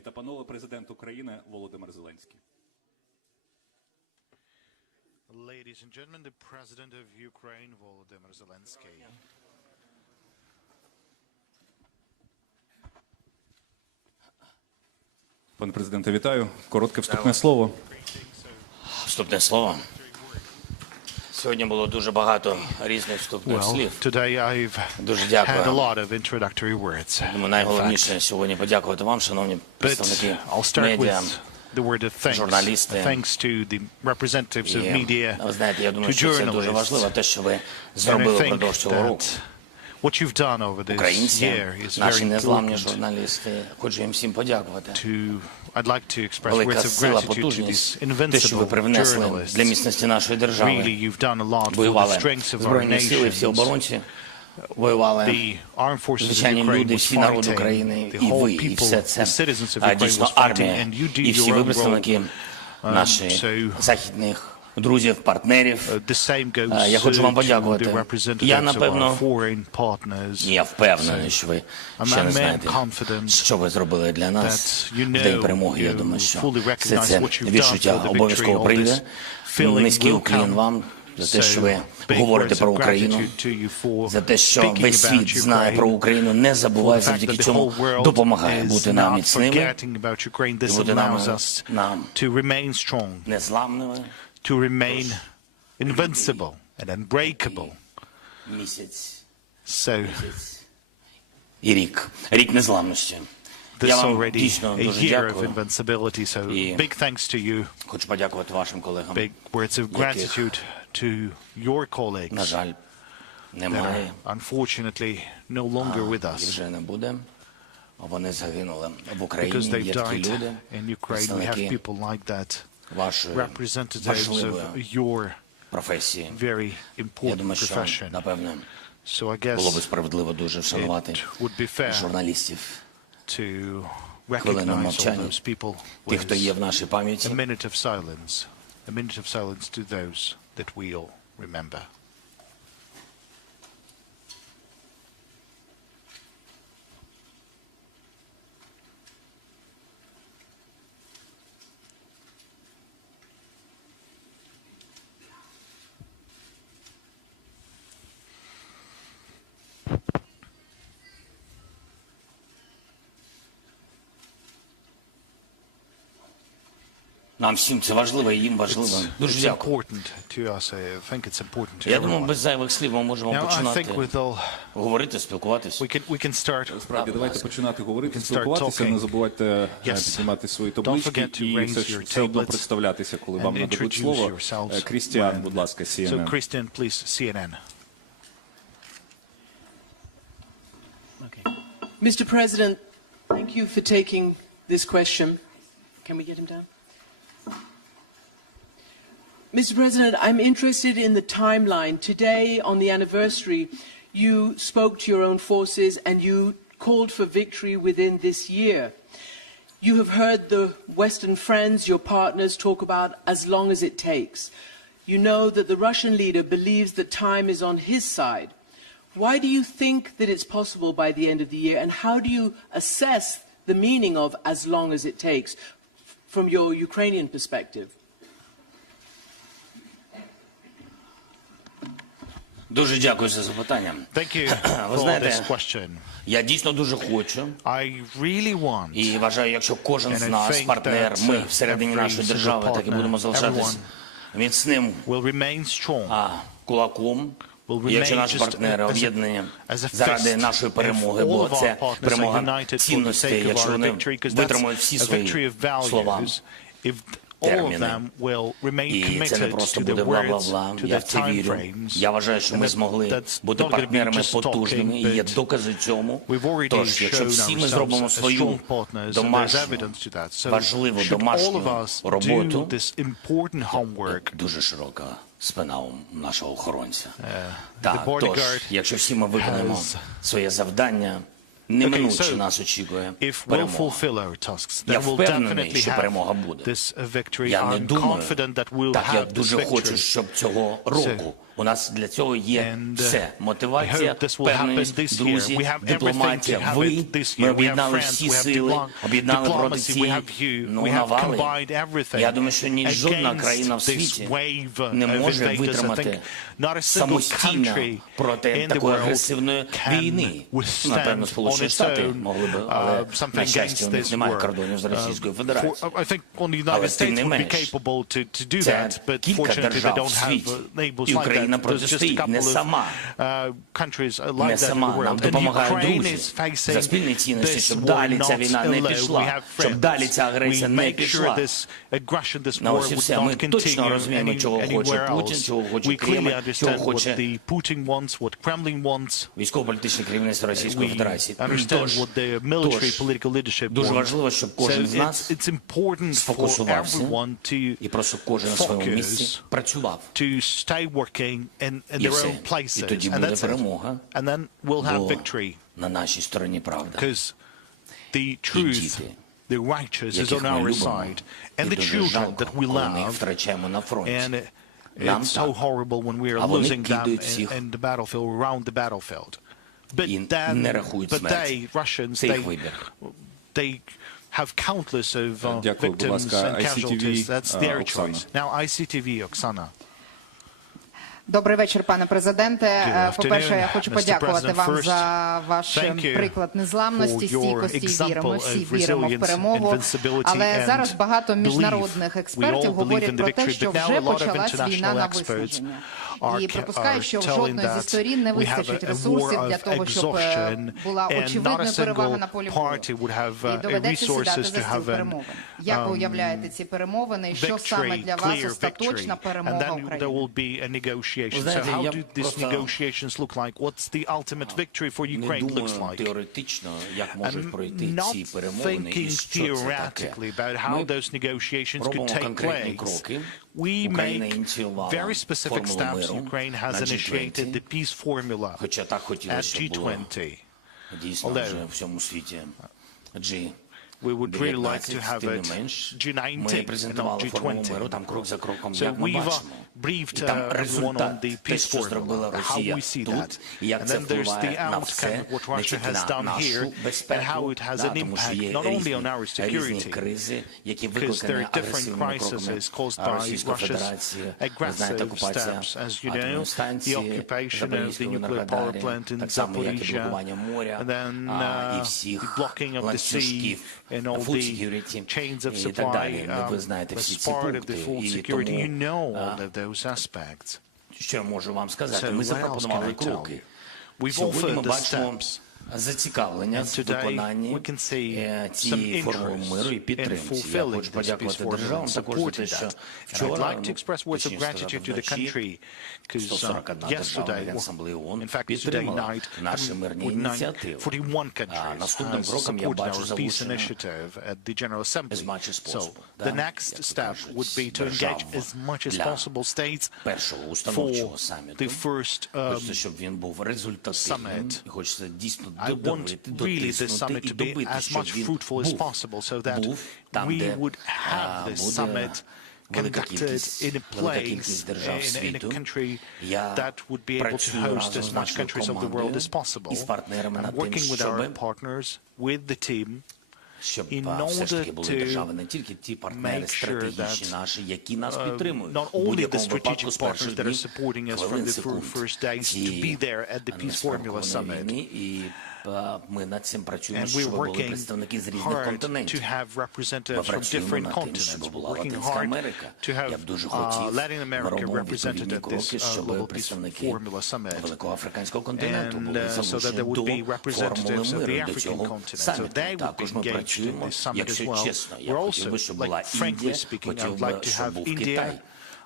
Пані та панове, президент України Володимир Зеленський. Ladies and gentlemen, the President of Ukraine, Volodymyr Zelensky. Пане президенте, вітаю. Коротке вступне слово. Вступне слово. Сьогодні було дуже багато різних вступних слів. Today I've Дуже had a дякую. lot of introductory words. Думаю, найголовніше сьогодні подякувати вам, шановні представники I'll start медіа, with the word of thanks. журналісти. Thanks to the representatives of media, Ви знаєте, я думаю, to що це дуже важливо, journalists. те, що ви And I зробили think впродовж цього року. that what you've done over this Українці, year is наші very незламні important. журналісти, хочу їм всім подякувати. I'd like to express Велика words of сила, gratitude to потужність, these те, що ви invincible привнесли для journalists. міцності нашої держави. Really, you've done a lot for the Воювали strengths of our Збройні сили, всі nations. оборонці, воювали The armed forces of звичайні Ukraine люди, was всі народ fighting, України, the і whole ви, і people, все the це citizens of Ukraine дійсно was fighting, армія, and you did і всі your ви own представники role. наших So, західних друзів, партнерів. the same goes Я хочу вам to подякувати. the Я, representatives of напевно, our foreign partners. я впевнений, що ви ще не знаєте, що ви зробили для нас в День перемоги. Я думаю, що все це відчуття обов'язково прийде. Низький уклін вам за те, що ви говорите про Україну, за те, що весь світ знає про Україну, не забуває, завдяки чому допомагає бути нам міцними і бути нам незламними. To remain invincible and unbreakable. Місяць So і рік незламності. this Я вам already дійсно a дуже year of дякую. invincibility. So big thanks to you. Хочу подякувати вашим колегам. Big words of gratitude to your На colleagues жаль, that немає are unfortunately no longer with і us вже не буде. Вони загинули в because Україні. they've Є такі died люди, in Ukraine. We have представники people like that, вашої representatives важливої of your професії. very Я important думаю, що, profession. напевно, So I було би guess справедливо дуже вшанувати it would be fair журналістів, to хвилину recognize all мовчання, those people тих, хто є with в нашій a пам'яті. minute of silence to those that we all remember. Нам всім це важливо, і їм важливо. Дуже It's дякую. important to us. I think it's important to Я думаю, everyone. без зайвих слів ми можемо Now I починати think with all говорити, спілкуватися. we can start. Справді, давайте починати говорити, start спілкуватися. talking. Не забувайте Yes. піднімати свої Don't таблички forget to і raise your все одно tablets представлятися, коли and вам нададуть introduce слово. yourselves Крістіан, будь ласка, So CNN. Christian, please, CNN. Okay. Mr. President, thank you for taking this question. Can we get him down? Mr. President, I'm interested in the timeline. Today, on the anniversary, you spoke to your own forces and you called for victory within this year. You have heard the Western friends, your partners, talk about as long as it takes. You know that the Russian leader believes that time is on his side. Why do you think that it's possible by the end of the year, and how do you assess the meaning of as long as it takes from your Ukrainian perspective? Дуже дякую за запитання. Thank you Ви for знаєте, this question. я дійсно дуже хочу I really want, і вважаю, якщо кожен з And I нас, think партнер, that, ми всередині every нашої single держави, так і partner, будемо залишатись міцним will remain strong. кулаком. Will І якщо remain наші just партнери as a- об'єднані as a заради fist. нашої перемоги, If all бо of our це partners are перемога united for the цінностей, sake of якщо our вони victory, because витримують that's всі a свої victory of слова, values. If all of терміни. them will remain І це не committed просто to the буде words, бла-бла-бла, to я the в це time вірю. frames. Я вважаю, що ми змогли That's бути not gonna be партнерами just потужними, і є talking, докази цьому. We've already Тож, якщо shown всі ми ourselves зробимо as свою strong partners, and there's домашню, evidence to that. So важливу should all of домашню us do роботу, this important homework, дуже широка спина у нашого охоронця. the Так, тож, bodyguard якщо всі ми виконаємо has- своє завдання, неминуче so нас очікує if we'll перемога. fulfill our tasks, Я then we'll впевнений, definitely що have перемога буде. this victory. Я не I'm думаю, confident that we'll так я have this дуже хочу, victory. щоб цього року У нас для цього є все. Мотивація, I hope this will happen певність, this year. друзі, We have дипломатія. everything to have Ви, it this year. ми We have об'єднали friends, всі we have сили, об'єднали проти diplomacy, we цієї have you, we have навали. combined everything Я думаю, що ні жодна against країна в this світі wave не of може invaders. I think витримати not a single самостійно country проти in the такої world агресивної війни. withstand Напевно, on Сполучені its Штати own могли би, але, something на щастя, against у них this немає war. кордонів з Російською Федерацією. I think only the Але United тим States не would be менш, capable to do це that, but кілька fortunately they держав в don't have світі, labels і like Україна that. There's just a протистоїть не couple of сама. countries Не like that in the сама. Нам world. And допомагають Ukraine друзі is facing за спільні цінності, this щоб war далі ця not війна не alone. We пішла, have щоб далі ця friends. агресія We не make sure пішла. this aggression, this На war ось і would все. Ми not точно continue розуміємо, чого хоче anywhere Путін, else. чого хоче We clearly Кремль, чого understand what хоче the Putin wants, what Kremlin wants. військово-політичне керівництво Російської We Федерації. understand what the military Тож, political leadership дуже wants. важливо, щоб кожен з So нас it's important for сфокусувався everyone to і просто кожен на своєму місці focus, працював. to stay working in І their все. own places. І тоді And буде that's it. перемога, And then we'll have бо victory. на нашій стороні правда. Because the І truth, діти, the righteous is яких on ми our любимо, side. і And the дуже children жалко, that we коли ми їх love. втрачаємо на фронті. And Нам it's so так. horrible when we А are вони losing them кидають всіх in the battlefield, around the battlefield. і не рахують смерті. Це їх вибір. They have countless of Дякую, будь victims ласка. and ICTV, casualties. That's their Оксана. choice. Now ICTV, Oksana. Добрий вечір, пане президенте. Good По-перше, я afternoon, хочу Mr. подякувати President. вам First, за ваш thank you приклад незламності, for your стійкості і віри. Ми всі example of віримо в resilience, перемогу. invincibility Але and зараз багато belief. міжнародних We експертів all believe говорять in the про те, victory, що but now вже a lot of почалась війна на international experts виснаження. are І припускаю, що в telling жодної зі that сторін не we have вистачить a ресурсів war для of того, щоб exhaustion, була and not a очевидна перевага на single полі бою. party would have І доведеться сідати resources за to стіл have an перемовин. Як ви уявляєте ці перемовини і що саме victory, для вас clear остаточна victory, and перемога then there України? will be a negotiation. So знаєте, how я do these просто negotiations look like? What's the ultimate victory for Не Ukraine looks думаю like? теоретично, як можуть I'm пройти not ці перемовини і thinking що це таке. theoretically about how Ми those negotiations could робимо take конкретні place. кроки. We Україна make ініціювала very specific формулу steps. миру Ukraine has на initiated the G20, peace formula хоча так хотілося, at щоб було G20. дійсно Although вже в всьому світі. we would really like to 19, have тим it не менш, G90 ми and not презентували формулу миру, G20. там крок за кроком, So як ми we've бачимо. briefed І там everyone on результат, the те, peace що зробила formula, how Росія we see тут, that. і як And це then there's the впливає на все, outcome of what не Russia тільки has на done нашу here, and безпеку, how it has an тому що impact є not only on our різні security, кризи, які because there викликані are different агресивними crises кроками caused by Російської Russia's Федерації. Ви знаєте, aggressive окупація steps, as you атомної know, the станції, occupation of the Запорізького nuclear power Енергодарі, plant in так само, як і Zaporizhia, блокування моря, and then і the всіх blocking of the sea ланцюжків, and all food the security chains of і так далі. supply Ви знаєте всі as ці part of the пункти, full і security. You тому know all of those aspects. що я можу вам сказати? So Ми what else запропонували can I tell кроки. you? We've Сьогодні ми offered the бачимо steps. зацікавлення And в today виконанні we can see some цієї формули interest миру і in підтримці. Я fulfilling хочу this подякувати peace formula державам and також за те, supporting що that. And I'd вчора, like to express words of точніше gratitude сказати, to the вночі, country, because 141 держава yesterday, Генасамблеї ООН in fact, today підтримала night, наші мирні 41 ініціативи. countries Наступним has кроком я supported бачу our peace залучення initiative at the General Assembly. as much as So possible, the да, next як step кажуть, would be to engage держав as much as для possible states першого for установчого саміту. the first Хочеться, щоб він був результативним. summit. І хочеться дійсно I want really this summit to be as much fruitful as possible so that we would have this summit conducted in a place, in a country that would be able to host as much countries of the world as possible. I'm working with our partners, with the team, щоб in все ж таки order були to держави не тільки ті партнери make sure стратегічні that наші, які нас підтримують. not У only the будь-якому випадку strategic з перших partners that are днів, supporting us from хвилин, the секунд first days to be there at the Peace Formula Summit. війни, і ми над цим працюємо, And we're щоб були working представники з різних hard to континентів. have Ми representatives from працюємо different над тим, щоб continents. була We're working Латинська hard Америка. to have Я б дуже хотів, Latin ми America робимо represented відповідні at кроки, this щоб global peace представники formula summit. Великого Африканського континенту And були so that залучені there would до be representatives формули of the миру, до African цього continent. So саміту. they would be Також ми engaged in працюємо, this summit as якщо well. чесно, я We're хотів би, also, щоб like була frankly Індія, speaking, I хотів would like би, to щоб have був India. Китай.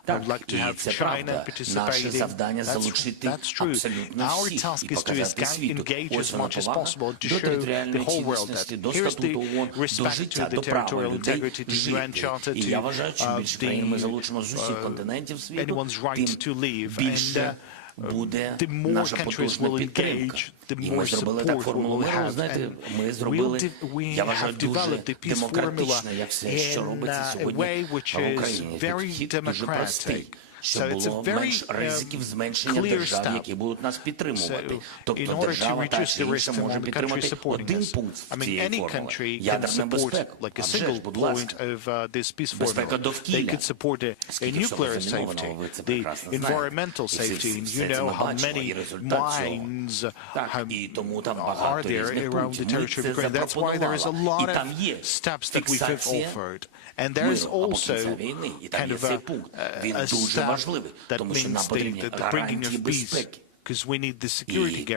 I would like to І have це China правда. Наше participating. завдання залучити That's true. абсолютно Our всіх task і is to показати світу. engage Ось as вона much as повага possible to до show the територіальної whole world цілісності, that до here's статуту the ООН, до respect життя, to the до права territorial людей integrity, to the UN жити. Charter, І я вважаю, чим to більше країн ми the, залучимо з усіх континентів світу, anyone's right to тим live. більше буде the more наша countries потужна will підтримка. engage, the І ми more зробили так support we формулу will миру. have. Знаєте, ми And зробили, we я вважаю, have дуже developed the peace демократично, formula як все, що in робиться a сьогодні way which в is Україні. very Підхід дуже простий. democratic. щоб було менш ризиків зменшення держав, які будуть нас підтримувати. Тобто держава та чи інша може підтримати один пункт цієї формули. Ядерна безпека. А вже ж, будь ласка. Безпека довкілля. Скільки всього заміновано, ви це прекрасно знаєте. І всі це ми бачимо, і результат цього. Так, і тому там багато різних пунктів. Ми це запропонували. І там є фіксація миру або кінця війни. І там є цей пункт. Він дуже важливий, тому що нам потрібні гарантії безпеки. І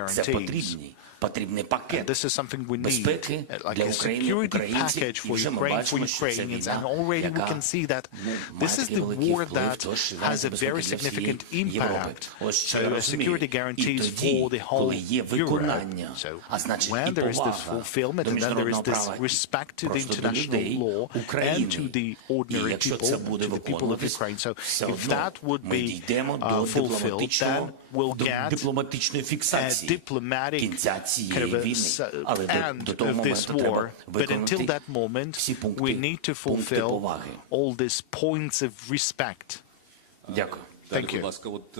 це потрібний пакет безпеки для України, українців, і вже ми бачимо, що це війна, яка має такий великий вплив, тож гарантії безпеки для всієї Європи. Ось що я розумію. І тоді, коли є виконання, а значить і повага до міжнародного права, просто до людей України, і якщо це буде виконуватись, все одно ми дійдемо до дипломатичної фіксації кінця цієї війни. Але до того моменту треба виконати всі пункти поваги. Дякую. Далі, будь ласка, от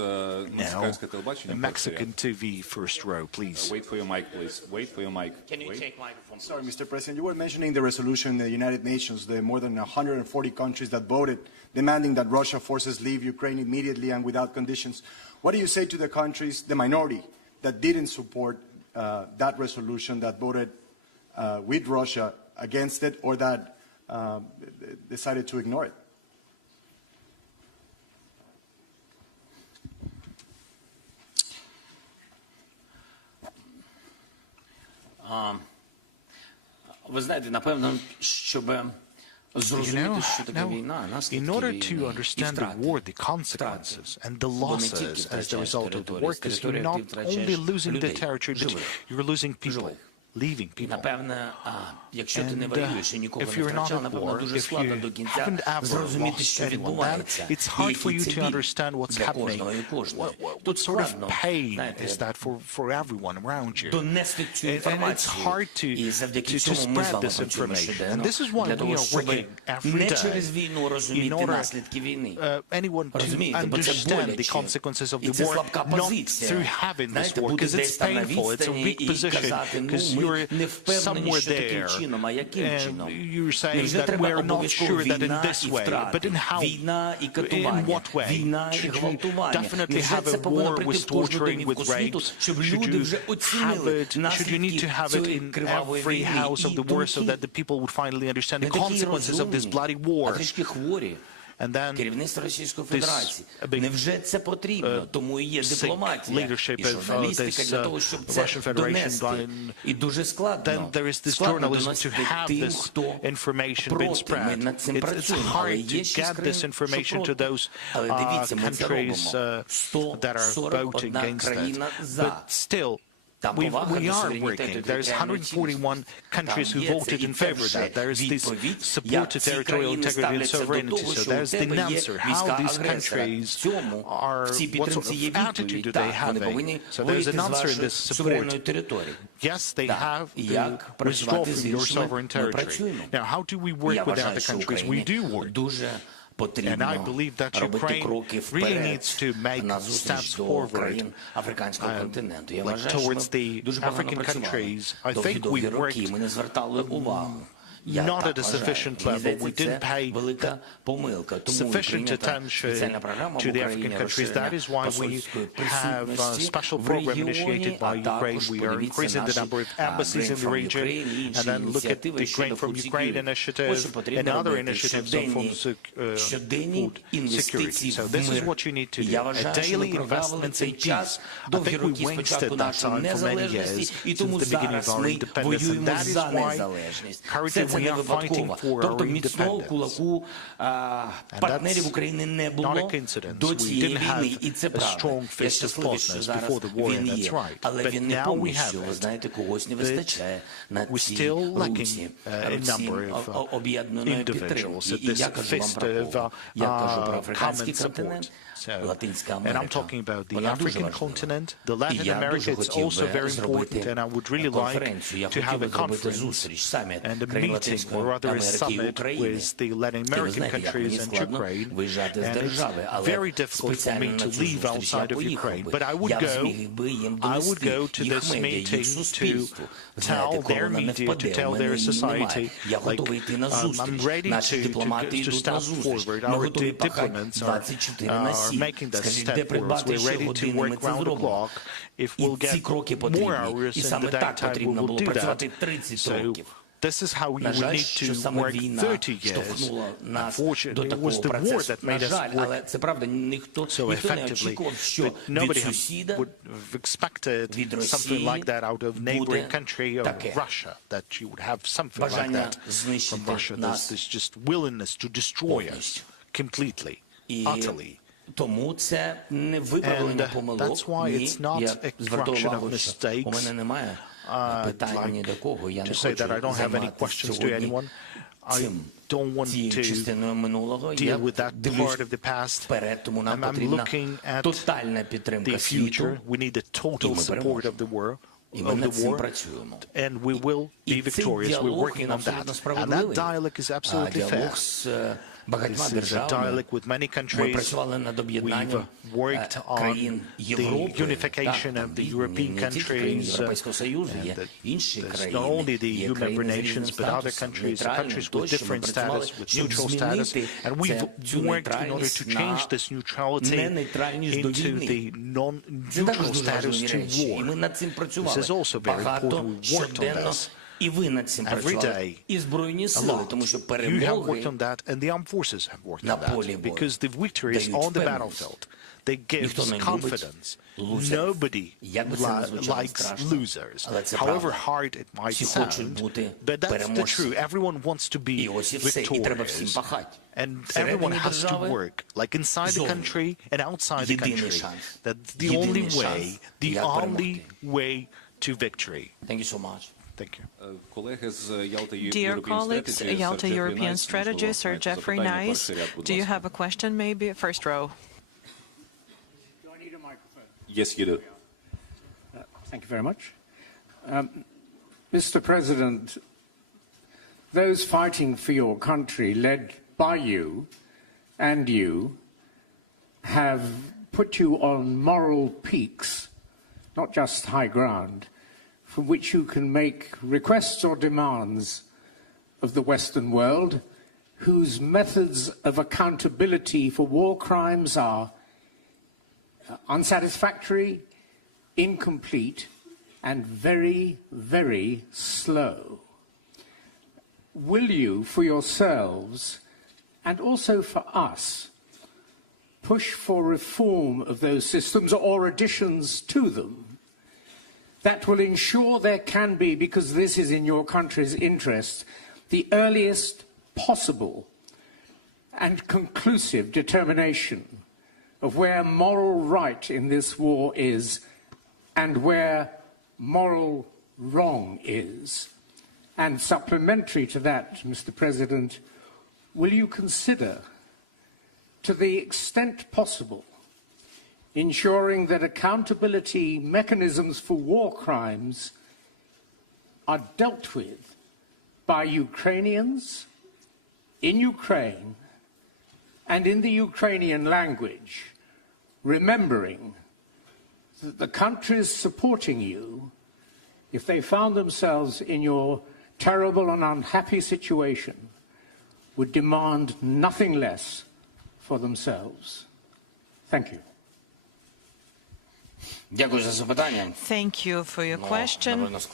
мексиканське телебачення. Mexican TV, first row, please. Wait for your mic, please. Wait for your mic. Can you take microphone? Sorry, Mr. President, you were mentioning the resolution in the United Nations, the more than 140 countries that voted, demanding that Russia forces leave Ukraine immediately and without conditions. What do you say to the countries, the minority, that didn't support that resolution, that voted with Russia against it, or that decided to ignore it? Ви знаєте, напевно, щоб зрозуміти, що таке війна, наслідки війни і втрати. The consequences and the losses as the result of the war, because you're not only losing the territory, but you're losing people, leaving people. Напевне, якщо ти не воюєш і нікого не втрачав, напевно, дуже складно до кінця зрозуміти, що відбувається, і які це біль для кожного і кожної. Тут складно, знаєте, донести цю інформацію, і завдяки цьому ми з вами працюємо щоденно, для того, щоб не через війну розуміти наслідки війни. Розумієте, бо це боляче, і це слабка позиція. Знаєте, бути десь там на відстані і казати, ну, ми не впевнені, що таким чином, а яким чином? І вже треба обов'язково війна і втрати, війна і катування, війна і гвалтування. Невже це повинно прийти в кожну домівку світу, щоб люди вже оцінили наслідки цієї кривавої війни і думки? Не такі розумні, а трішки хворі. Керівництво Російської Федерації. Невже це потрібно? Тому і є дипломатія, і журналістика для того, щоб це донести. І дуже складно. Складно доносити тим, хто проти. Ми над цим працюємо, але є ще скрин, що проти. Але дивіться, ми це робимо. 141 країна за. We are working. There's 141 countries who voted in favor of that. There is this support to territorial integrity and sovereignty. So there's the answer. How these countries are, what sort of attitude do they have? So there's an answer in this support. Yes, they have to withdraw from your sovereign territory. Now, how do we work with other countries? We do work. And I believe that Ukraine really needs to make steps forward like towards the African countries. I think we worked not at a sufficient level. We didn't pay sufficient attention to the African countries. That is why we have a special program initiated by Ukraine. We are increasing the number of embassies in the region, and then look at the Grain from Ukraine initiative and other initiatives on food security. So this is what you need to do. A daily investment in peace. I think we wasted that time for many years since the beginning of our independence, and that is why currently we are fighting for our independence. And that's not a coincidence. We didn't have a strong fist of partners before the war, and that's right. But now we have it. But we're still lacking a number of individuals at this fist of common support. So, and I'm talking about the African continent, the Latin America. It's also very important, and I would really like to have a conference and a meeting meeting, or rather a summit, with the Latin American countries and Ukraine, and it's very difficult for me to leave outside of Ukraine. But I would go to this meeting to tell their media, to tell their society, like, I'm ready to step forward. Our diplomats are making that step forward. We're ready to work round the clock. If we'll get more hours in the daytime, we will do that. So this is how you would need to work 30 years. Unfortunately, it was the war that made us work so effectively. But nobody would have expected something like that out of neighboring country of Russia, that you would have something like that from Russia. There's this just willingness to destroy us completely, utterly. And that's why it's not a correction of mistakes. I'd like to say that I don't have any questions to anyone. I don't want to deal with that part of the past. I'm looking at the future. We need the total support of the war. And we will be victorious. We're working on that. And that dialogue is absolutely fair. This is a dialogue with many countries. We've worked on the unification of the European countries. There's not only the EU member nations, but other countries, countries with different status, with neutral status. And we've worked in order to change this neutrality into the non-neutral status to war. This is also very important. We worked on this. Every day, a lot. You have worked on that, and the armed forces have worked on that, because the victories on the battlefield, they give confidence. Nobody likes losers, however hard it might sound, but that's the truth. Everyone wants to be victorious, and everyone has to work, like inside the country and outside the country. That's the only way to victory. Thank you so much. Thank you. Dear colleagues, Yalta European strategist, Sir Jeffrey Nice, do you have a question, maybe? First row. Do I need a microphone? Yes, you do. Thank you very much. Mr. President, those fighting for your country, led by you, have put you on moral peaks, not just high ground, from which you can make requests or demands of the Western world, whose methods of accountability for war crimes are unsatisfactory, incomplete, and very, very slow. Will you, for yourselves, and also for us, push for reform of those systems or additions to them, that will ensure there can be, because this is in your country's interest, the earliest possible and conclusive determination of where moral right in this war is and where moral wrong is? And supplementary to that, Mr. President, will you consider, to the extent possible, ensuring that accountability mechanisms for war crimes are dealt with by Ukrainians in Ukraine and in the Ukrainian language, remembering that the countries supporting you, if they found themselves in your terrible and unhappy situation, would demand nothing less for themselves? Thank you. Thank you for your question. It's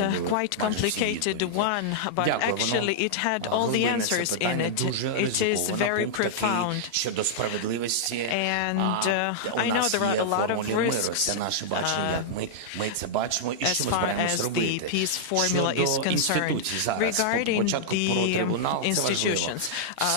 a quite complicated one, but actually it had all the answers in it. It is very profound. And I know there are a lot of risks as far as the peace formula is concerned. Regarding the institutions,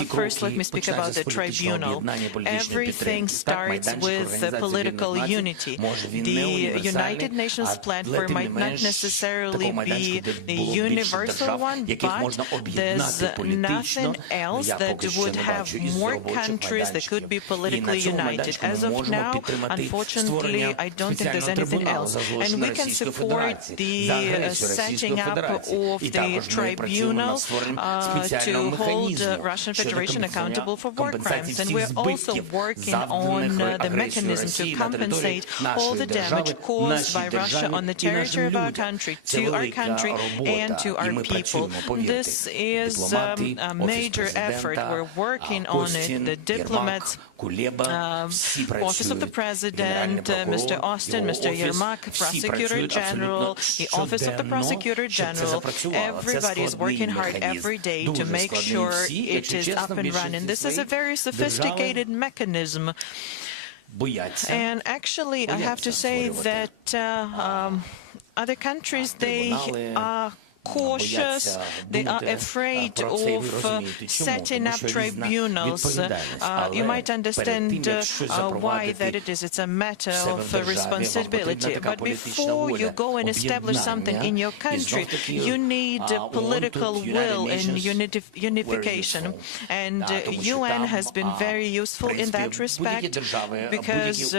first let me speak about the tribunal. Everything starts with the political unity. The United Nations platform might not necessarily be a universal one, but there's nothing else that would have more countries that could be politically united. As of now, unfortunately, I don't think there's anything else. And we can support the setting up of the tribunals to hold Russian Federation accountable for war crimes. And we're also working on the mechanism to compensate all the damage caused by Russia on the territory of our country, to our country and to our people. This is a major effort. We're working on it. The diplomats, Office of the President, Mr. Austin, Mr. Yermak, Prosecutor General, the Office of the Prosecutor General, everybody is working hard every day to make sure it is up and running. This is a very sophisticated mechanism. And actually, I have to say that other countries, they are cautious, they are afraid of setting up tribunals. You might understand why that it is. It's a matter of responsibility. But before you go and establish something in your country, you need political will and unification. And UN has been very useful in that respect, because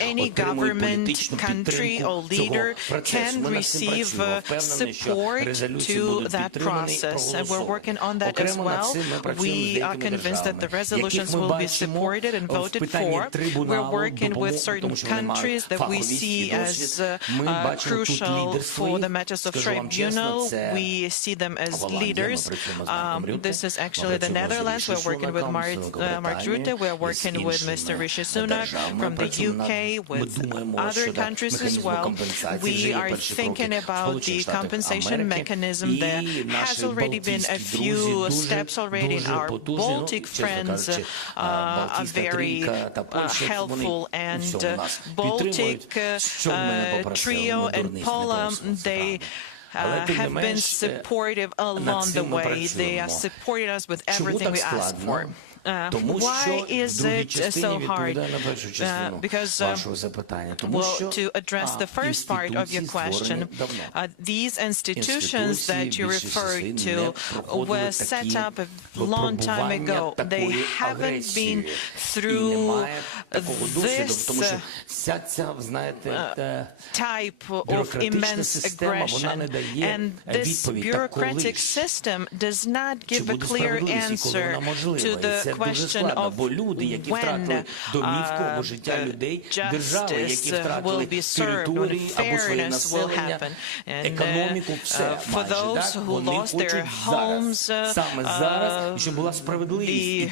any government, country or leader can receive support to that process, and we're working on that as well. We are convinced that the resolutions will be supported and voted for. We're working with certain countries that we see as crucial for the matters of tribunal. We see them as leaders. This is actually the Netherlands. We're working with Mark Rutte. We're working with Mr. Rishi Sunak from the UK, with other countries as well. We are thinking about the compensation mechanism. There has already been a few steps already. Our Baltic friends are very helpful, and Baltic trio and Poland, they have been supportive along the way. They are supporting us with everything we ask for. Why is it so hard? Because, well, to address the first part of your question, these institutions that you referred to were set up a long time ago. They haven't been through this type of immense aggression. And this bureaucratic system does not give a clear answer to the question of when justice will be served, when fairness will happen. And for those who lost their homes, the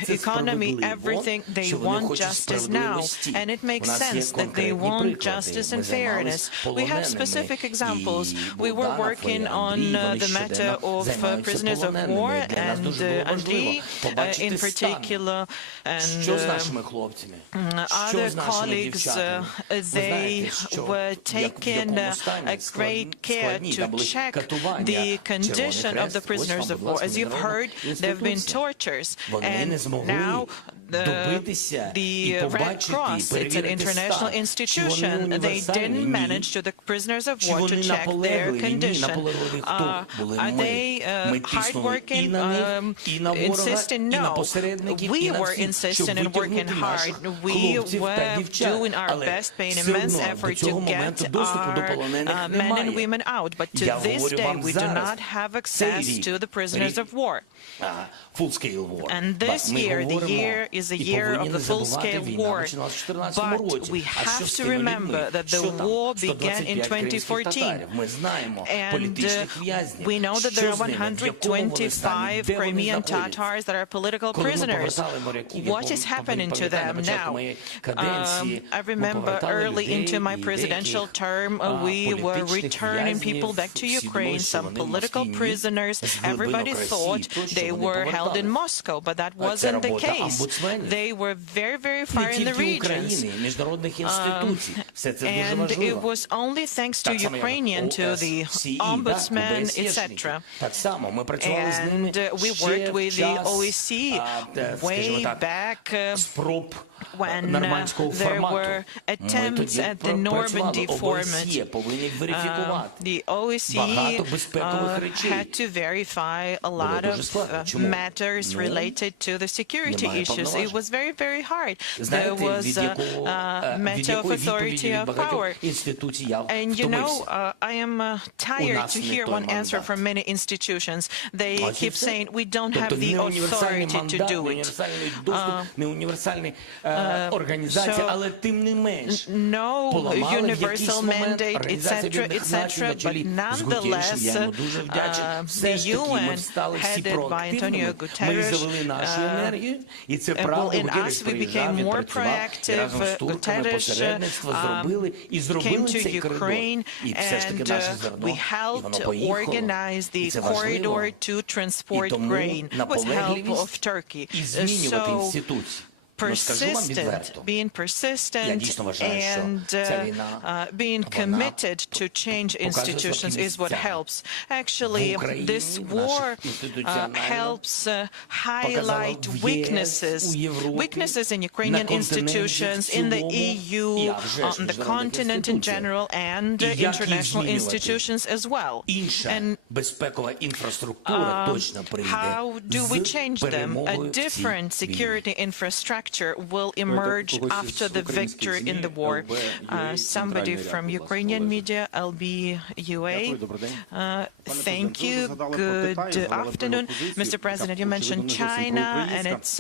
economy, everything, they want justice now. And it makes sense that they want justice and fairness. We have specific examples. We were working on the matter of prisoners of war, and Andriy in particular, and other colleagues, they were taking a great care to check the condition of the prisoners of war. As you've heard, there have been tortures, and now the Red Cross, it's an international institution, they didn't manage to the prisoners of war to check their condition. Are they hardworking, insisting? No. We were insisting and working hard. We were doing our best, paying immense effort to get our men and women out. But to this day, we do not have access to the prisoners of war. And this year, the year is a year of the full-scale war. But we have to remember that the war began in 2014. And we know that there are 125 Crimean Tatars that are political prisoners. What is happening to them now? I remember early into my presidential term, we were returning people back to Ukraine, some political prisoners. Everybody thought they were held in Moscow, but that wasn't the case. They were very, very far in the regions. And it was only thanks to Ukrainian, to the ombudsman, etc. And we worked with the OSCE way back when there were attempts at the Normandy format, the OSCE had to verify a lot of matters related to the security issues. It was very, very hard. There was a matter of authority of power. And you know, I am tired to hear one answer from many institutions. They keep saying, we don't have the authority to do it. No universal mandate, etc., etc., but nonetheless, the UN, headed by Antonio Guterres, well, in us, we became more proactive. Guterres came to Ukraine, and we helped organize the corridor to transport grain with help of Turkey. So, being persistent and being committed to change institutions is what helps. Actually, this war helps highlight weaknesses in Ukrainian institutions, in the EU, on the continent in general, and international institutions as well. And how do we change them? A different security infrastructure will emerge after the victory in the war. Somebody from Ukrainian media, LBUA. Thank you. Good afternoon. Mr. President, you mentioned China and its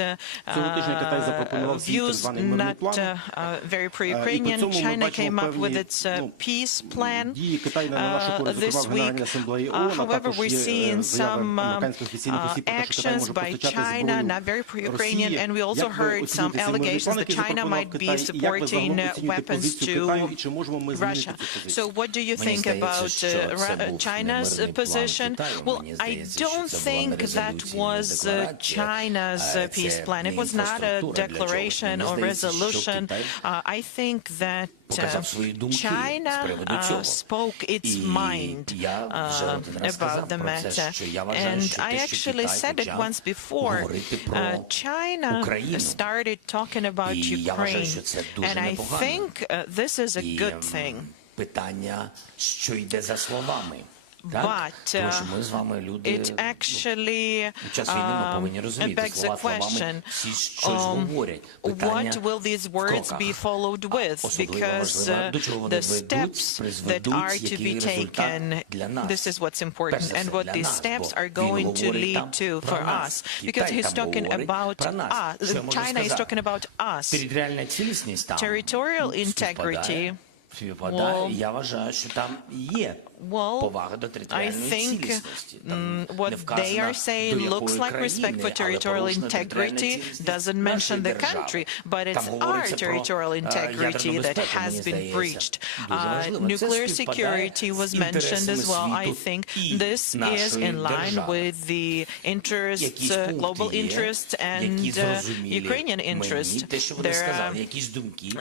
views not very pro-Ukrainian. China came up with its peace plan this week. However, we're seeing some actions by China, not very pro-Ukrainian, and we also heard some allegations that China might be supporting weapons to Russia. So what do you think about China's position? Well, I don't think that was China's peace plan. It was not a declaration or resolution. I think that China spoke its mind about the matter. And I actually said it once before. China started talking about Ukraine, and I think this is a good thing. But it actually begs the question, what will these words be followed with? Because the steps that are to be taken, this is what's important, and what these steps are going to lead to for us. Because he's talking about us, China is talking about us. Territorial integrity. Well, I think what they are saying looks like respect for territorial integrity, doesn't mention the country, but it's our territorial integrity that has been breached. Nuclear security was mentioned as well. I think this is in line with the interests, global interests, and Ukrainian interests. There are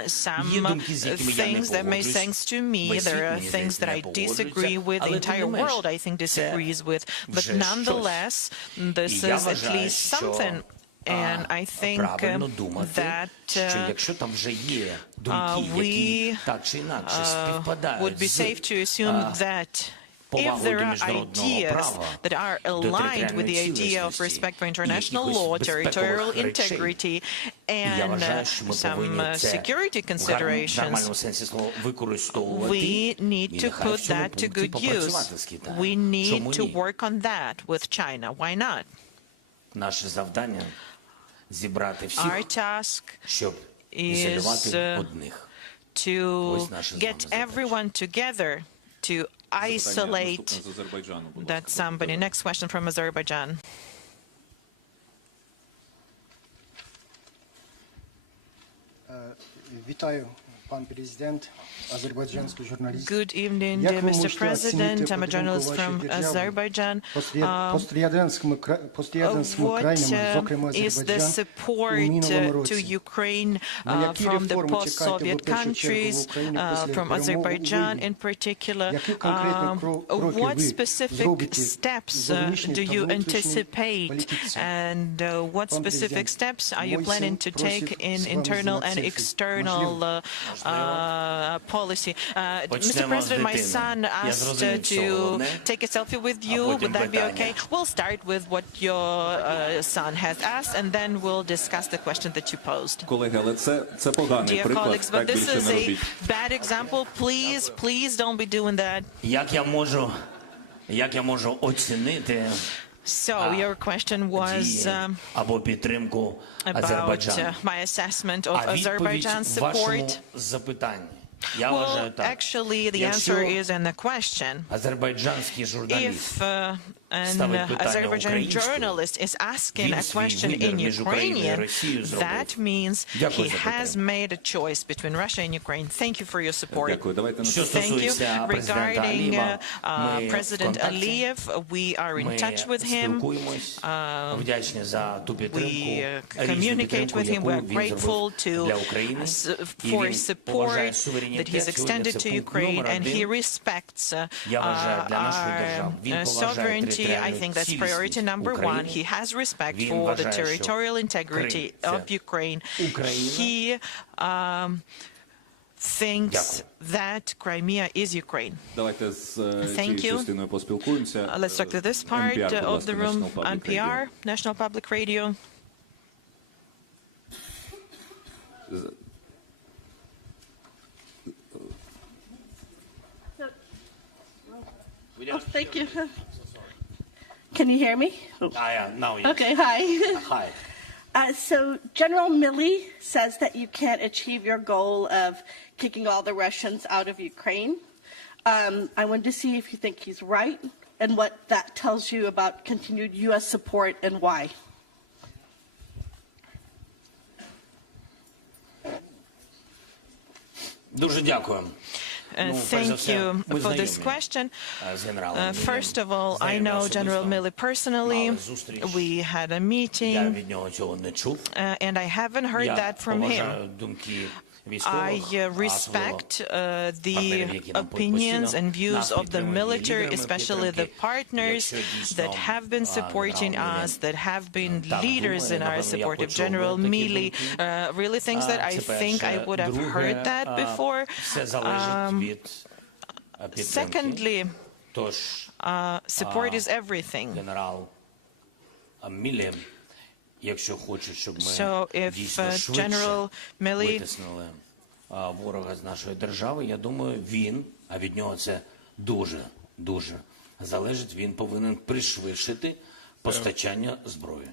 some things that make sense to me. There are things that I disagree with, the entire world I think disagrees with, but nonetheless this is at least something, and I think that we would be safe to assume that if there are ideas that are aligned with the idea of respect for international law, territorial integrity, and some security considerations, we need to put that to good use. We need to work on that with China. Why not? Our task is to get everyone together to isolate that somebody. Next question from Azerbaijan. Good evening, dear Mr. President. I'm a journalist from Azerbaijan. What is the support to Ukraine from the post-Soviet countries, from Azerbaijan in particular? What specific steps do you anticipate, and what specific steps are you planning to take in internal and external policy? Mr. President, my son asked to take a selfie with you. Would that be okay? We'll start with what your son has asked, and then we'll discuss the question that you posed. Dear colleagues, but this is a bad example. Please don't be doing that. So your question was about my assessment of Azerbaijan's support. Well, actually, the answer is in the question. If an Azerbaijani journalist is asking a question in Ukrainian, that means he has made a choice between Russia and Ukraine. Thank you for your support. Thank you. Regarding President Aliyev, we are in touch with him. We communicate with him. We're grateful for his support that he's extended to Ukraine, and he respects our sovereignty. I think that's priority number one. He has respect for the territorial integrity of Ukraine. He thinks that Crimea is Ukraine. Thank you. Let's talk to this part of the room. NPR, National Public Radio. Oh, thank you. Can you hear me? Now yes. Okay, hi. Hi. So General Milley says that you can't achieve your goal of kicking all the Russians out of Ukraine. I wanted to see if you think he's right and what that tells you about continued U.S. support and why. Дуже дякую. Thank you for this question. First of all, I know General Milley personally. We had a meeting, and I haven't heard that from him. I respect the opinions and views of the military, especially the partners that have been supporting us, that have been leaders in our support. If General Milley really thinks that, I think I would have heard that before. Secondly, support is everything. So if General Milley ворога з нашої держави, я думаю, він, а від нього це дуже залежить, він повинен пришвидшити постачання зброї.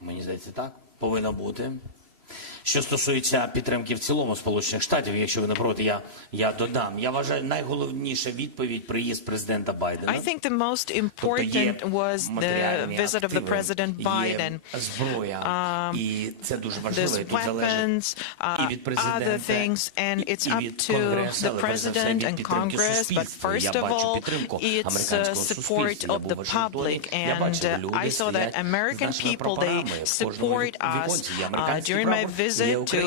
Мені здається, так повинно бути. Що стосується підтримки в цілому Сполучених Штатів, якщо ви не проти, я додам. Я вважаю, найголовніша відповідь приїзд президента Байдена. I think the most important was the visit of the President Biden. Зброя, і це дуже важливо, і тут залежить і від президента, other things, and it's up to the President and Congress, but first of all, it's support of the public, and I saw that American people, they support us. During my visit to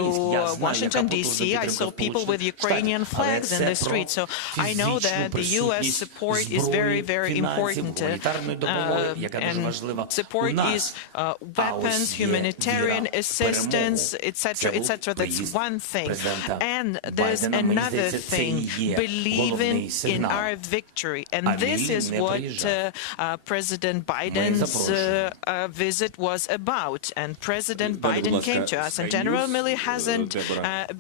Washington, D.C., I saw people with Ukrainian flags in the street. So I know that the U.S. support is very, very important. And support is weapons, humanitarian assistance, etc., etc. That's one thing. And there's another thing, believing in our victory. And this is what President Biden's visit was about. And President Biden came to us. And General Milley hasn't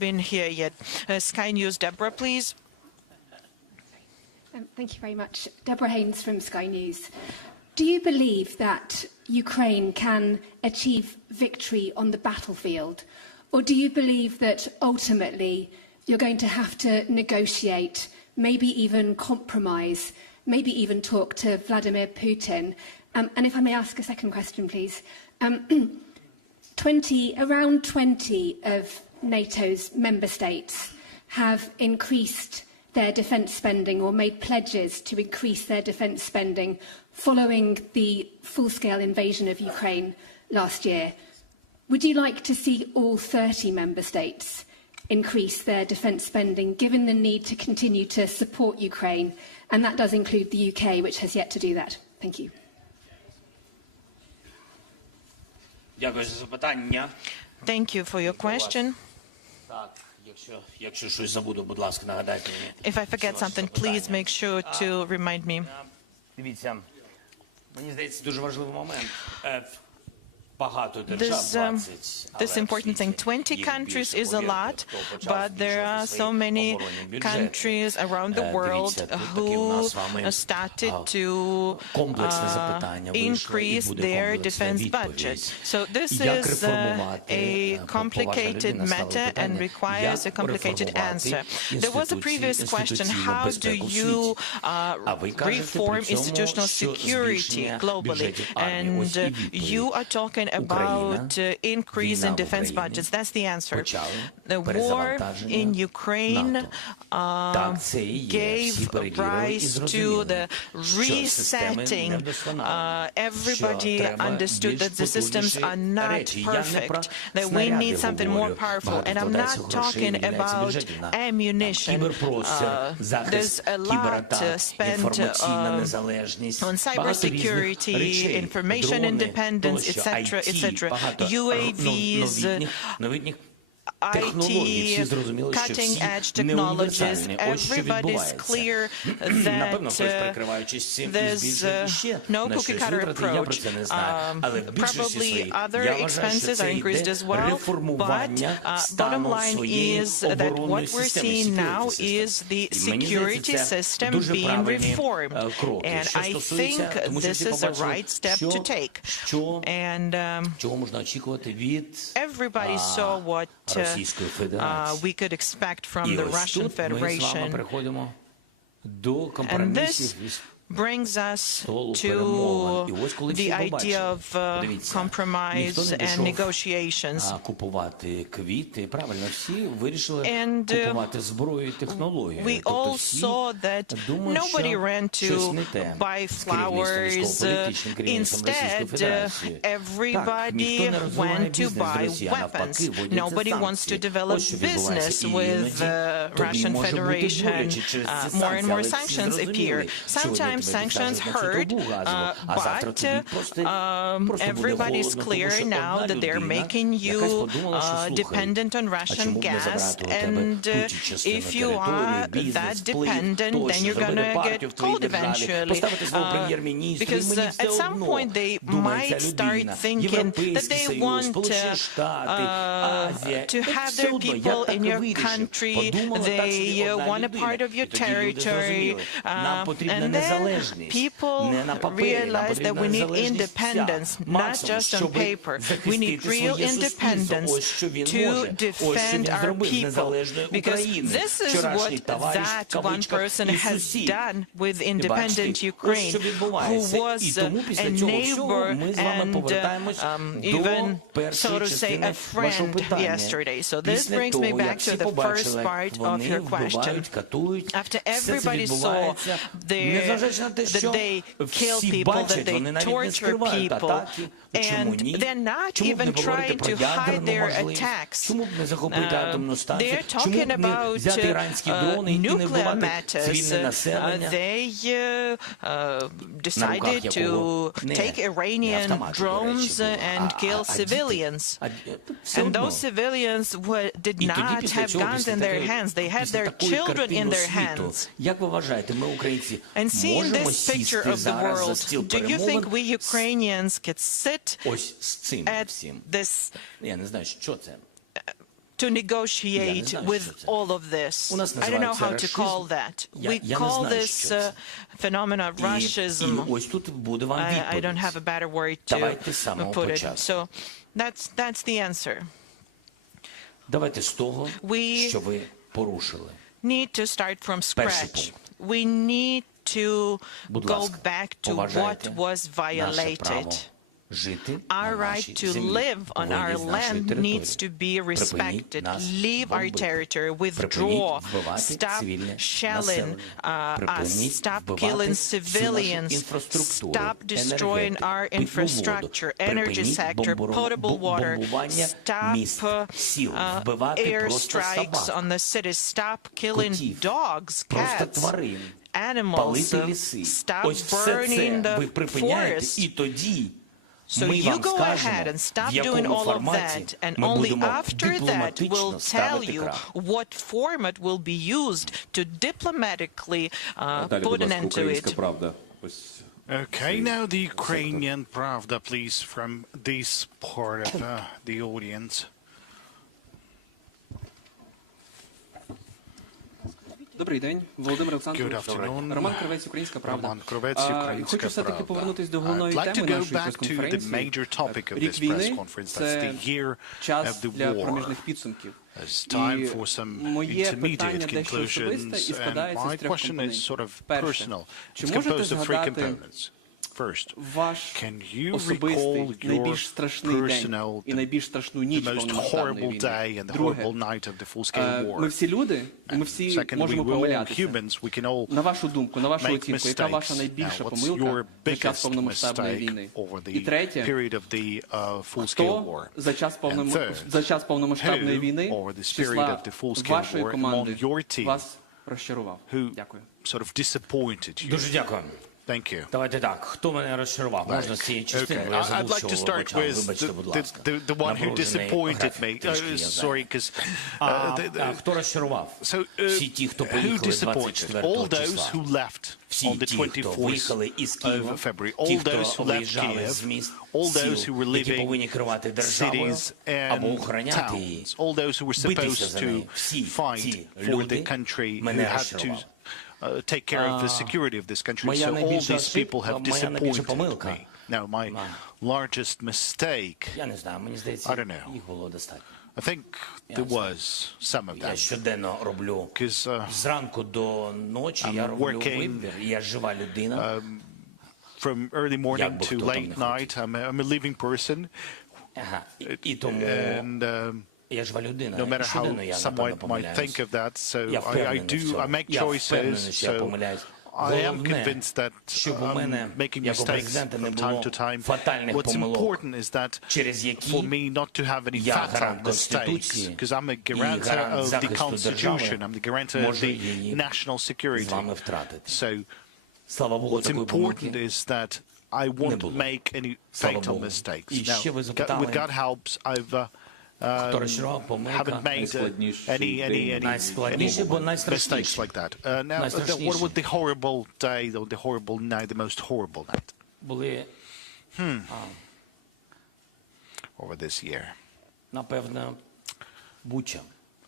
been here yet. Sky News, Deborah, please. Thank you very much. Deborah Haynes from Sky News. Do you believe that Ukraine can achieve victory on the battlefield? Or do you believe that ultimately you're going to have to negotiate, maybe even compromise, maybe even talk to Vladimir Putin? And if I may ask a second question, please. Around 20 of NATO's member states have increased their defence spending or made pledges to increase their defence spending following the full-scale invasion of Ukraine last year. Would you like to see all 30 member states increase their defence spending, given the need to continue to support Ukraine? And that does include the UK, which has yet to do that. Thank you. Thank you for your question. If I forget something, please make sure to remind me. This important thing, 20 countries is a lot, but there are so many countries around the world who started to increase their defense budget. So this is a complicated matter and requires a complicated answer. There was a previous question, how do you reform institutional security globally? And you are talking about increase in defense budgets. That's the answer. The war in Ukraine gave rise to the resetting. Everybody understood that the systems are not perfect, that we need something more powerful. And I'm not talking about ammunition. There's a lot spent on cybersecurity, information independence, etc., etc. UAVs, IT, cutting-edge technologies. Everybody's clear that there's no cookie-cutter approach. Probably other expenses are increased as well, but bottom line is that what we're seeing now is the security system being reformed. And I think this is the right step to take. And everybody saw what we could expect from the Russian Federation. And this brings us to the idea of compromise and negotiations. And we all saw that nobody ran to buy flowers. Instead, everybody went to buy weapons. Nobody wants to develop business with the Russian Federation. More and more sanctions appear. Sometimes sanctions hurt, but everybody's clear now that they're making you dependent on Russian gas, and if you are that dependent, then you're gonna get cold eventually, because at some point they might start thinking that they want to have their people in your country, they want a part of your territory, and then people realize that we need independence, not just on paper. We need real independence to defend our people, because this is what that one person has done with independent Ukraine, who was a neighbor and even, so to say, a friend yesterday. So this brings me back to the first part of your question. After everybody saw that they kill people, that they torture people, and they're not even trying to hide their attacks. They're talking about nuclear matters. They decided to take Iranian drones and kill civilians. And those civilians did not have guns in their hands. They had their children in their hands. And seeing this picture of the world, do you think we Ukrainians could sit at this to negotiate with all of this? I don't know how to call that. We call this phenomena Russism. I don't have a better word to put it. So that's the answer. We need to start from scratch. We need to go back to what was violated. Our right to live on our land needs to be respected. Leave our territory, withdraw, stop shelling us, stop killing civilians, stop destroying our infrastructure, energy sector, potable water, stop air strikes on the cities, stop killing dogs, cats, animals, stop burning the forests. So you go ahead and stop doing all of that, and only after that we'll tell you what format will be used to diplomatically put an end to it. Okay, now the Ukrainian Pravda, please, from this part of the audience. Добрий день, Володимир Олександрович. Роман Кравець, Українська Правда. Хочу все-таки повернутися до головної теми нашої прес-конференції. Рік війни – це час для проміжних підсумків. І моє питання дещо особисте і складається з трьох компонентів. Перше, чи можете згадати ваш особистий, найбільш страшний день і найбільш страшну ніч повномасштабної війни? Друге, ми всі люди, і ми всі можемо помилятися. На вашу думку, на вашу оцінку, яка ваша найбільша помилка за час повномасштабної війни? І третє, хто за час повномасштабної війни з числа вашої команди вас розчарував? Дякую. Дуже дякую. Thank you. Давайте так. Хто мене розчарував? Можна з цієї частини. Я I'd like to start with the one who disappointed me. Sorry, because хто розчарував? Всі ті, хто who поїхали disappointed? 24 All those числа. who left on the 24th of February. All those who left Kiev. All those who were living cities and towns. All those who were supposed to fight for the country, who had to take care of the security of this country. So all these people have disappointed me. Now, my largest mistake, I don't know. I think there was some of them. Because I'm working from early morning to late night. I'm a living person. And no matter how someone might think of that, so I make choices, so I am convinced that I'm making mistakes from time to time. What's important is that for me not to have any fatal mistakes, because I'm a guarantor of the Constitution, I'm the guarantor of the national security. So what's important is that I won't make any fatal mistakes. Now, with God helps, I've haven't made any mistakes like that. Now, what was the horrible day, or the horrible night, the most horrible night? Over this year.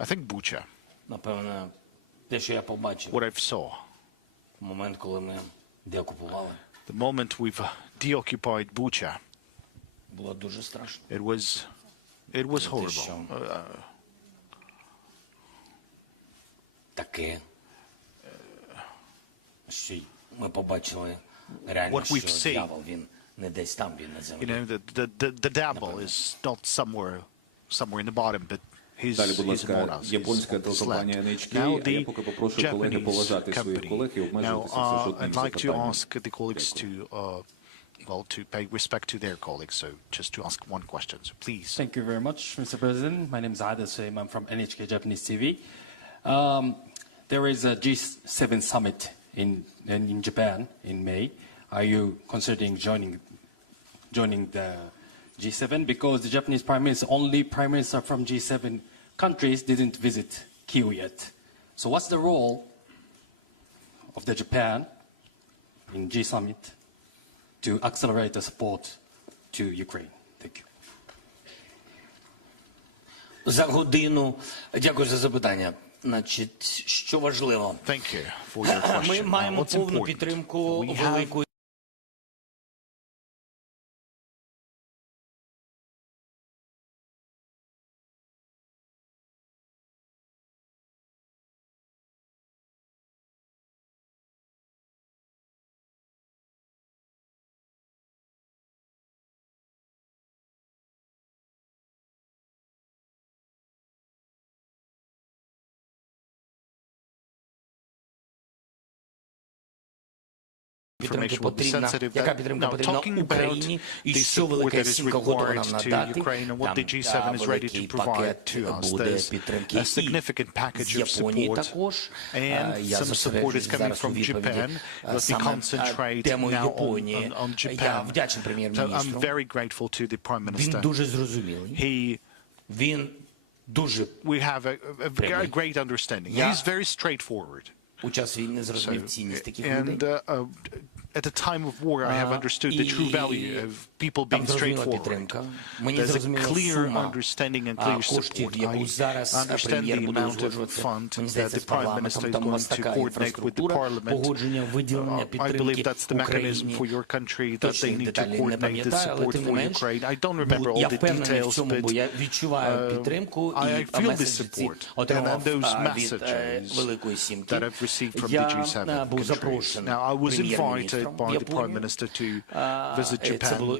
I think Bucha. What I saw. The moment we've deoccupied Bucha. It was horrible. What we've seen, you know, the devil is not somewhere in the bottom, but he's among us. Now the Japanese company. Now I'd like to ask the colleagues to to pay respect to their colleagues, so just to ask one question, so please. Thank you very much, Mr. President. My name is Ada Soim. I'm from NHK Japanese TV. There is a G7 summit in Japan in May. Are you considering joining the G7? Because the Japanese only prime minister from G7 countries didn't visit Kyiv yet. So what's the role of the Japan in G summit to accelerate the support to Ukraine? Thank you. За годину. Дякую за запитання. Значить, що важливо? Thank you for your question. Ми маємо повну підтримку великої підтримки information will be потрібна, sensitive. яка підтримка Now, потрібна talking about Україні і the що support Велика that is Сімка готова required нам to надати, Ukraine and what the G7 is ready to великий provide пакет to us. буде There's підтримки a significant package з of Японії support, також. and Я some support is зосереджусь coming зараз у from відповіді Japan. Let me саме concentrate темою now Японії. on Я Japan. вдячний So I'm прем'єр-міністру. very grateful to the Prime Він Minister. дуже зрозумілий. Він дуже We have a great understanding. He's very straightforward. у час війни зрозумів цінність таких людей. And at the time of war, I have understood the true value of people being straightforward. There's a clear understanding and clear support. I understand the amount of fund that the Prime Minister is going to coordinate with the Parliament. I believe that's the mechanism for your country, that they need to coordinate the support for Ukraine. I don't remember all the details, but I feel the support and those messages that I've received from the G7 countries. Now, I was invited by the Prime Minister to visit Japan.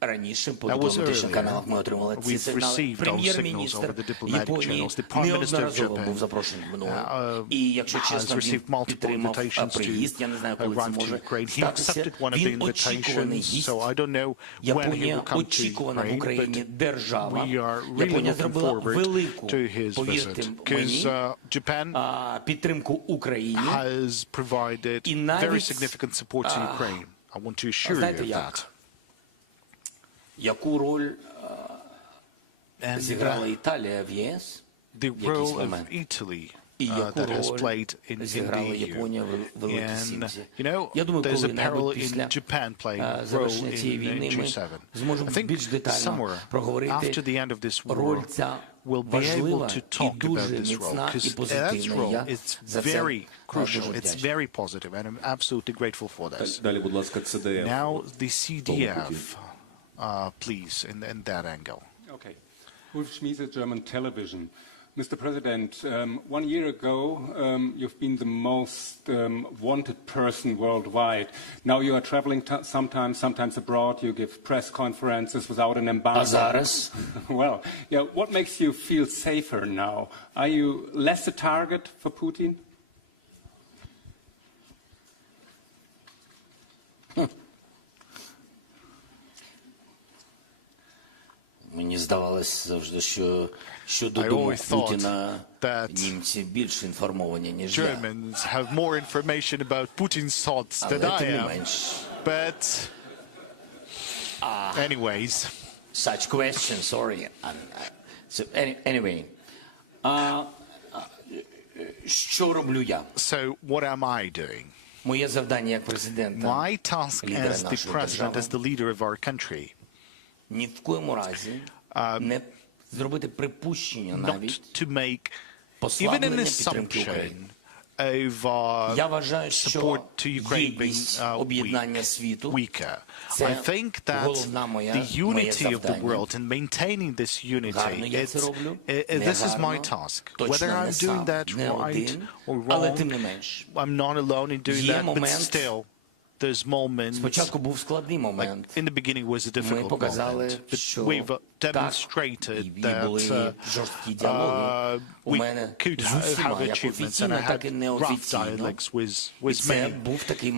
Раніше по That was дипломатичних earlier. каналах ми отримали ці We've сигнали. received those signals Прем'єр-міністр over the diplomatic Японії channels. The Prime Minister of неодноразово Japan був запрошений мною. І, якщо has чесно, він received multiple підтримав invitations приїзд. Я не знаю, коли це arrive to може Ukraine. He статися. accepted one of the Він очікуваний invitations, гість. so I don't know when he Японія will come to очікувана в Ukraine, Україні but держава. we are really Японія looking зробила forward велику, to his повірте visit, мені, because Japan підтримку Україні. has provided І very навіть, significant support to Ukraine. I want to assure you знаєте of як? that. Яку роль зіграла Італія в ЄС? The role of Italy that has played in the EU. And, you know, there's a parallel in Japan playing a role in G7. I think somewhere after the end of this war, we'll be able to talk about this role, because that role is very crucial, it's very positive, and I'm absolutely grateful for this. Now, the CDF, please, in that angle. Okay. Ulf Schmiese, German television. Mr. President, 1 year ago, you've been the most wanted person worldwide. Now you are traveling sometimes abroad. You give press conferences without an embargo. Well, yeah, what makes you feel safer now? Are you less a target for Putin? Мені здавалось завжди, що щодо думок Путіна німці більш інформовані, ніж я. Germans have more information about Putin's thoughts than I am. But anyways, such questions, sorry. So anyway, що роблю я? So what am I doing? Моє завдання як президента, My task as the president, as the leader of our country, ні в коєму разі не зробити припущення навіть even an assumption of support to Ukraine being weaker. I think that the unity of the world and maintaining this unity, this is my task. Whether I'm doing that right or wrong, I'm not alone in doing that, but still, there's moments, like in the beginning was a difficult moment, but we've demonstrated that we could have achievements, and I had rough dialogues with many,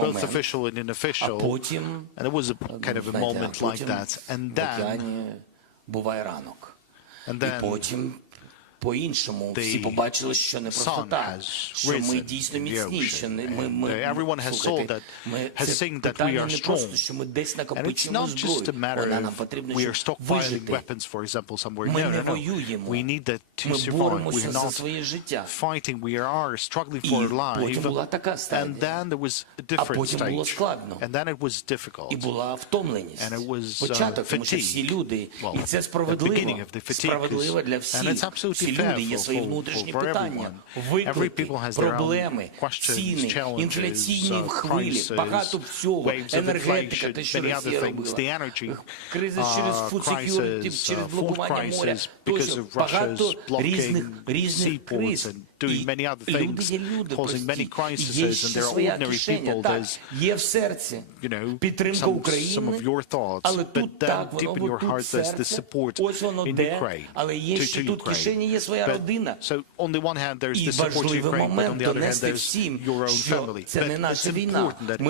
both official and unofficial, and it was a kind of a moment like that, and then по-іншому всі побачили, що не просто так, що ми дійсно міцніші, has seen that we are strong, and it's not just a matter of we are stockpiling weapons, for example, somewhere. No. We need that to survive. We are not fighting. We are struggling for our life. And then there was a different stage, and then it was difficult, and it was fatigue. Well, the beginning of the fatigue, and it's absolutely люди є свої внутрішні питання, виклики, проблеми, ціни, інфляційні хвилі, багато всього, енергетика, те, що Росія робила, криза через food security, через блокування моря, тощо багато різних криз. doing many other things, causing many crises, and there are ordinary people. There's, some of your thoughts, but then deep in your heart there's the support in Ukraine, to Ukraine. So on the one hand there's the support to Ukraine, but on the other hand there's your own family. But it's important that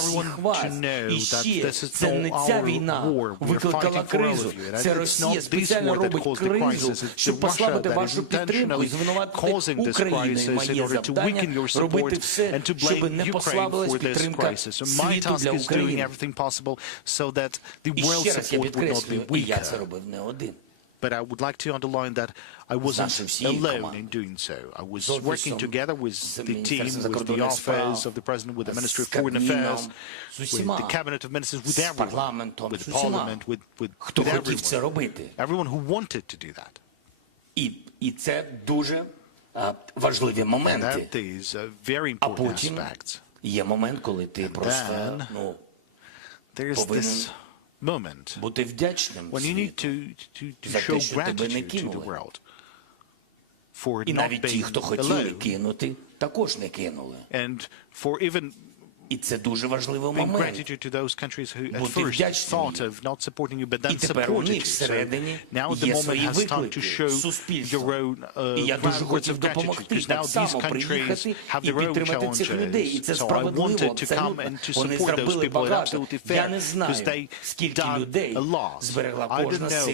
everyone to know that this is not our war. We are fighting for all of you. And it's not this war that caused the crisis. It's the Russia that is intentionally causing this crisis in order to weaken your support and to blame Ukraine for this crisis. So my task is doing everything possible so that the world support would not be weaker. But I would like to underline that I wasn't alone in doing so. I was working together with the team, with the office of the President, with the Ministry of Foreign Affairs, with the Cabinet of Ministers, with everyone, with the Parliament, with everyone. Everyone who wanted to do that. And that is a very important aspect. And then there's this moment when you need to show gratitude to the world for not being alone, and for even being gratitude to those countries who at first thought of not supporting you, but then supported you. So now the moment has come to show your own words of gratitude, because now these countries have their own challenges. So I wanted to come and to support those people. It's absolutely fair, because they done a lot. I don't know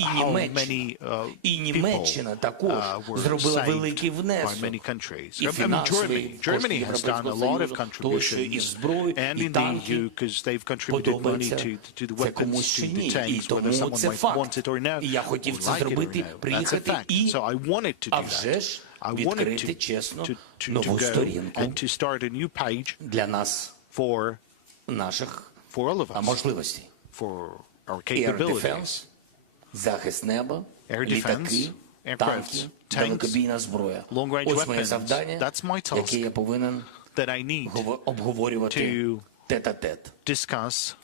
how many people were saved by many countries. I mean, Germany has done a lot of contributions, and in the EU, because they've contributed money to the weapons, to the tanks, whether someone might want it or not, or like it or not. That's a fact. So I wanted to do that. I wanted to go and to start a new page for all of us, for our capabilities, air defense, aircrafts, tanks, long-range weapons. That's my task that I need to discuss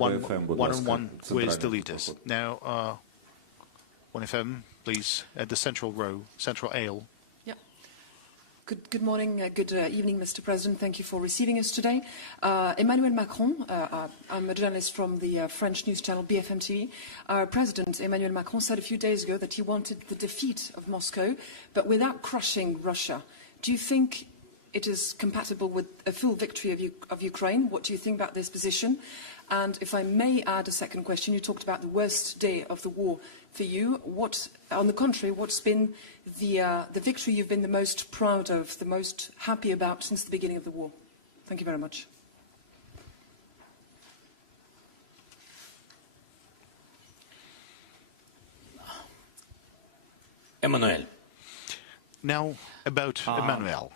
one-on-one with the leaders. Now, 1FM, please, at the central row, central aisle. Yeah. Good morning, good evening, Mr. President. Thank you for receiving us today. Emmanuel Macron, I'm a journalist from the French news channel BFM TV. Our President, Emmanuel Macron, said a few days ago that he wanted the defeat of Moscow, but without crushing Russia. Do you think it is compatible with a full victory of Ukraine? What do you think about this position? And if I may add a second question, you talked about the worst day of the war for you. What, on the contrary, what's been the victory you've been the most proud of, the most happy about since the beginning of the war? Thank you very much. Emmanuel. Now, about Emmanuel.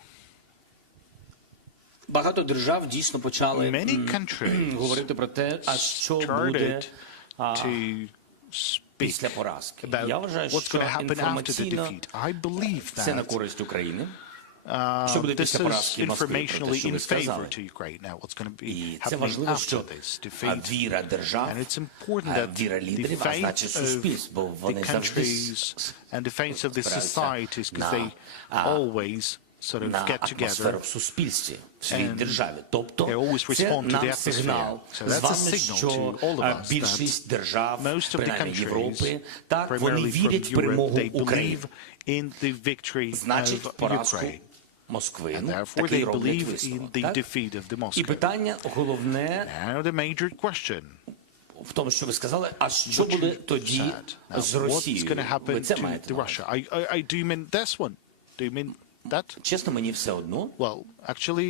Багато держав дійсно почали говорити про те, а що буде після поразки. Я вважаю, що інформаційно це на користь України. Що буде після поразки Москви, про те, що ви сказали. І це важливо, що віра держав, віра лідерів, а значить суспільств, бо вони завжди спираються sort of get together в суспільстві, в своїй державі. Тобто це нам сигнал з вами, що більшість держав, принаймні Європи, так, вони вірять в перемогу України. Значить, поразку Москви. Такий роблять висновок. І питання головне в тому, що ви сказали, а що буде тоді з Росією? Ви це маєте на увазі? Чесно, мені все одно. Чесно,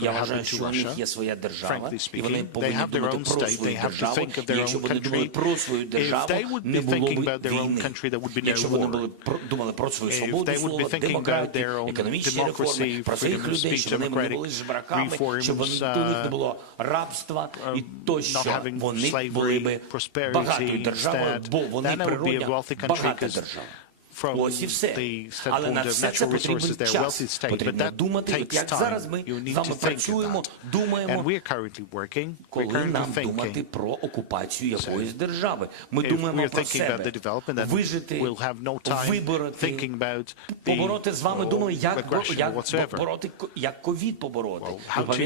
я вважаю, що у них є своя держава, і вони повинні думати про свою державу. І якщо вони думали про свою державу, не було б війни. Якщо вони думали про свою свободу слова, демократію, економічні реформи, про своїх людей, щоб вони не були жебраками, щоб у них не було рабства, і тощо вони були б багатою державою, бо вони природня багата держава. from the standpoint of natural resources, they're a wealthy state, but that takes time. You need to think about that. And we're currently working, we're currently thinking. So we're thinking about the development, and we'll have no time thinking about the aggression whatsoever. Well, how to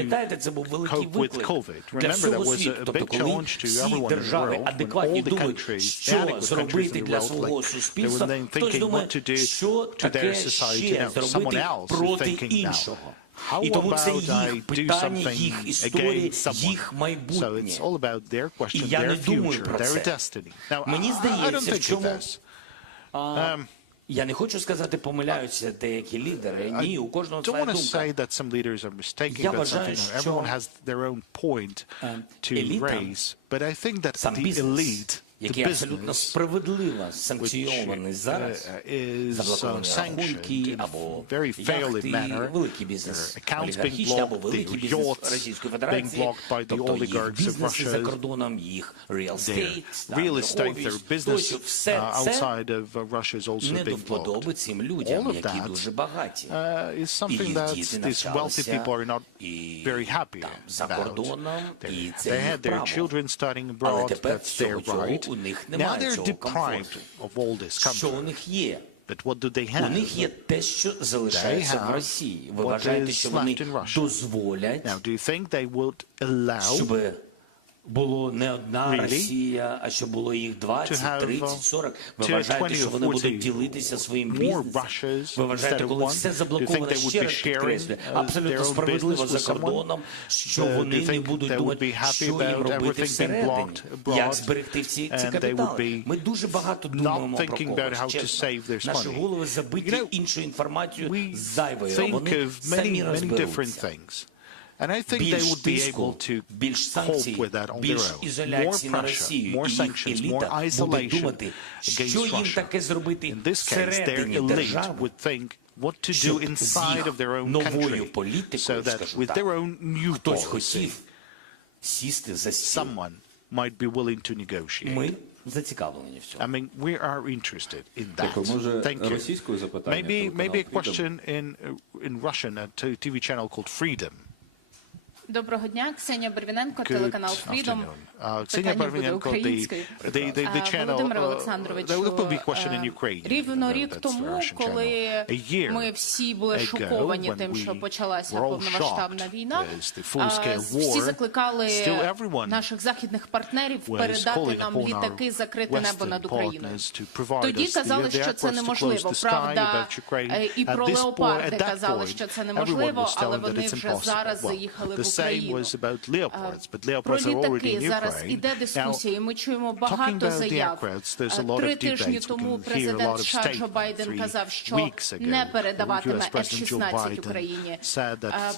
cope with COVID. Remember, that was a big challenge to everyone in the world, when all the countries, the adequate countries in the world, they were then thinking what to do to their society now. Someone else is thinking now, how about I do something against someone? So it's all about their question, their future, their destiny. Now, I don't think of this. Я не хочу сказати, помиляються деякі лідери. Ні, у кожного своя думка. I don't want to say that some leaders are mistaken about something. Everyone has their own point to raise. But I think that the elite, який абсолютно справедливо санкційований зараз, заблоковані рахунки або яхти, великий бізнес олігархічний або великий бізнес Російської Федерації, тобто їх бізнеси за кордоном, їх real estate, нерухомість, тощо все це не до вподоби цим людям, які дуже багаті. І їх діти навчалися і там за кордоном, і це їх право. Але тепер всього цього у них немає цього комфорту. Що у них є? У них є те, що залишається в Росії. Ви вважаєте, що вони дозволять, щоб було не одна Росія, а що було їх 20, 30, 40. Ви вважаєте, що вони будуть ділитися своїм бізнесом? Ви вважаєте, коли все заблоковано, ще раз підкреслюю, абсолютно справедливо за кордоном, що вони не будуть думати, що їм робити всередині, як зберегти ці капітали. Ми дуже багато думаємо про когось, чесно. Наші голови забиті іншою інформацією зайвою, а вони самі розберуться. And I think they would be able to cope with that on their own. More pressure, more sanctions, more isolation against Russia. In this case, their elite would think what to do inside of their own country, so that with their own new policy, someone might be willing to negotiate. I mean, we are interested in that. Thank you. Maybe a question in Russian at a TV channel called Freedom. Доброго дня, Ксенія Барвіненко, телеканал Freedom. Ксенія Барвіненко, the channel, Володимир Олександровичу, рівно рік тому, коли ми всі були шоковані тим, що почалася повномасштабна війна, всі закликали наших західних партнерів передати нам літаки, закрити небо над Україною. Тоді казали, що це неможливо. Правда, і про леопарди казали, що це неможливо, але вони вже зараз заїхали в Україну. Про літаки зараз іде дискусія, і ми чуємо багато заяв. 3 тижні тому президент США Джо Байден казав, що не передаватиме F-16 Україні.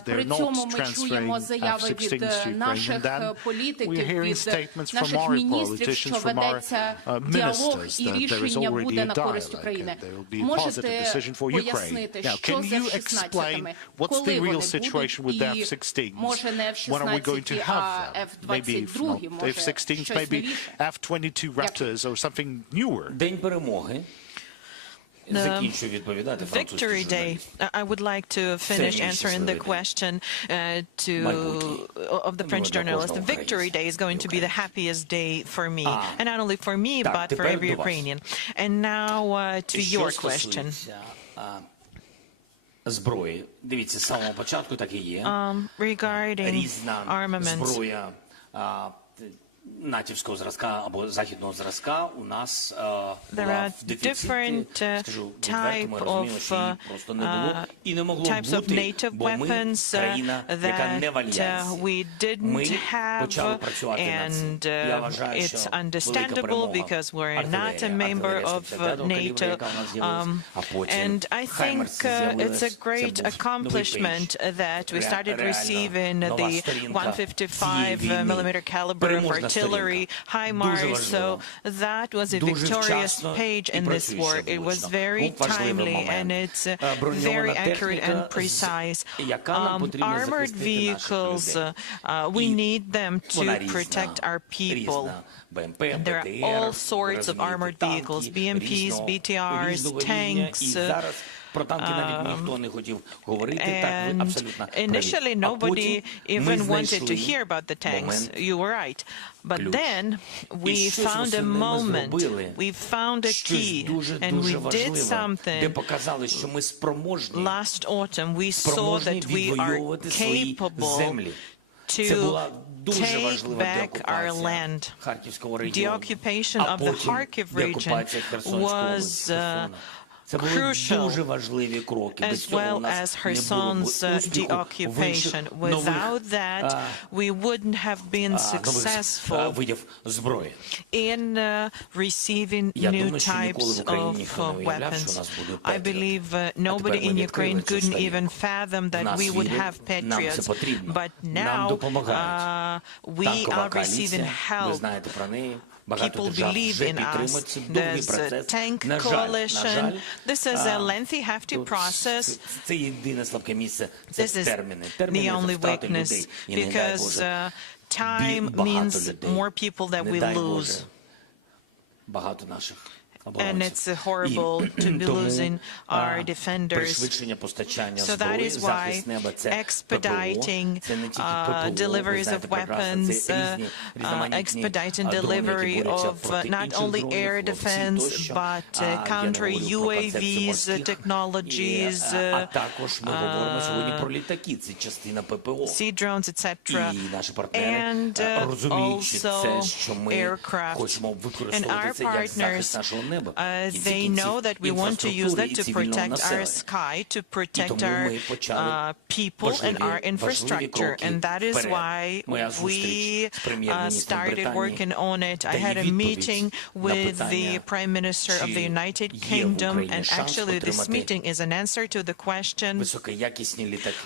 При цьому ми чуємо заяви від наших політиків, від наших міністрів, що ведеться діалог і рішення буде на користь України. Можете пояснити, що з F-16, коли вони будуть, і може не F-16, а F-22, може щось новіше? F-22 Raptors or something newer. День перемоги. Victory Day. I would like to finish answering the question of the French journalist. Victory Day is going to be the happiest day for me, and not only for me, but for every Ukrainian. And now to your question. Зброї. Дивіться, з самого початку так і є. Regarding armaments. Зброя натівського зразка або західного зразка у нас була в дефіциті. Скажу відверто, ми розуміємо, що її просто не було і не могло бути, бо ми країна, яка не в альянсі. Ми почали працювати над цим. Я вважаю, що велика перемога артилерія, яка у нас з'явилась, and I think it's a great accomplishment that we started receiving the 155 millimeter caliber of artillery artillery, HIMARS. So that was a victorious page in this war. It was very timely and it's very accurate and precise. Armored vehicles, we need them to protect our people. There are all sorts of armored vehicles, BMPs, BTRs, tanks. And initially nobody even wanted to hear about the tanks. You were right. But then we found a moment, we found a key, and we did something. Last autumn we saw that we are capable to take back our land. The occupation of the Kharkiv region was crucial, as well as Kherson's deoccupation. Without that, we wouldn't have been successful in receiving new types of weapons. I believe nobody in Ukraine couldn't even fathom that we would have Patriots. But now we are receiving help. People believe in us. There's a tank coalition. This is a lengthy, hefty process. This is the only weakness, because time means more people that we lose. And it's horrible to be losing our defenders. So that is why expediting deliveries of weapons, expediting delivery of not only air defense, but counter UAVs, technologies, sea drones, etc., and also aircraft. And our partners, they know that we want to use that to protect our sky, to protect our people and our infrastructure. And that is why we started working on it. I had a meeting with the Prime Minister of the United Kingdom, and actually this meeting is an answer to the question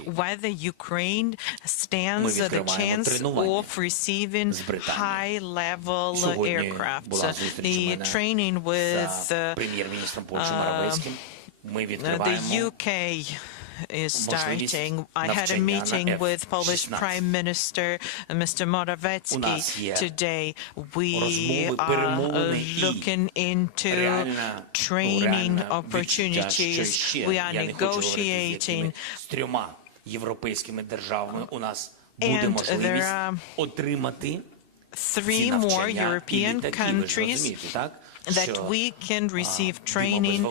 whether Ukraine stands the chance of receiving high-level aircrafts. The training with the UK is starting. I had a meeting with Polish Prime Minister Mr. Morawiecki today. We are looking into training opportunities. We are negotiating. And there are 3 more European countries that we can receive training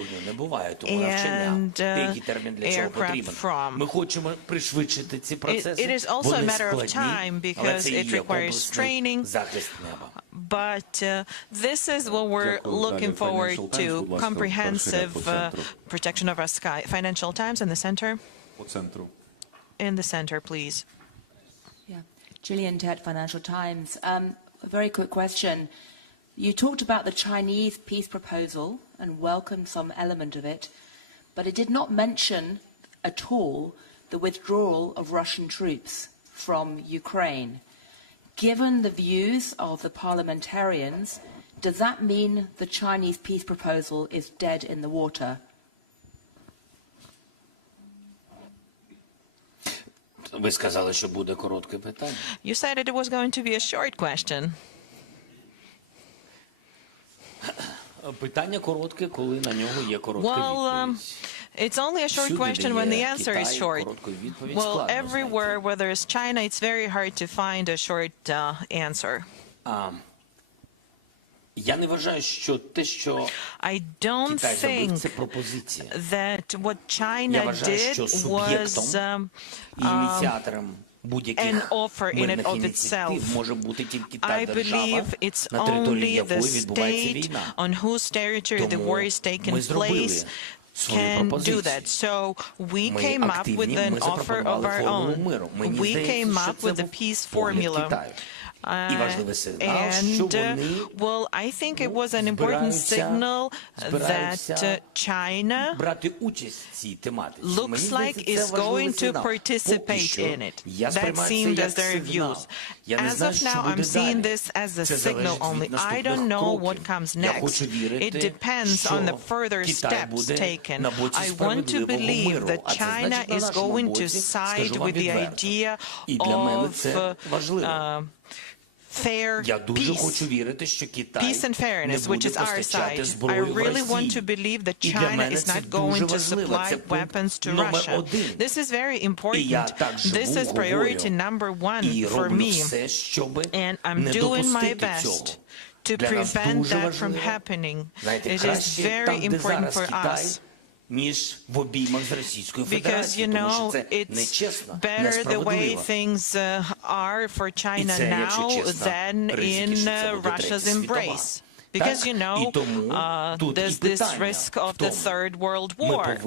and aircraft from. It is also a matter of time because it requires training, but this is what we're looking forward to, comprehensive protection of our sky. Financial Times in the center. In the center, please. Yeah, Gillian Ted, Financial Times. A very quick question. You talked about the Chinese peace proposal and welcomed some element of it, but it did not mention at all the withdrawal of Russian troops from Ukraine. Given the views of the parliamentarians, does that mean the Chinese peace proposal is dead in the water? You said it was going to be a short question. Well, it's only a short question when the answer is short. Well, everywhere where there is China, it's very hard to find a short answer. I don't think that what China did was an offer in and of itself. I believe it's only the state on whose territory the war is taking place can do that. So we came up with an offer of our own. We came up with a peace formula. Well, I think it was an important signal that China looks like is going to participate in it. That seemed as their views. As of now, I'm seeing this as a signal only. I don't know what comes next. It depends on the further steps taken. I want to believe that China is going to side with the idea of fair peace and fairness, which is our side. I really want to believe that China is not going to supply weapons to Russia. This is very important. This is priority number one for me, and I'm doing my best to prevent that from happening. It is very important for us. Because, you know, it's better the way things are for China now than in Russia's embrace. Because, you know, there's this risk of the Third World War. And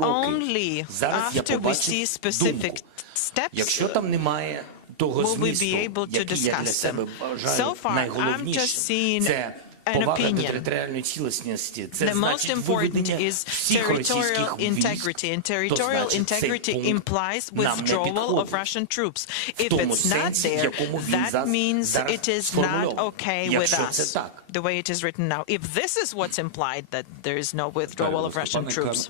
only after we see specific steps will we be able to discuss them. So far, I'm just seeing an opinion. The most important is territorial integrity, and territorial integrity implies withdrawal of Russian troops. If it's not there, that means it is not okay with us, the way it is written now. If this is what's implied, that there is no withdrawal of Russian troops.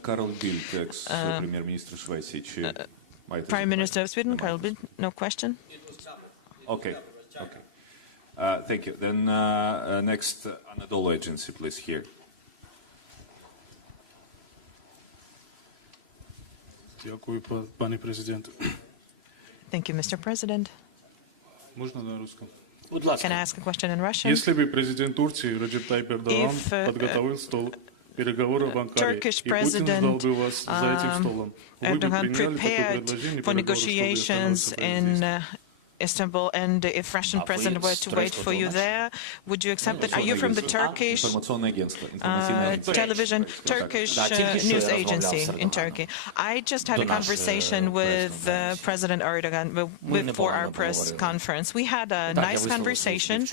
Prime Minister of Sweden, Carl Bildt, no question? Okay. Thank you. Then next, Anadolu Agency, please, here. Thank you, Mr. President. Can I ask a question in Russian? If Turkish President Erdogan prepared for negotiations in Istanbul, and if Russian President were to wait for you there, would you accept that? Are you from the Turkish television, Turkish news agency in Turkey? I just had a conversation with President Erdogan before our press conference. We had a nice conversation.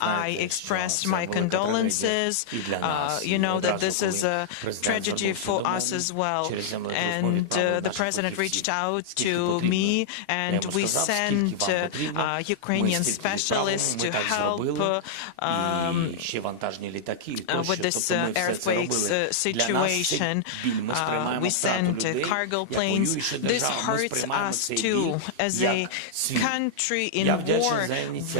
I expressed my condolences. You know that this is a tragedy for us as well. And the President reached out to me, and we sent Ukrainian specialists to help with this earthquake situation. We sent cargo planes. This hurts us too. As a country in war,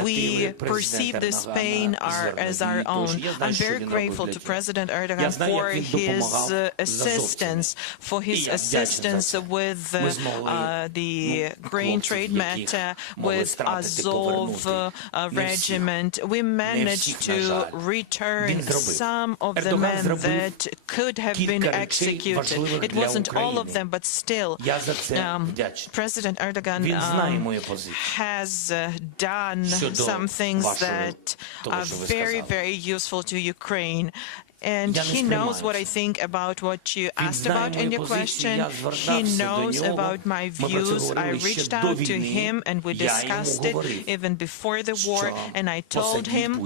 we perceive this pain as our own. I'm very grateful to President Erdogan for his assistance, with the grain trade matter, with Azov regiment. We managed to return some of the men that could have been executed. It wasn't all of them, but still, President Erdogan has done some things that are very, very useful to Ukraine. And he knows what I think about what you asked about in your question. He knows about my views. I reached out to him and we discussed it even before the war. And I told him,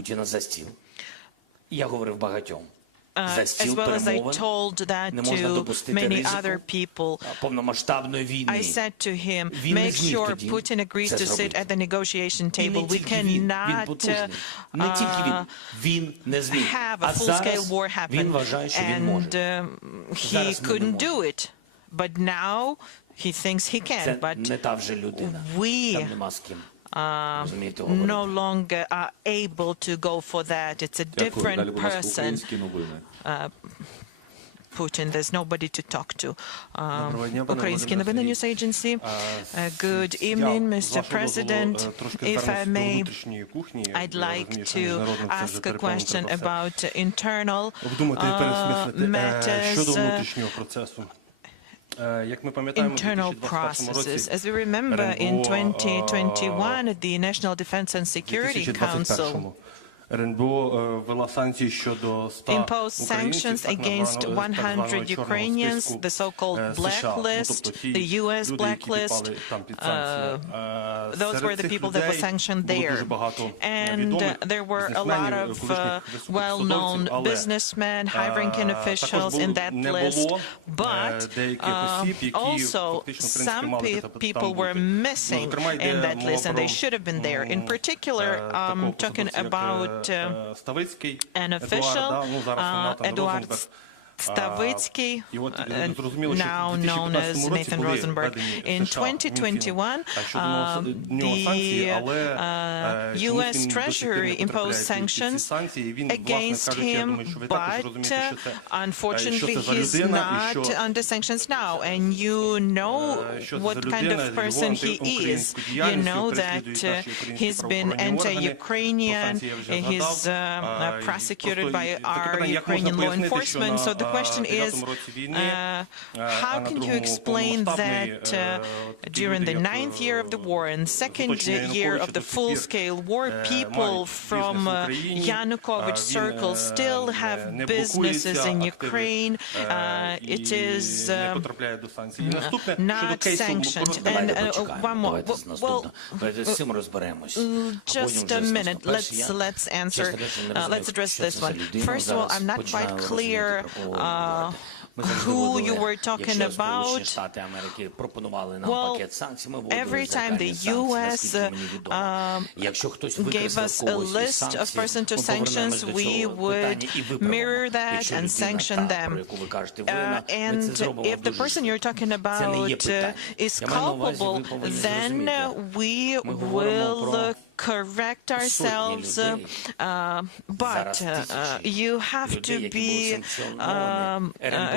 as well as I told that to many other people, I said to him, make sure Putin agrees to sit at the negotiation table. We cannot have a full-scale war happen. And he couldn't do it. But now he thinks he can. But we no longer are able to go for that. It's a different person. Putin, there's nobody to talk to. Ukrainski Noviny News Agency. Good evening, Mr. President. If I may, I'd like to ask a question about internal matters. Internal processes. As we remember, in 2021, the National Defense and Security Council imposed sanctions against 100 Ukrainians, the so-called blacklist, the U.S. blacklist. Those were the people that were sanctioned there. And there were a lot of well-known businessmen, high-ranking officials in that list. But also some people were missing in that list, and they should have been there. In particular, talking about an official, Eduard Stavitsky, now known as Nathan Rosenberg. In 2021, the U.S. Treasury imposed sanctions against him, but unfortunately he's not under sanctions now. And you know what kind of person he is. You know that he's been anti-Ukrainian, he's prosecuted by our Ukrainian law enforcement. So the question is, how can you explain that during the 9th year of the war and 2nd year of the full-scale war, people from Yanukovych circles still have businesses in Ukraine? It is not sanctioned. And one more. Well, just a minute. Let's answer. Let's address this one. First of all, I'm not quite clear who you were talking about. Well, every time the U.S. gave us a list of persons to sanctions, we would mirror that and sanction them. And if the person you're talking about is culpable, then we will correct ourselves, but you have to be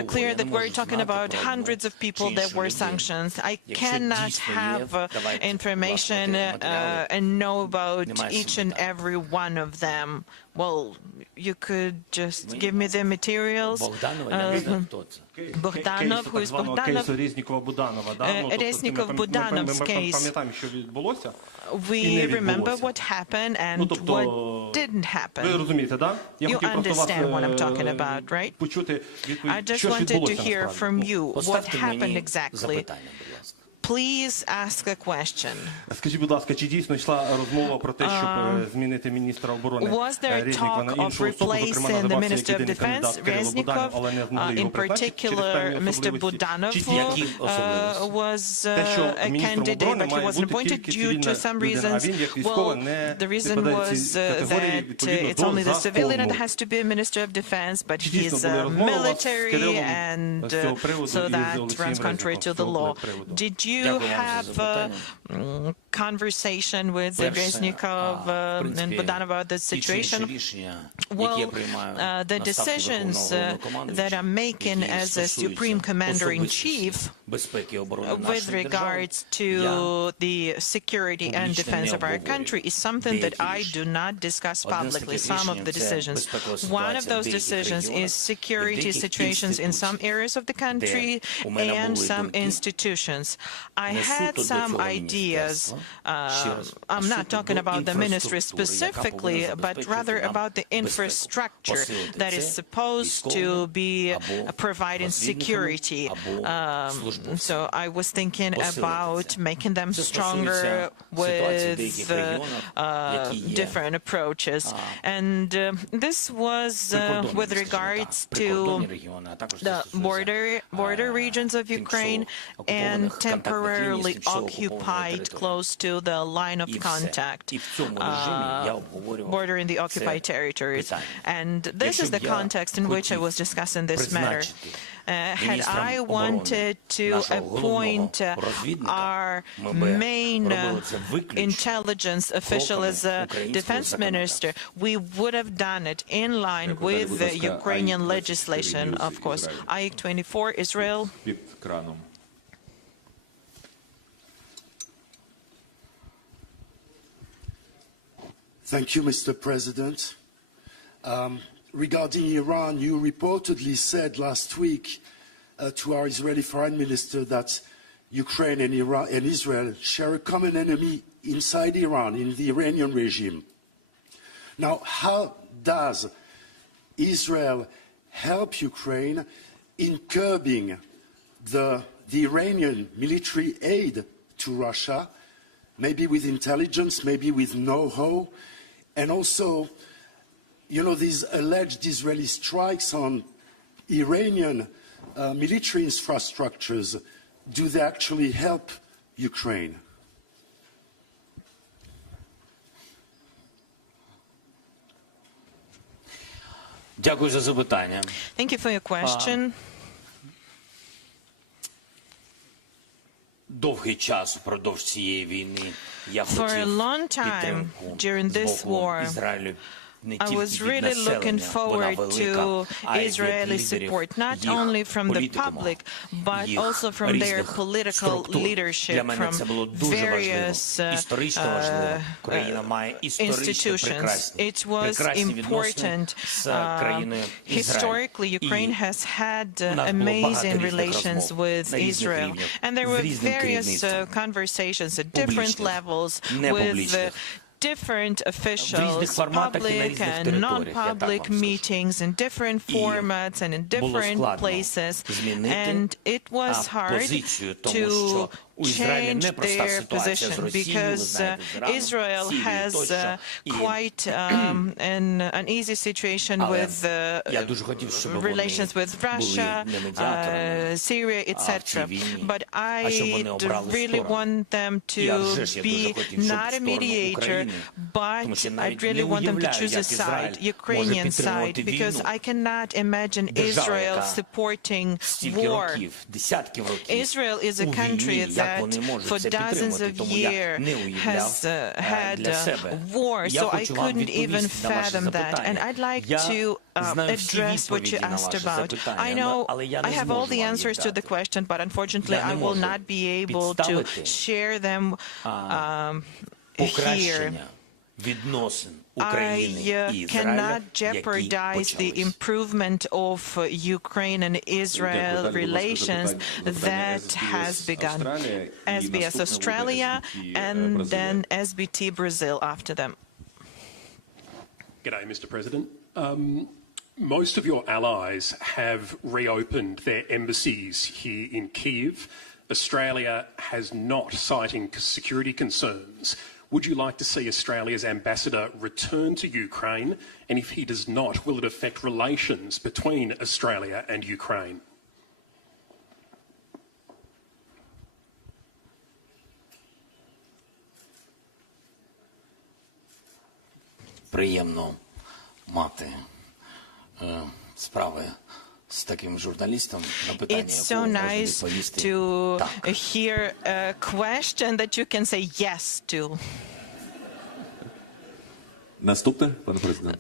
clear that we're talking about hundreds of people that were sanctioned. I cannot have information and know about each and every one of them. Well, you could just give me the materials. Bogdanov, who is Bogdanov? Reznikov-Budanov's case. We remember what happened and what didn't happen. You understand what I'm talking about, right? I just wanted to hear from you what happened exactly. Please ask a question. Was there talk of replacing the Minister of Defense, Reznikov? In particular, Mr. Budanov was a candidate, but he wasn't appointed due to some reasons. Well, the reason was that it's only the civilian that has to be a Minister of Defense, but he's military, and so that runs contrary to the law. Did you have a conversation with Reznikov and Budanov about the situation? Well, the decisions that I'm making as a Supreme Commander-in-Chief with regards to the security and defense of our country is something that I do not discuss publicly, some of the decisions. One of those decisions is security situations in some areas of the country and some institutions. I had some ideas. I'm not talking about the ministry specifically, but rather about the infrastructure that is supposed to be providing security. So I was thinking about making them stronger with different approaches. And this was with regards to the border regions of Ukraine and temporarily occupied close to the line of contact, bordering the occupied territories. And this is the context in which I was discussing this matter. Had I wanted to appoint our main intelligence official as a defense minister, we would have done it in line with the Ukrainian legislation, of course. IEC-24, Israel. Thank you, Mr. President. Regarding Iran, you reportedly said last week to our Israeli foreign minister that Ukraine and Israel share a common enemy inside Iran, in the Iranian regime. Now, how does Israel help Ukraine in curbing the Iranian military aid to Russia, maybe with intelligence, maybe with know-how, and also, you know, these alleged Israeli strikes on Iranian military infrastructures, do they actually help Ukraine? Дякую за запитання. Thank you for your question. Довгий час впродовж цієї війни я For a long хотів time підтримку during з this боку war, Ізраїлю. I was really looking forward to Israeli support, not only from the public, but also from their political leadership, from various institutions. It was important. Historically, Ukraine has had amazing relations with Israel, and there were various conversations at different levels with different officials, public and non-public meetings in different formats and in different places, and it was hard to change their position because Israel has quite an uneasy situation with relations with Russia, Syria, etc. But I really want them to be not a mediator, but I really want them to choose a side, Ukrainian side, because I cannot imagine Israel supporting war. Israel is a country that for dozens of years has had war, so I couldn't even fathom that. And I'd like to address what you asked about. I know I have all the answers to the question, but unfortunately I will not be able to share them here. I cannot jeopardize the improvement of Ukraine and Israel relations that has begun. SBS Australia and then SBT Brazil after them. G'day, Mr. President. Most of your allies have reopened their embassies here in Kyiv. Australia has not, citing security concerns. Would you like to see Australia's ambassador return to Ukraine? And if he does not, will it affect relations between Australia and Ukraine? Приємно мати справи з таким журналістом. It's so nice to hear a question that you can say yes to. Наступне, пане президент.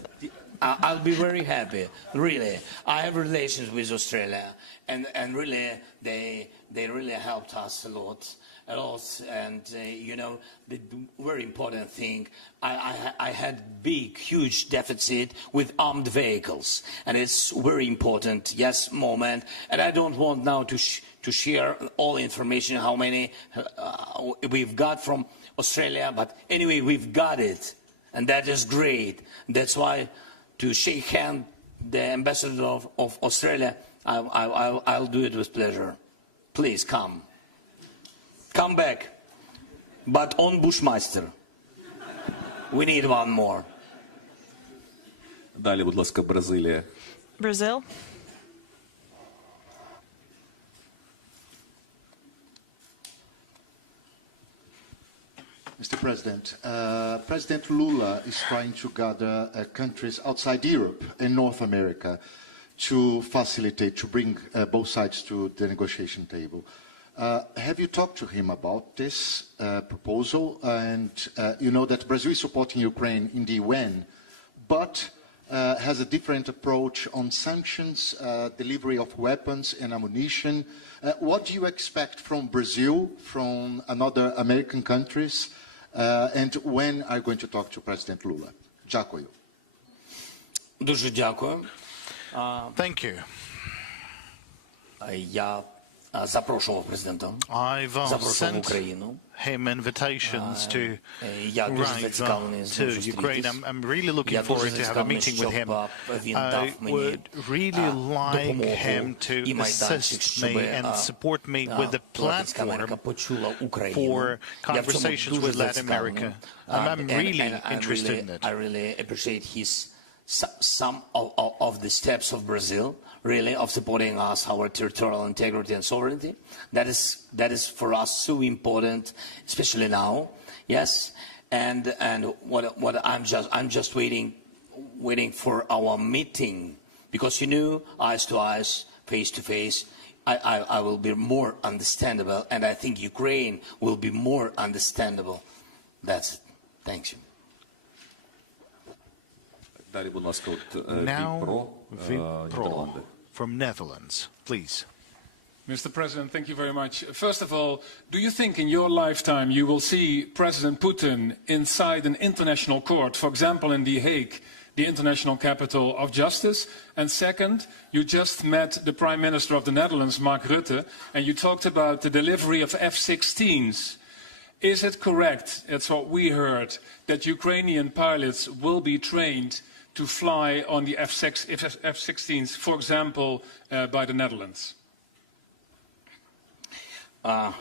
I'll be very happy. Really, I have relations with Australia, and really, they really helped us a lot. And you know, the very important thing, I had huge deficit with armed vehicles, and it's very important, yes, moment. And I don't want now to share all information how many we've got from Australia, but anyway, we've got it, and that is great. That's why to shake hand the ambassador of Australia, I'll do it with pleasure. Please come. Come back, but on Bushmaster. We need one more. Далі, будь ласка, Бразилія. Brazil. Mr. President, President Lula is trying to gather countries outside Europe and North America to facilitate, to bring both sides to the negotiation table. Have you talked to him about this proposal? And you know that Brazil is supporting Ukraine in the UN, but has a different approach on sanctions, delivery of weapons and ammunition. What do you expect from Brazil, from another American countries, and when are you going to talk to President Lula? Дякую. Дуже дякую. Thank you. Я запрошував президента, запрошував Україну. Him invitations to Ukraine. I'm really looking forward to have a meeting with him. I would really like him to assist me and support me with a platform for conversations with Latin America. I'm really interested in it. I really appreciate some of the steps of Brazil, really, of supporting us, our territorial integrity and sovereignty. That is for us so important, especially now. Yes, and what I'm just waiting for our meeting, because eyes to eyes, face to face, I will be more understandable, and I think Ukraine will be more understandable. That's it. Thank you. Now, Vipro from Netherlands, please. Mr. President, thank you very much. First of all, do you think in your lifetime you will see President Putin inside an international court, for example in The Hague, the international capital of justice? And second, you just met the Prime Minister of the Netherlands, Mark Rutte, and you talked about the delivery of F-16s. Is it correct, it's what we heard, that Ukrainian pilots will be trained to fly on the F-16s, for example, by the Netherlands? Well,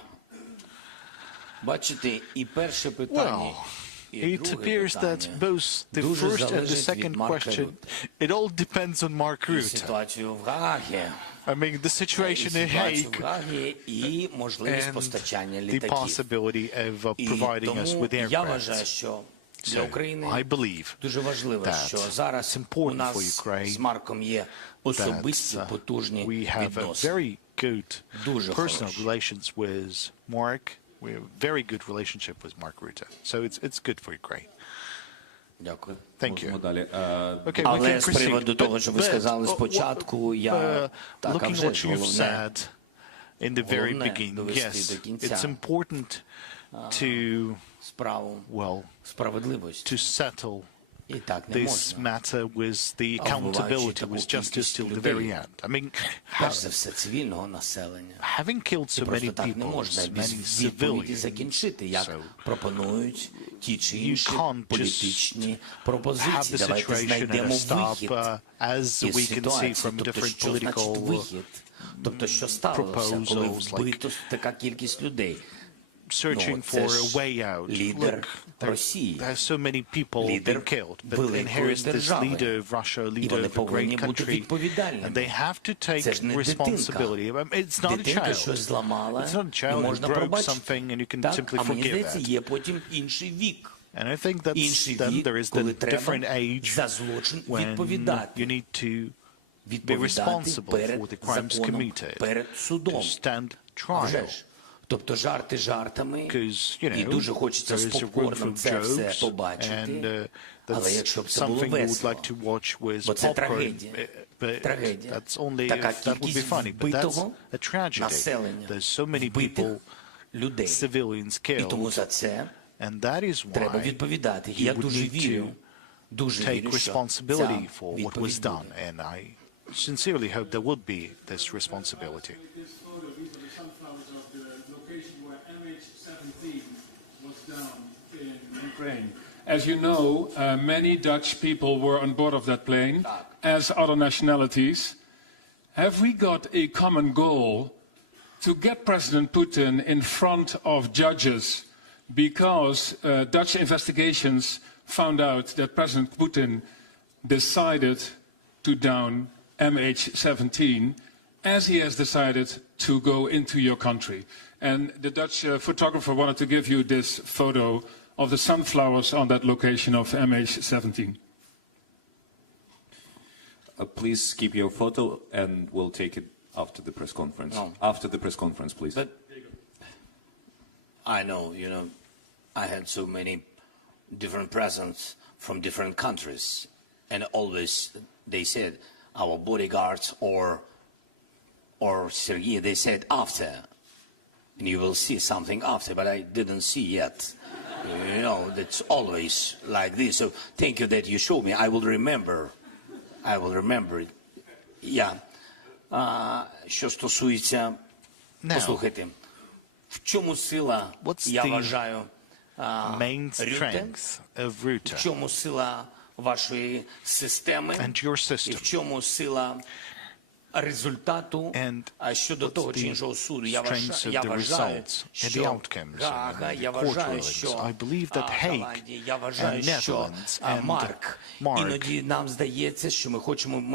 it appears that both the first and the second question, it all depends on Mark Rutte. I mean, the situation in Hague and the possibility of providing us with aircraft. So I believe that it's important for Ukraine that we have a very good personal relations with Mark. We have a very good relationship with Mark Rutte. So it's good for Ukraine. Thank you. Okay, we can proceed. Looking at what you've said in the very beginning, yes, it's important to to settle this matter with the accountability, with justice till the very end. I mean, having killed so many people, many civilians, so you can't just have the situation at a stop, as we can see from different political proposals, like searching for a way out. Look, there's so many people being killed, but then here is this leader of Russia, leader of a great country, and they have to take responsibility. It's not a child. It's not a child who broke something and you can simply forgive that. And I think that then there is the different age when you need to be responsible for the crimes committed, to stand trial. Because, there is a room for jokes, and that's something we would like to watch with popcorn, but that's only if that would be funny. But that's a tragedy. There's so many people, civilians killed, and that is why you would need to take responsibility for what was done, and I sincerely hope there will be this responsibility. Ukraine. As you know, many Dutch people were on board of that plane, as other nationalities. Have we got a common goal to get President Putin in front of judges because Dutch investigations found out that President Putin decided to down MH17 as he has decided to go into your country? And the Dutch photographer wanted to give you this photo of the sunflowers on that location of MH17. Please keep your photo and we'll take it after the press conference. No. After the press conference, please. But I know, I had so many different presidents from different countries, and always they said our bodyguards or Sergei, they said after, and you will see something after, but I didn't see yet. That's always like this. So thank you that you showed me. I will remember. I will remember it. Yeah. Що стосується Послухайте, в чому сила, я вважаю, Рюте, в чому сила вашої системи, і в чому сила результату щодо того чи іншого суду. Я вважаю, що Гаага, я вважаю, що Голландія, я вважаю, що Марк. Іноді нам здається, що ми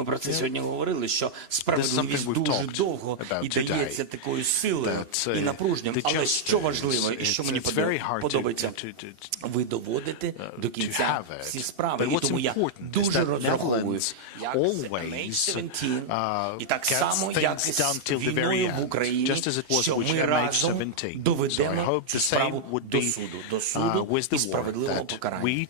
про це сьогодні говорили, що справедливість дуже довго і дається такою силою і напруженням. Але що важливо і що мені подобається, ви доводите до кінця всі справи. І тому я дуже розраховую, як MH17, і так само, як і з війною в Україні, що ми разом доведемо цю справу до суду і справедливого покарання.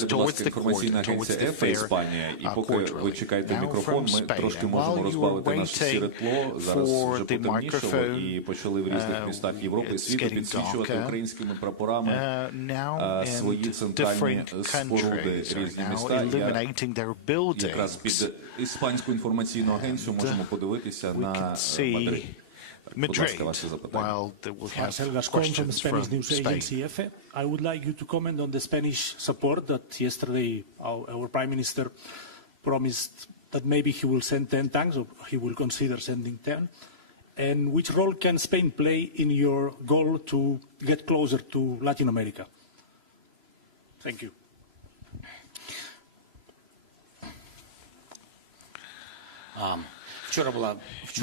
Інформаційна агенція ЕФА Іспанія. І поки ви чекаєте мікрофон, ми трошки можемо розбавити наше сіре тло. Зараз вже потемнішало і почали в різних містах Європи і світу підсвічувати українськими прапорами свої центральні споруди, різні міста. Якраз під іспанську інформаційну агенцію можемо подивитися на Madrid. While they will have questions from the Spanish news agency EFE, I would like you to comment on the Spanish support that yesterday our Prime Minister promised that maybe he will send 10 tanks, or he will consider sending 10. And which role can Spain play in your goal to get closer to Latin America? Thank you.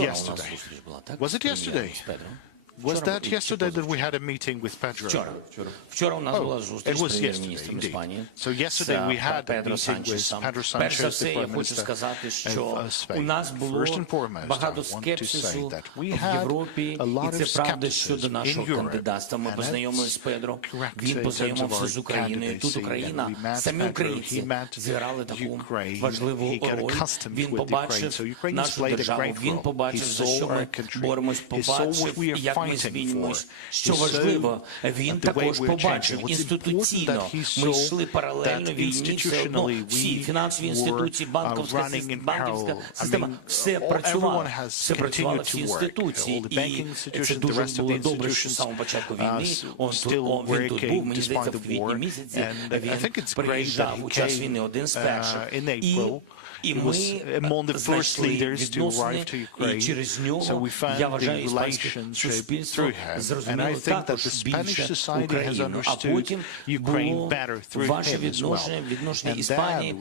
Yesterday. Was it yesterday? Was that yesterday that we had a meeting with Pedro? Вчора у нас була зустріч з прем'єр-міністром Іспанії. So yesterday we had a meeting with Pedro Перш за Sanchez, все, the я Prime хочу Minister сказати, of що у Spain. нас було First and foremost, багато I want to say скепсису that we в had Європі, a lot і of це правда skepticism щодо in нашого Europe. кандидатства. Ми And познайомилися з Педро, correct він in terms познайомився of з our Україною. Тут candidacy, Україна, and we met самі Pedro, українці he met зіграли таку Ukraine, важливу he got роль. accustomed Він with Ukraine, побачив so Ukraine has нашу played a державу, great він role. побачив, He за saw що our ми country. боремось, He saw what побачив, we are як ми fighting змінюємось. for. Що He важливо, saw він the way також we're побачив changing. What's інституційно. important that he Ми saw йшли паралельно that війні, все одно institutionally всі we фінансові were інституції, банківська система, все працювало, все працювало, всі інституції, і це дуже було добре, що з самого початку війни він тут був, мені здається, в квітні місяці, він приїжджав у час війни один з перших, і ми знайшли відносини, і через нього, я вважаю, іспанське суспільство зрозуміло також більше Україну, а потім було ваше відношення Іспанії,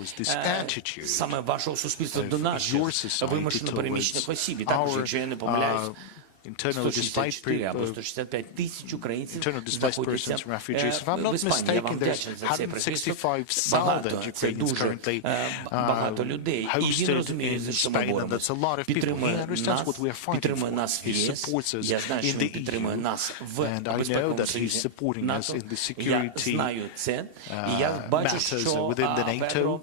саме вашого суспільства до наших вимушено переміщених осіб. І також, якщо я не помиляюсь, 164 або 165 тисяч українців знаходяться в Іспанії. Я вам вдячний за цей прихисток. Багато, це дуже багато людей. І він розуміє, за що ми боремося. Підтримує нас в ЄС. Я знаю, що він підтримує нас в безпековому союзі НАТО. Я знаю це. І я бачу, що Педро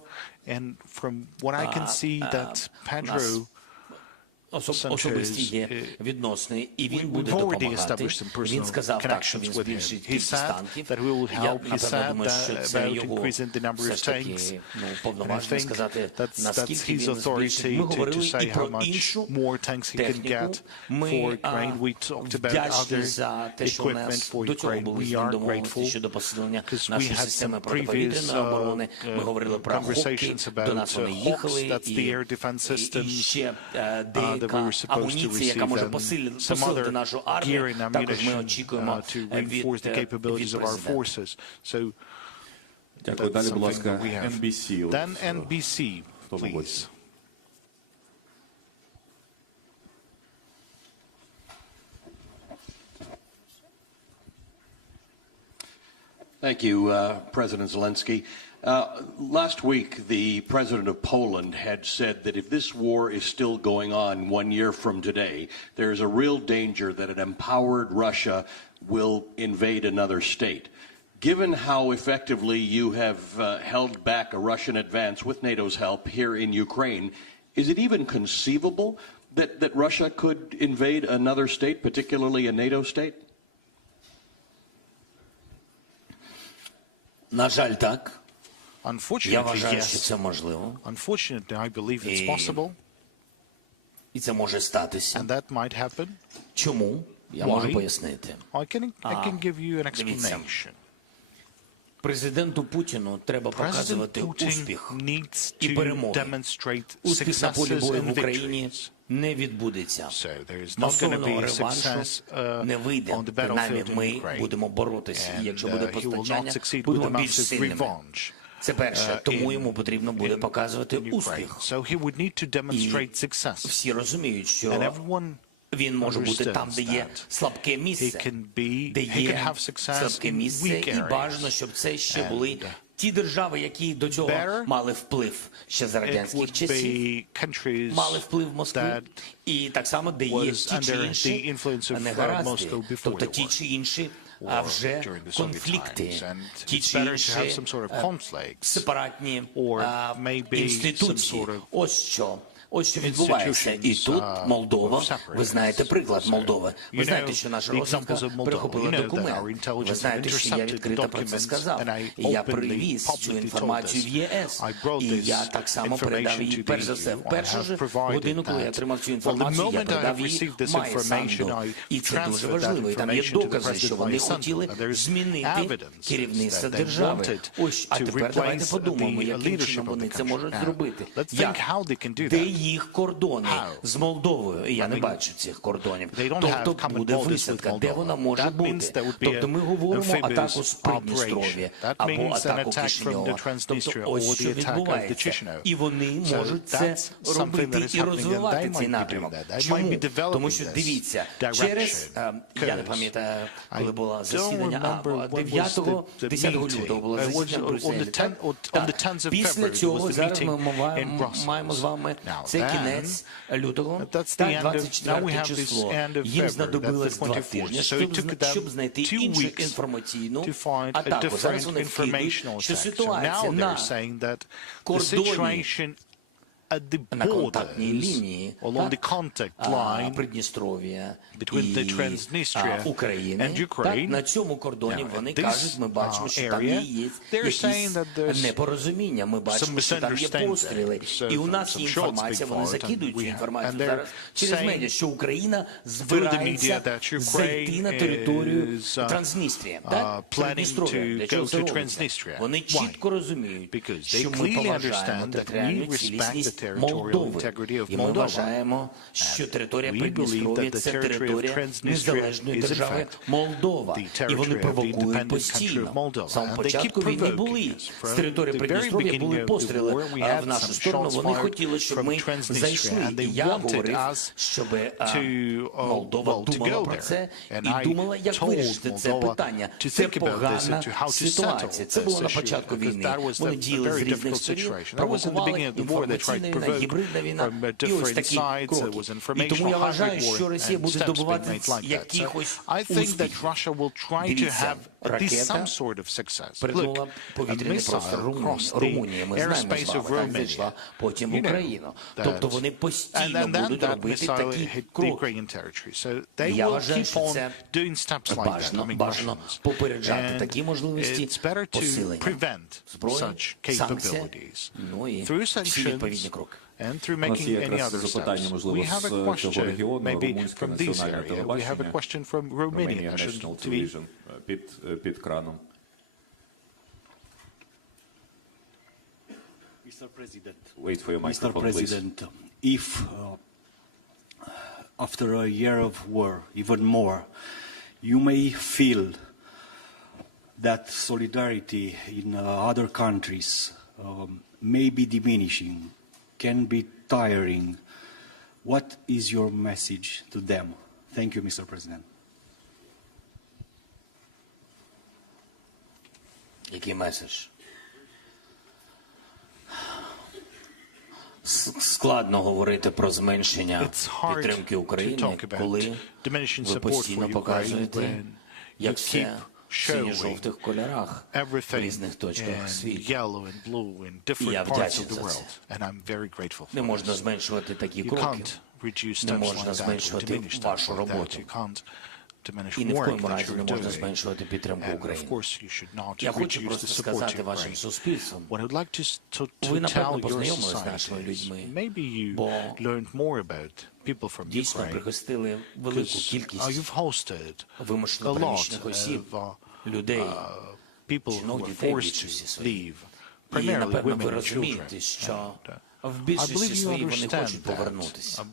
особисті є відносини, і він буде допомагати. Він сказав так, що він збільшить кількість танків. Я, напевно, думаю, що це його все ж таки повноважно сказати, наскільки він збільшить. Ми говорили і про іншу техніку. Ми вдячні за те, що у нас до цього були з ним домовленості щодо посилення нашої системи протиповітряної оборони. Ми говорили про Хокки, до нас вони їхали, і ще деякі амуніція, яка може посилити нашу армію, також ми очікуємо від президента. Дякую. Далі, будь ласка, NBC. Then NBC, please. Thank you, President Zelensky. Last week, the president of Poland had said that if this war is still going on 1 year from today, there is a real danger that an empowered Russia will invade another state. Given how effectively you have held back a Russian advance with NATO's help here in Ukraine, is it even conceivable that Russia could invade another state, particularly a NATO state? На жаль, так. Unfortunately, Я вважаю, що це можливо. Unfortunately, I believe it's possible. І це може статися. And that might happen. Чому? Я можу пояснити. I can give you an explanation. Президенту Путіну треба показувати успіх і перемоги. Успіх на полі бою в Україні не відбудеться. Масового реваншу не вийде. Принаймні ми будемо боротися. І якщо буде постачання, будемо більш сильними. Це перше. Тому йому потрібно буде показувати успіх. І всі розуміють, що він може бути там, де є слабке місце, де є слабке місце, і бажано, щоб це ще були ті держави, які до цього мали вплив ще за радянських часів, мали вплив в Москві, і так само, де є ті чи інші негаразди, тобто ті чи інші вже конфлікти, ті чи інші сепаратні інституції. Ось що відбувається. І тут Молдова, ви знаєте приклад Молдови. Ви знаєте, що наша розвідка перехопила документ. Ви знаєте, що я відкрито про це сказав. І я привіз цю інформацію в ЄС. І я так само передав її, перш за все, в першу ж годину, коли я отримав цю інформацію, я передав її Майсанду. І це дуже важливо. І там є докази, що вони хотіли змінити керівництво держави. Ось, а тепер давайте подумаємо, яким чином вони це можуть зробити. Де їх кордони з Молдовою? І я не бачу цих кордонів. Тобто буде висадка. Де вона може бути? Тобто ми говоримо атаку з Придністров'я або атаку Кишиньова. Тобто ось що відбувається. І вони можуть це робити і розвивати цей напрямок. Чому? Тому що, дивіться, через, я не пам'ятаю, коли було засідання, 9-10 лютого було засідання Брюсселі. Після цього зараз ми маємо з вами це кінець лютого, так, 24 число. Їм знадобилось 2 тижні, щоб знайти іншу інформаційну атаку. Зараз вони вкидуть, що ситуація на кордоні, на контактній лінії Придністров'я і України, так, на цьому кордоні вони кажуть, ми бачимо, що там є якісь непорозуміння, ми бачимо, що там є постріли. І у нас є інформація, вони закидують цю інформацію зараз через медіа, що Україна збирається зайти на територію Трансністрії, так, Придністров'я. Для чого це робиться? Вони чітко розуміють, що ми поважаємо територіальну цілісність Молдови. І ми вважаємо, що територія Придністров'я – це територія незалежної держави Молдова. І вони провокують постійно. З самого початку війни були. З території Придністров'я були постріли в нашу сторону. Вони хотіли, щоб ми зайшли. І я говорив, щоб Молдова думала про це і думала, як вирішити це питання. Це погана ситуація. Це було на початку війни. Вони діяли з різних сторін, провокували інформаційну війна, гібридна війна і ось такі кроки. І тому я вважаю, що Росія буде добувати якихось успіхів. Дивіться, ракета перетнула повітряний простір Румунії. Ми знаємо з вами, так зайшла потім в Україну. Тобто вони постійно будуть робити такі кроки. Я вважаю, що це бажано попереджати такі можливості посилення зброї, санкцій, ну і всі відповідні кроки. And through making any other steps. We have a question, maybe from this area. We have a question from Romania National Television. Під краном. Mr. President. Wait for your microphone, Mr. President, if after a year of war, even more, you may feel that solidarity in other countries may be diminishing, can be tiring. What is your message to them? Thank you, Mr. President. Який меседж? Складно говорити про зменшення підтримки України, коли ви постійно показуєте, як все в синьо-жовтих кольорах в різних точках світу. І я вдячний за це. Не можна зменшувати такі кроки. Не можна зменшувати вашу роботу. diminish І ні в work коєму that разі не you're можна doing. зменшувати підтримку And of України. course, you should not Я хочу reduce просто the support сказати to вашим Ukraine. суспільством, What I'd like to ви, tell напевно, your познайомилися з нашими societies, людьми, maybe you бо learned more about people from дійсно Ukraine, прихистили велику because кількість you've hosted a вимушено lot переміщених осіб, of людей, people who жінок, were дітей в forced більшості to своїй. leave, І, primarily напевно, ви women and розумієте, children. що в I більшості believe you своїй вони understand хочуть повернутися.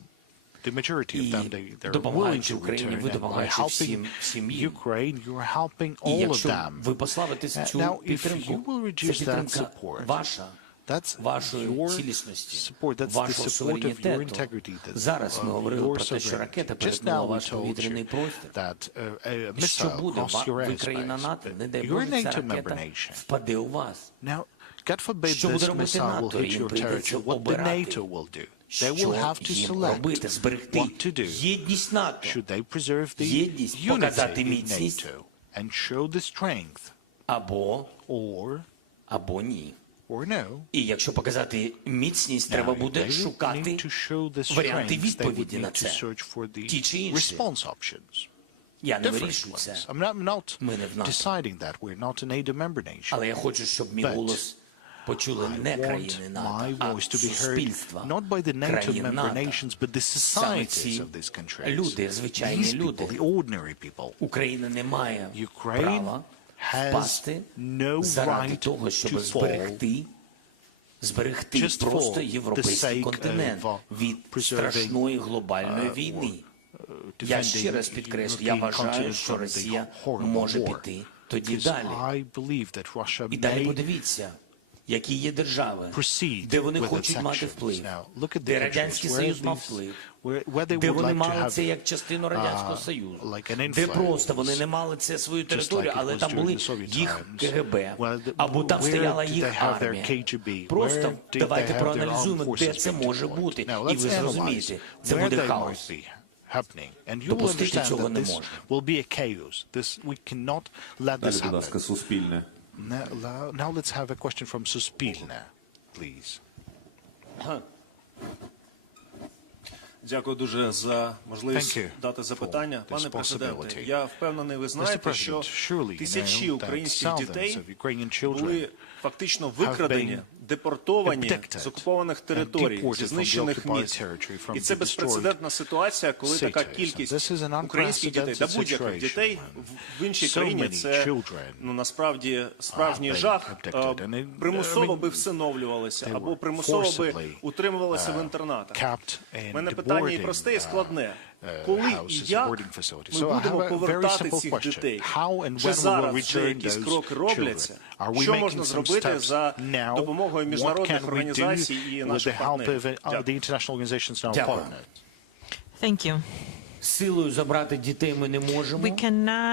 The majority of І them, they're willing допомагаючи to Україні, ви return. And by допомагаєте helping всім їм. Ukraine, you're helping І all of якщо them. ви послабите цю Now, if you підтримку, will це reduce that підтримка support, ваша, that's вашої your цілісності, support, that's the вашого support of your суверенітету. integrity, that's Зараз ми говорили your про те, що sovereignty. ракета Just перетнула now we ваш told повітряний you простір. that a І що missile буде? crossed your Ви країна airspace. НАТО, не дай You're a Боже, ця NATO member ракета nation. впаде у вас. Now, God forbid Що this буде робити missile will НАТО? hit Їм your прийдеться territory. What the обирати, NATO will do? They will що have to їм select робити, зберегти what to do. єдність НАТО, Should they preserve the єдність, unity показати in міцність, NATO and show the strength, або ні. Or no. І якщо показати міцність, треба буде шукати варіанти відповіді на це. Ті чи інші. Я не вирішую це. Ми не в НАТО. Але я хочу, щоб мій голос почули не країни НАТО, а суспільства країн НАТО. Саме ці люди, звичайні люди. Україна не має права впасти заради того, щоб зберегти просто європейський континент від страшної глобальної війни. Я ще раз підкреслю, я вважаю, що Росія може піти тоді далі. І далі подивіться, які є держави, де вони хочуть мати вплив, де Радянський Союз мав вплив, де вони мали це як частину Радянського Союзу, де просто вони не мали це свою територію, але там були їх КГБ, або там стояла їх армія. Просто давайте проаналізуємо, де це може бути, і ви зрозумієте, це буде хаос. Допустити цього не можна. Будь ласка, Суспільне. Now let's have a question from Suspilne, please. Дякую дуже за можливість дати запитання. Пане президенте, я впевнений, ви знаєте, що тисячі українських дітей були фактично викрадені, депортовані з окупованих територій, зі знищених міст. І це безпрецедентна ситуація, коли така кількість українських дітей, та будь-яких дітей в іншій країні, це насправді справжній жах, примусово би всиновлювалися або примусово би утримувалися в інтернатах. У мене питання і просте, і складне. Коли і як ми будемо повертати цих дітей? Чи зараз вже якісь кроки робляться? Що можна зробити за допомогою міжнародних організацій і наших партнерів? Дякую. Thank you. Силою забрати дітей ми не можемо,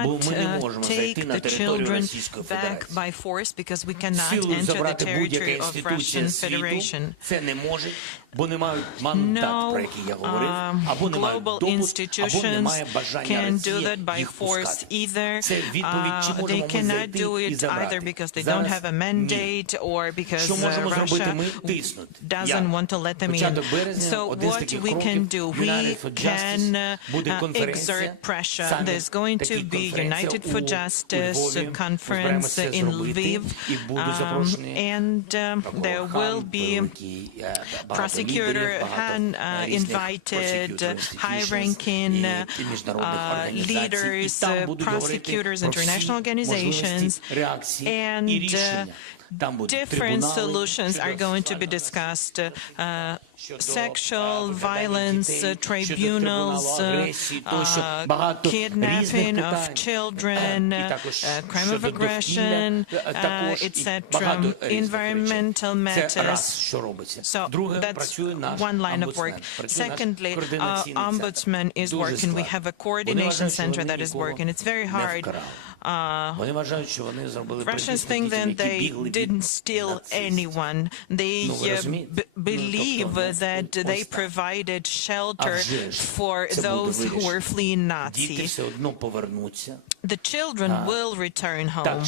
бо ми не можемо зайти на територію Російської Федерації. Силою забрати будь-яка інституція світу це не може, бо не мають мандат, про який я говорив, або не мають допуск, або немає бажання Росії їх пускати. Це відповідь, чи можемо ми зайти і забрати. Зараз що можемо зробити ми? Тиснути. Початок березня, Одеський кроків, United for Justice, exert pressure. There's going to be United for Justice conference in Lviv, and there will be prosecutor Han invited, high-ranking leaders, prosecutors, international organizations, and different solutions are going to be discussed. Sexual violence tribunals, kidnapping of children, crime of aggression, etc., environmental matters. So that's one line of work. Secondly, our ombudsman is working. We have a coordination center that is working. It's very hard. Russians think that they didn't steal anyone. They believe that they provided shelter for those who were fleeing Nazis. the children will return home,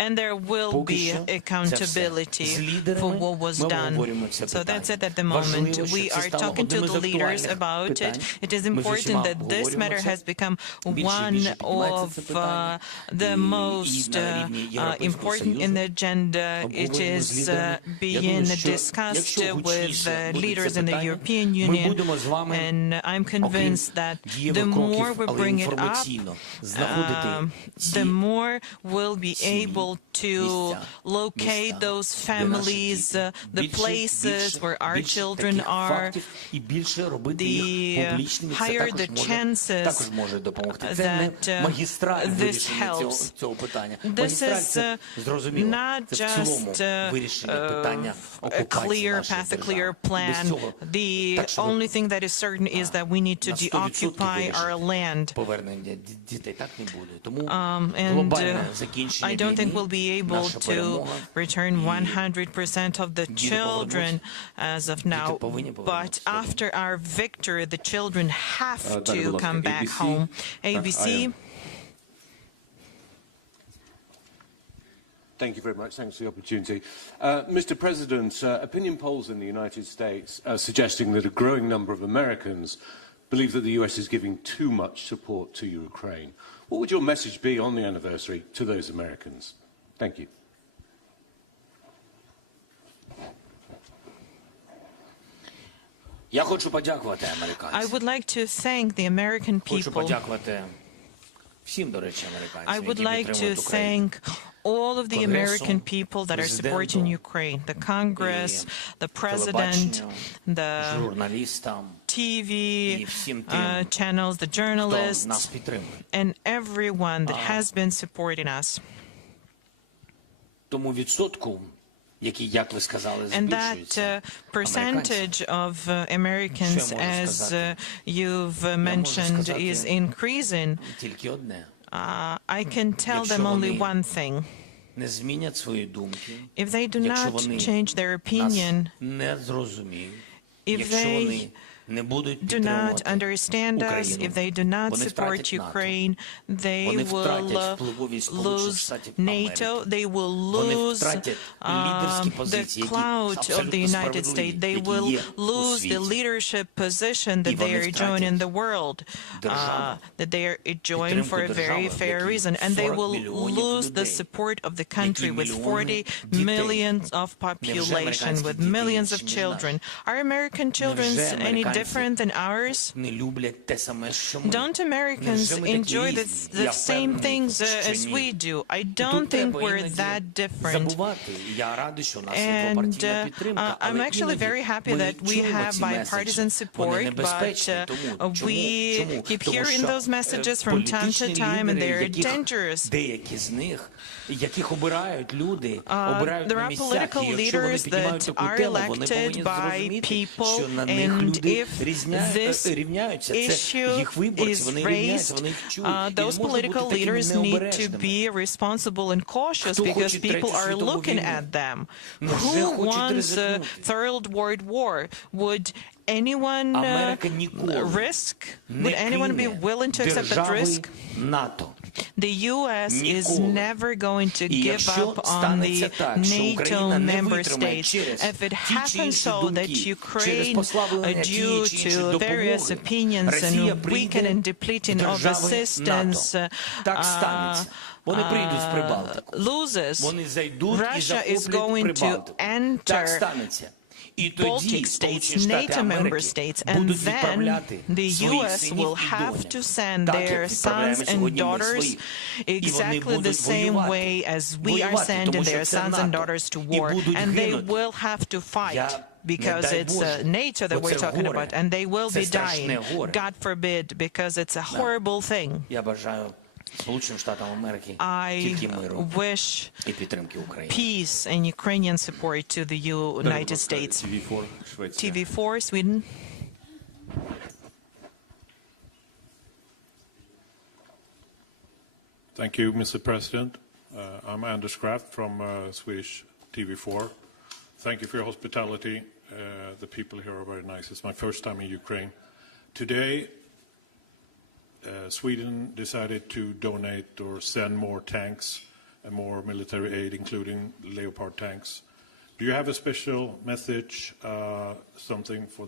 and there will be accountability for what was done. So that's it at the moment. We are talking to the leaders about it. It is important that this matter has become one of the most important in the agenda. It is being discussed with leaders in the European Union, and I'm convinced that the more we bring it up, the more we'll be able to locate those families, the places where our children are, the higher the chances that this helps. This is not just a clear path, a clear plan. The only thing that is certain is that we need to deoccupy our land. And I don't think we'll be able to return 100% of the children as of now, but after our victory, the children have to come back home. ABC. Thank you very much. Thanks for the opportunity. Mr. President, opinion polls in the United States are suggesting that a growing number of Americans believe that the US is giving too much support to Ukraine. What would your message be on the anniversary to those Americans? Thank you. I would like to thank the American people. I would like to thank all of the American people that are supporting Ukraine, the Congress, the President, the TV channels, the journalists, and everyone that has been supporting us. And that percentage of Americans, as you've mentioned, is increasing. I can tell them only one thing. If they do not change their opinion, if they do not understand us, if they do not support Ukraine, they will lose NATO, they will lose the clout of the United States, they will lose the leadership position that they are enjoying in the world, that they are enjoying for a very fair reason, and they will lose the support of the country with 40 million of population, with millions of children. Are American children any different than ours? Don't Americans enjoy the same things as we do? I don't think we're that different. And I'm actually very happy that we have bipartisan support, but we keep hearing those messages from time to time, and they're dangerous. There are political leaders that are elected by people, and if this issue is raised, those political leaders need to be responsible and cautious because people are looking at them. Who wants a Third World War? Would anyone risk? Would anyone be willing to accept that risk? The U.S. is never going to give up on the NATO member states. If it happens so that Ukraine, due to various opinions and weakening and depleting of assistance, loses, Russia is going to enter Baltic states, NATO member states, and then the U.S. will have to send their sons and daughters exactly the same way as we are sending their sons and daughters to war, and they will have to fight. Because it's NATO that we're talking about, and they will be dying, God forbid, because it's a horrible thing. I wish peace and Ukrainian support to the United States. TV4, Sweden. Thank you, Mr. President. I'm Anders Kraft from Swedish TV4. Thank you for your hospitality. The people here are very nice. It's my first time in Ukraine. Today, Sweden decided to donate or send more tanks and more military aid, including Leopard tanks. Do you have a special message, something for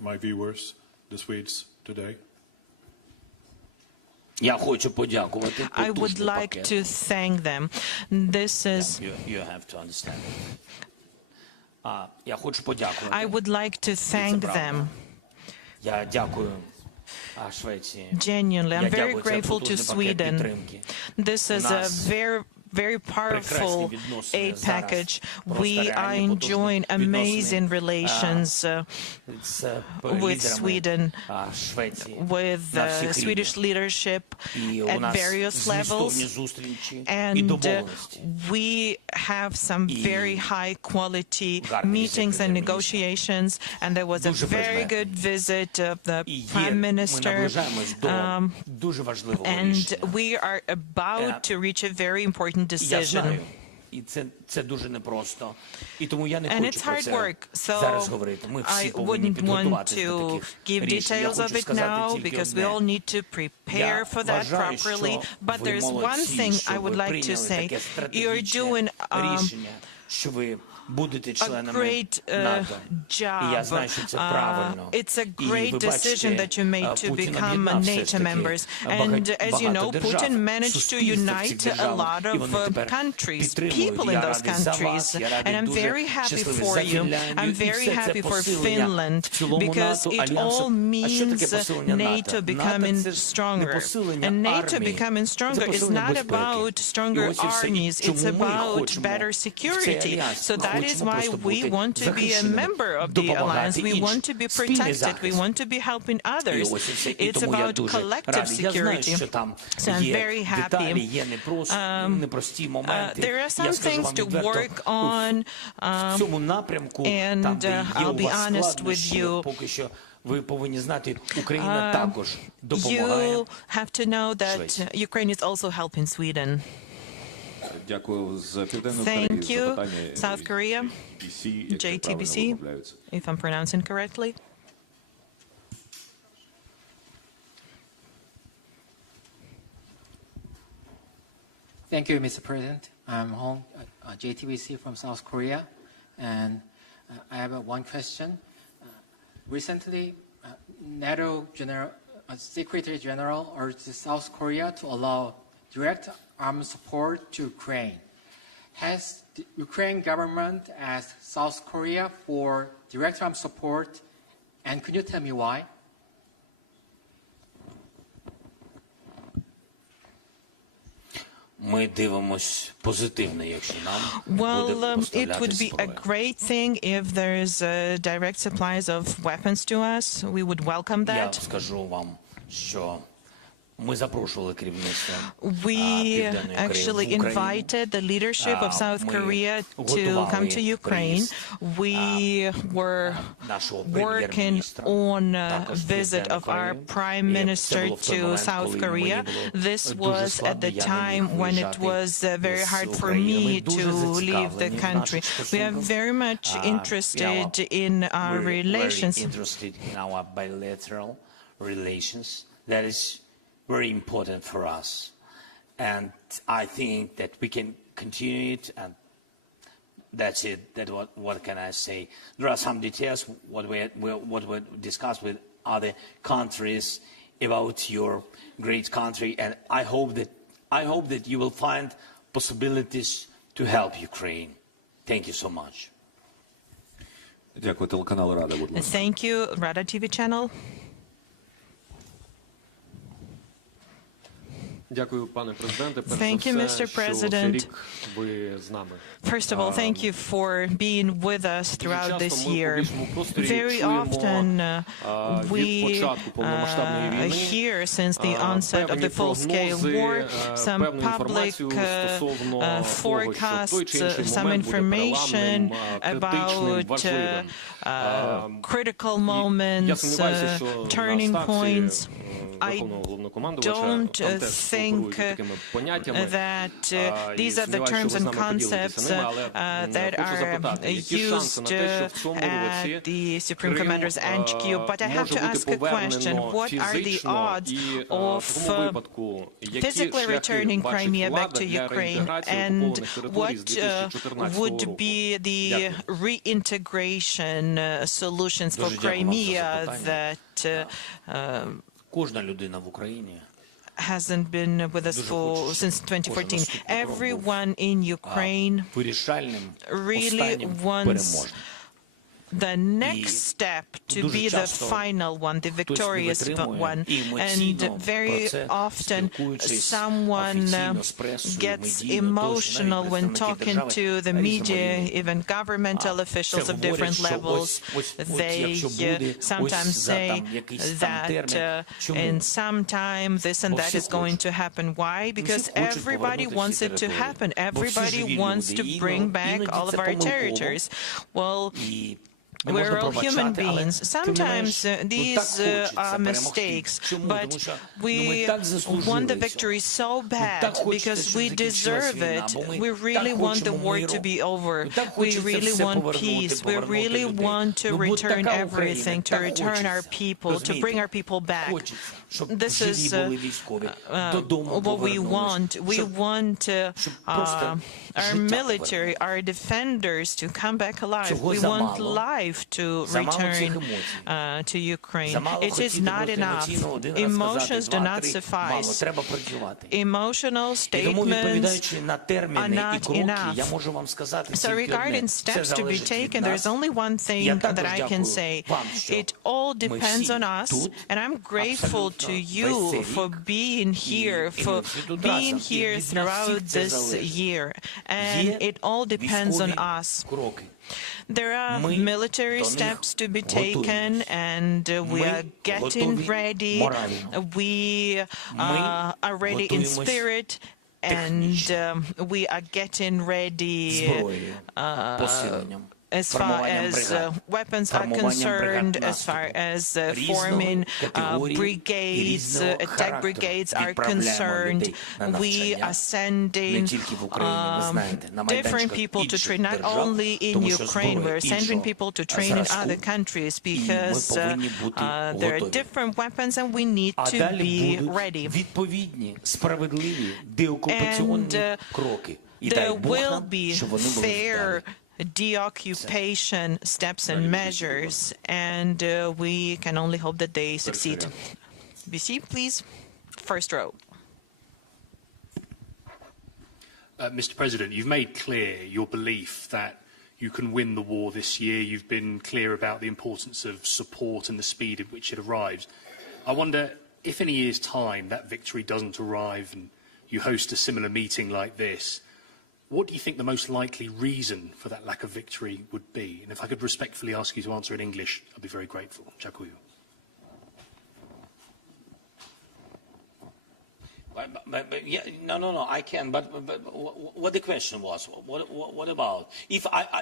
my viewers, the Swedes, today? I would like to thank them. This is... You have to understand. I would like to thank them. Genuinely, I'm very grateful to Sweden. This is a very powerful aid package. We are enjoying amazing relations with Sweden, with the Swedish leadership at various levels, and we have some very high-quality meetings and negotiations, and there was a very good visit of the Prime Minister, and we are about to reach a very important decision. And it's hard work, so I wouldn't want to give details of it now, because we all need to prepare for that properly. But there's one thing I would like to say. You're doing a great job. It's a great decision that you made to become NATO members. And as you know, Putin managed to unite a lot of countries, people in those countries. And I'm very happy for you. I'm very happy for Finland, because it all means NATO becoming stronger. And NATO becoming stronger is not about stronger armies, it's about better security. So that is why we want to be a member of the alliance. We want to be protected. We want to be helping others. It's about collective security. So I'm very happy. There are some things to work on, and I'll be honest with you. You have to know that Ukraine is also helping Sweden. Thank you. South Korea, JTBC, if I'm pronouncing correctly. Thank you, Mr. President. I'm Hong, JTBC from South Korea, and I have one question. Recently, NATO Secretary General urged South Korea to allow direct armed support to Ukraine. Has the Ukraine government asked South Korea for direct armed support, and could you tell me why? Well, it would be a great thing if there's direct supplies of weapons to us. We would welcome that. We actually invited the leadership of South Korea to come to Ukraine. We were working on a visit of our Prime Minister to South Korea. This was at the time when it was very hard for me to leave the country. We are very much interested in our relations. Interested in our bilateral relations. That is very important for us, and I think that we can continue it, and that's it. What can I say? There are some details what we discussed with other countries about your great country, and I hope that you will find possibilities to help Ukraine. Thank you so much. Thank you, Rada TV channel. Thank you, Mr. President. First of all, thank you for being with us throughout this year. Very often we hear since the onset of the full-scale war some public forecasts, some information about critical moments, turning points. I don't think that these are the terms and concepts that are used at the Supreme Commander's HQ, but I have to ask a question. What are the odds of physically returning Crimea back to Ukraine, and what would be the reintegration solutions for Crimea that hasn't been with us since 2014? Everyone in Ukraine really wants the next step to be the final one, the victorious one. And very often someone gets emotional when talking to the media, even governmental officials of different levels. They sometimes say that in some time this and that is going to happen. Why? Because everybody wants it to happen. Everybody wants to bring back all of our territories. Well, we're all human beings. Sometimes these are mistakes, but we want the victory so bad because we deserve it. We really want the war to be over. We really want peace. We really want to return everything, to return our people, to bring our people back. This is what we want. We want our military, our defenders to come back alive. We want life to return to Ukraine. It is not enough. Emotions do not suffice. Emotional statements are not enough. So regarding steps to be taken, there's only one thing that I can say. It all depends on us, and I'm grateful to you for being here, throughout this year. And it all depends on us. There are military steps to be taken, and we are getting ready. We are ready in spirit, and we are getting ready as far as weapons are concerned, as far as forming brigades, attack brigades are concerned. We are sending different people to train, not only in Ukraine, we're sending people to train in other countries because there are different weapons and we need to be ready. And there will be fair deoccupation steps and measures, and we can only hope that they succeed. BC, please. First row. Mr. President, you've made clear your belief that you can win the war this year. You've been clear about the importance of support and the speed at which it arrives. I wonder if in a year's time that victory doesn't arrive and you host a similar meeting like this, what do you think the most likely reason for that lack of victory would be? And if I could respectfully ask you to answer in English, I'd be very grateful. Dziękuję. No, I can. But what the question was? What about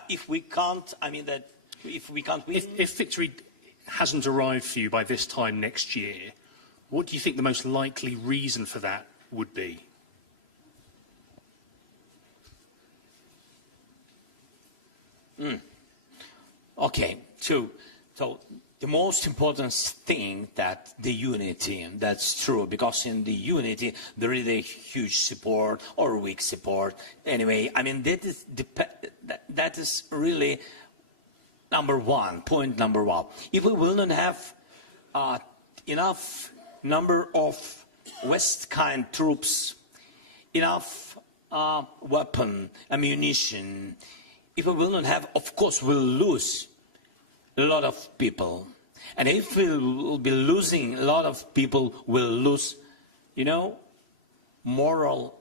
if we can't? I mean that if we can't win. If victory hasn't arrived for you by this time next year, what do you think the most likely reason for that would be? Okay, so the most important thing that the unity, that's true, because in the unity there is a huge support or weak support. Anyway, I mean that is really point number one. If we will not have enough number of West kind troops, enough weapon, ammunition, if we will not have, of course, we'll lose a lot of people. And if we will be losing a lot of people, we'll lose, moral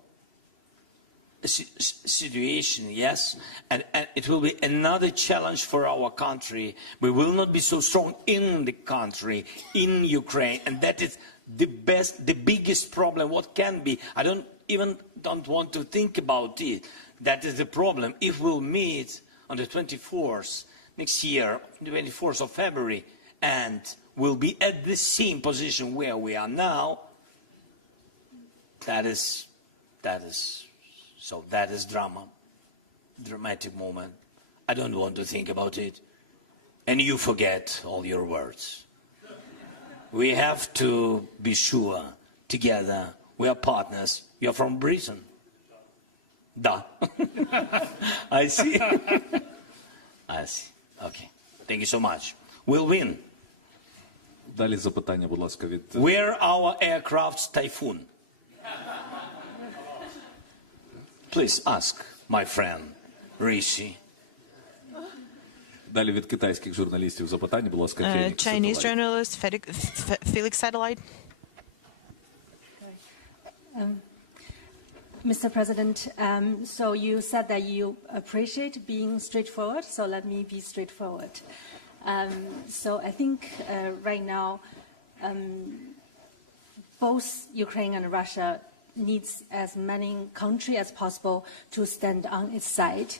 situation, yes? And it will be another challenge for our country. We will not be so strong in the country, in Ukraine. And that is the biggest problem, what can be. I don't want to think about it. That is the problem. If we'll meet on the 24th next year, the 24th of February, and will be at the same position where we are now, that is dramatic moment. I don't want to think about it. And you forget all your words. We have to be sure, together, we are partners. You are from Britain? Da. I see. I see. Okay. Thank you so much. We'll win. Далі запитання, будь ласка, від... Where our aircraft's Typhoon? Please ask my friend Rishi. Далі від китайських журналістів запитання, будь ласка, Chinese journalist Felix Satellite. Mr. President, so you said that you appreciate being straightforward, so let me be straightforward. So I think right now both Ukraine and Russia needs as many countries as possible to stand on its side.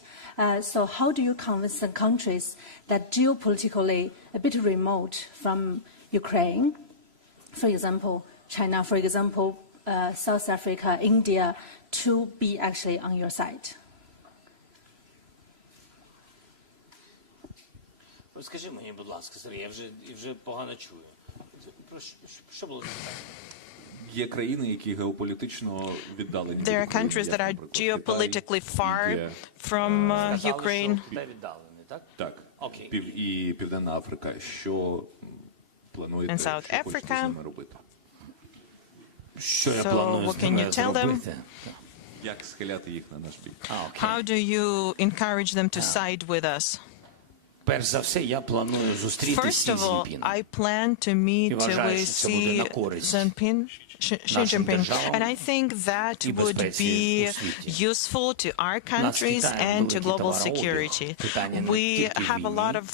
So how do you convince the countries that geopolitically a bit remote from Ukraine, for example, China, for example, South Africa, India, to be actually on your side? Скажи мені, будь ласка, Сергій, я вже погано чую. Що було запитання? Є країни, які геополітично віддалені. There are countries that are geopolitically far from Ukraine. Так. І Південна Африка. Що плануєте South Africa. з ними робити? Що я планую з ними зробити? Як схиляти їх на наш бік? How do you encourage them to side with us? Перш за все, я планую зустрітися з First of all, I plan to meet with Xi Jinping, and I think that would be useful to our countries and to global security. We have a lot of,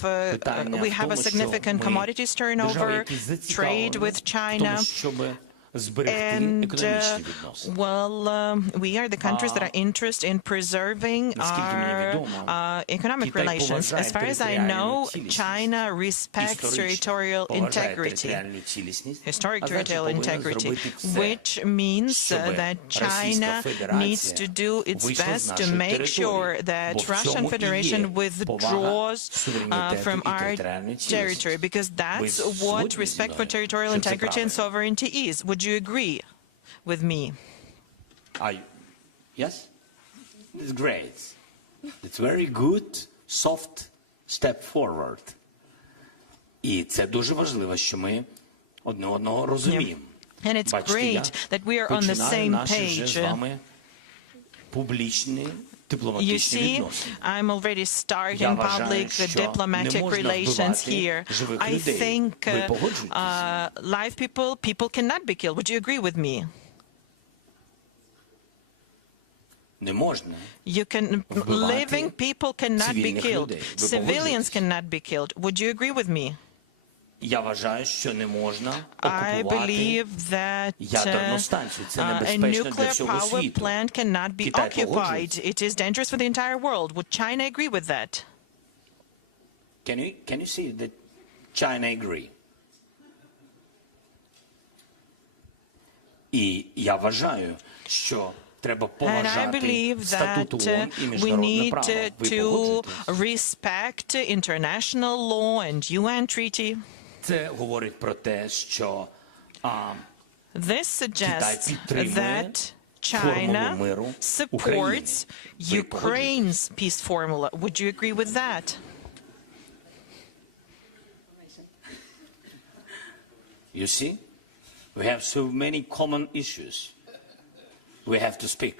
we have a significant commodities turnover, trade with China. And, we are the countries that are interested in preserving our economic relations. As far as I know, China respects territorial integrity, historic territorial integrity, which means that China needs to do its best to make sure that Russian Federation withdraws from our territory, because that's what respect for territorial integrity and sovereignty is. Would you agree with me? Yes? It's great. It's very good, soft step forward. І це дуже важливо, що ми одне одного розуміємо. And it's great that we are on the same page. You see, I'm already starting public diplomatic relations here. I think live people cannot be killed. Would you agree with me? Living people cannot be killed. Civilians cannot be killed. Would you agree with me? I believe that a nuclear power plant cannot be occupied. It is dangerous for the entire world. Would China agree with that? Can you see that China agree? І я вважаю, що треба поважати статут ООН і міжнародне право. To respect international law and UN treaty. Це говорить про те, що This suggests that China supports Ukraine's peace formula. Would you agree with that? You see, we have so many common issues. We have to speak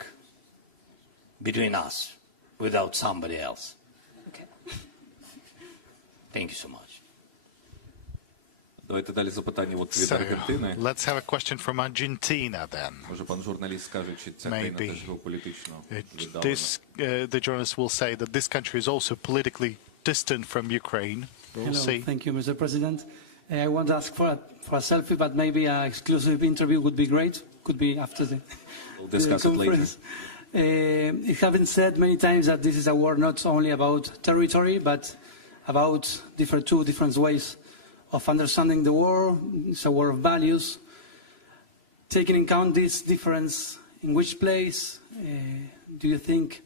between us without somebody else. Okay. Thank you so much. Давайте далі запитання від Аргентини. Let's have a question from Argentina then. Може пан журналіст скаже, чи ця країна теж геополітично віддалена. The journalist will say that this country is also politically distant from Ukraine. We'll see. Thank you, Mr. President. I want to ask for a selfie, but maybe an exclusive interview would be great. Could be after the We'll discuss it later. It has been said many times that this is a war not only about territory, but about two different ways of understanding the war. It's a war of values. Taking into account this difference, in which place do you think,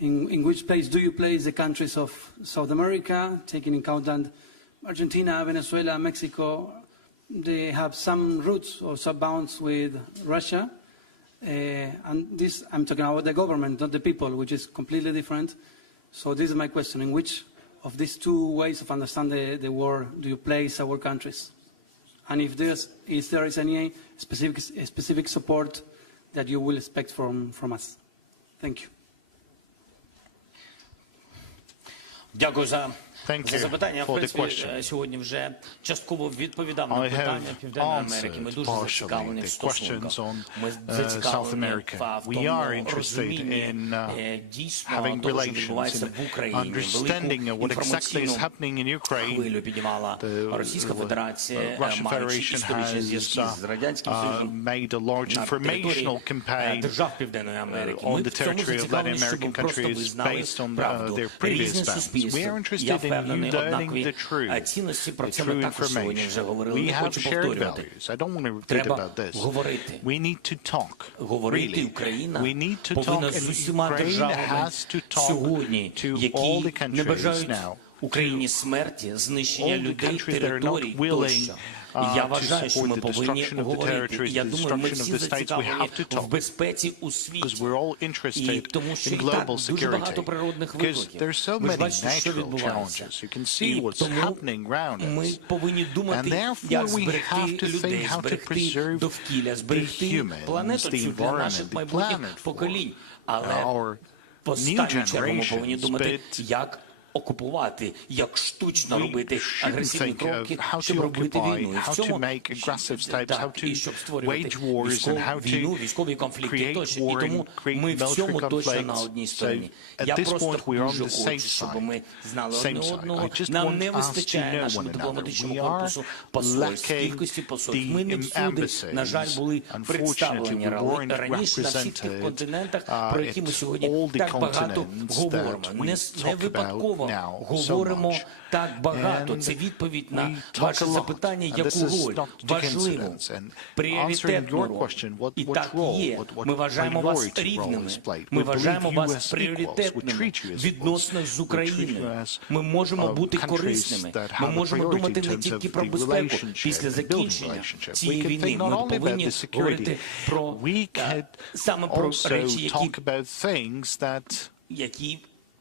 in which place do you place the countries of South America, taking into account that Argentina, Venezuela, Mexico, they have some roots or some bounds with Russia? And this, I'm talking about the government, not the people, which is completely different. So this is my question. In which of these two ways of understanding the war do you place our countries? And if there is any specific support that you will expect from us? Thank you. Дякую за запитання. В принципі, сьогодні вже частково відповідав на питання Південної Америки. Ми дуже зацікавлені в стосунках. Ми зацікавлені в тому розумінні дійсно того, що відбувається в Україні. Велику інформаційну хвилю піднімала Російська Федерація, маючи історичні зв'язки з Радянським Союзом на території держав Південної Америки. Ми в цьому зацікавлені, щоб ви просто визнали правду. Різне суспільство. Я впевнений, однакові цінності, про це ми також сьогодні вже говорили. Не хочу повторювати. Треба говорити. Говорити Україна повинна з усіма державами сьогодні, які не бажають Україні смерті, знищення людей, територій тощо. Я вважаю, що ми повинні говорити. І я думаю, ми всі зацікавлені в безпеці у світі. І тому що і так дуже багато природних викликів. Ви ж бачите, що відбувається. І тому ми повинні думати, як зберегти людей, зберегти довкілля, зберегти планету цю для наших майбутніх поколінь. Але в останню чергу ми повинні думати, як окупувати, як штучно робити агресивні кроки, щоб робити війну. І в цьому, і щоб створювати війну, військові конфлікти тощо. І тому ми в цьому точно на одній стороні. Я просто дуже хочу, щоб ми знали одне одного. Нам не вистачає нашому дипломатичному корпусу посольств, кількості посольств. Ми не всюди, на жаль, були представлені раніше на всіх тих континентах, про які ми сьогодні так багато говоримо. Не випадково говоримо так багато. Це відповідь на ваше запитання, яку роль важливу, пріоритетну роль. І так і є. Ми вважаємо вас рівними. Ми вважаємо вас пріоритетними відносно з Україною. Ми можемо бути корисними. Ми можемо думати не тільки про безпеку після закінчення цієї війни. Ми повинні говорити про саме про речі, які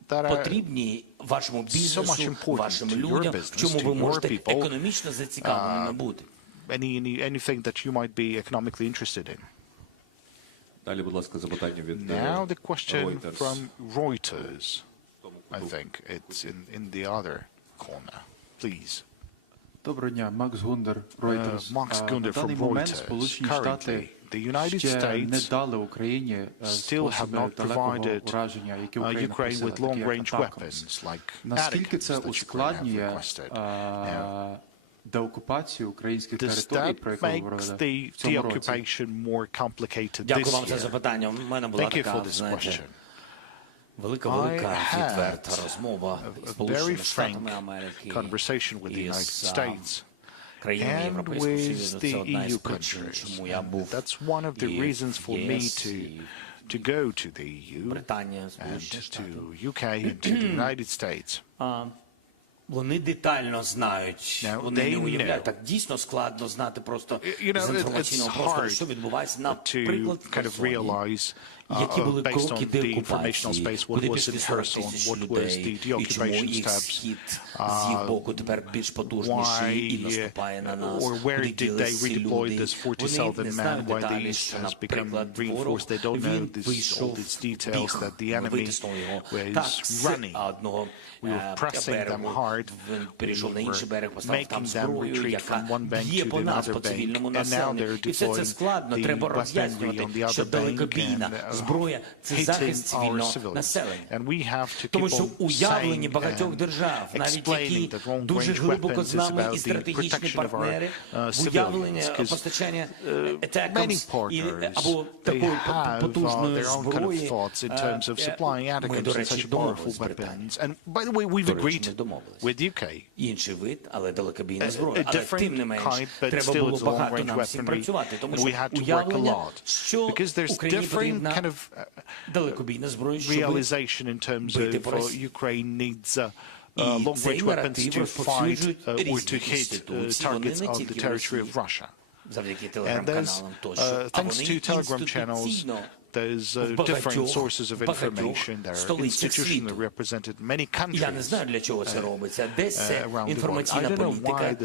потрібні вашому бізнесу, вашим людям, в чому ви можете економічно зацікавленими бути. Anything that you might be economically interested in. Далі, будь ласка, запитання від Now the question from Reuters. I think it's in the other corner. Please. Доброго дня, Макс Гундер, Reuters. На даний момент Сполучені Штати ще не дали Україні способи далекого ураження, які Україна просила, такі як атакамс. Наскільки це ускладнює деокупацію українських територій, про яку ви говорили в цьому році? Дякую вам за запитання. У мене була така, знаєте, велика відверта розмова з Сполученими Штатами Америки і з країнами Європейського Союзу. Це одна із причин, чому я був і в ЄС, to go to the EU and to UK and to the United States. Вони детально знають, вони не уявляють. Так дійсно складно знати просто з інформаційного простору, що відбувається, наприклад, в Херсоні. Які були кроки деокупації, куди пішли 40 тисяч людей, і чому їх схід з їх боку тепер більш потужніший і наступає на нас, куди ділись ці люди. Вони не знають деталі, що, наприклад, ворог, він вийшов біг, витиснув його так з одного берегу, він перейшов на інший берег, поставив там зброю, яка б'є по нас, по цивільному населенню. І все це складно, треба роз'яснювати, що далекобійна зброя – це захист цивільного населення. Тому що уявлення багатьох держав, навіть які дуже глибоко з нами і стратегічні партнери, уявлення постачання атакамс або такої потужної зброї, ми, до речі, домовились з Британією. Інший вид, але далекобійна зброя. Але тим не менш, треба було багато нам всім працювати, тому що уявлення, що Україні потрібна далекобійна зброя, щоб бити по Росії. І цей наратив розповсюджують різні інституції, вони не тільки в Росії, завдяки телеграм-каналам тощо, а вони інституційно в багатьох столицях світу. Я не знаю, для чого це робиться. Десь це інформаційна політика,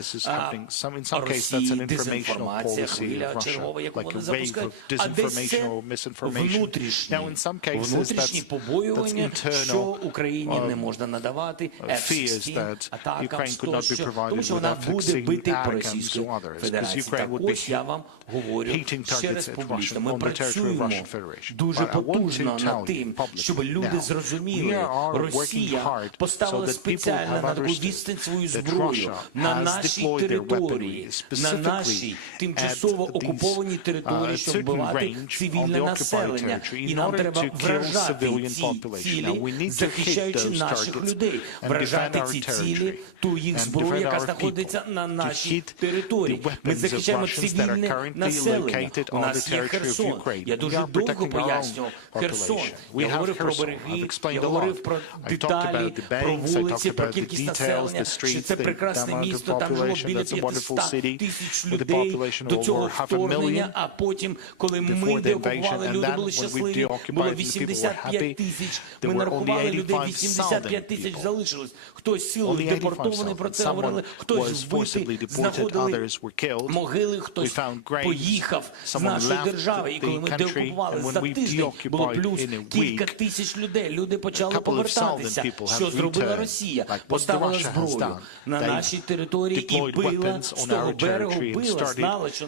а Росії дезінформація, хвиля чергова, яку вони запускають, а десь це внутрішні побоювання, що Україні не можна надавати F-16 атакам тощо, тому що вона буде бити по Російській Федерації. Так ось я вам говорю ще раз публічно. Ми працюємо дуже потужно над тим, щоб люди зрозуміли, Росія поставила спеціально на таку відстань свою зброю на нашій території, на нашій тимчасово окупованій території, щоб вбивати цивільне населення. І нам треба вражати ці цілі, захищаючи наших людей, вражати ці цілі, ту їх зброю, яка знаходиться на нашій території. Ми захищаємо цивільне населення. У нас є Херсон. Я дуже довго пояснював Херсон. Я говорив про береги, я говорив про деталі, про вулиці, про кількість населення, що це прекрасне місто, там жило біля 500 тисяч людей до цього вторгнення, а потім, коли ми деокупували, люди були щасливі, було 85 тисяч, ми нарахували людей, 85 тисяч залишилось. Хтось силою депортований, про це говорили, хтось вбитий, знаходили могили, хтось поїхав з нашої держави. І коли ми деокупували за тиждень, було плюс кілька тисяч людей. Люди почали повертатися. Що зробила Росія? Поставила зброю на нашій території і била з того берегу, била, знала, що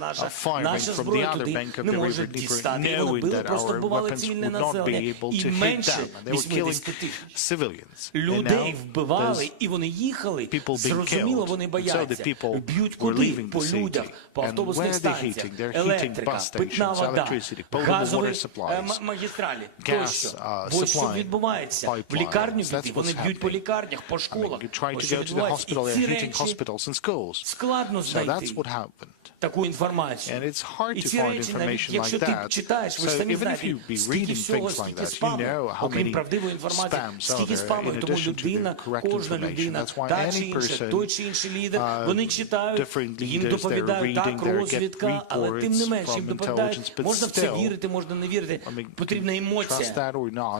наша зброя туди не може дістати. І вони били, просто вбивали цивільне населення. І менше 80 тисяч людей вбивали, і вони їхали. Зрозуміло, вони бояться. Б'ють куди? По людях, по автобусних станціях, електрика, питна вода, газові магістралі, тощо. Ось що відбувається. В лікарню піти, вони б'ють по лікарнях, по школах. Ось що відбувається. І ці речі складно знайти таку інформацію. І ці речі, навіть якщо ти читаєш, ви ж самі знаєте, скільки всього, скільки спаму, окрім правдивої інформації, скільки спаму, і тому людина, кожна людина, та чи інша, той чи інший лідер, вони читають, їм доповідають, так, розвідка, але тим не менш, їм доповідають, можна в це вірити, можна не вірити, потрібна емоція.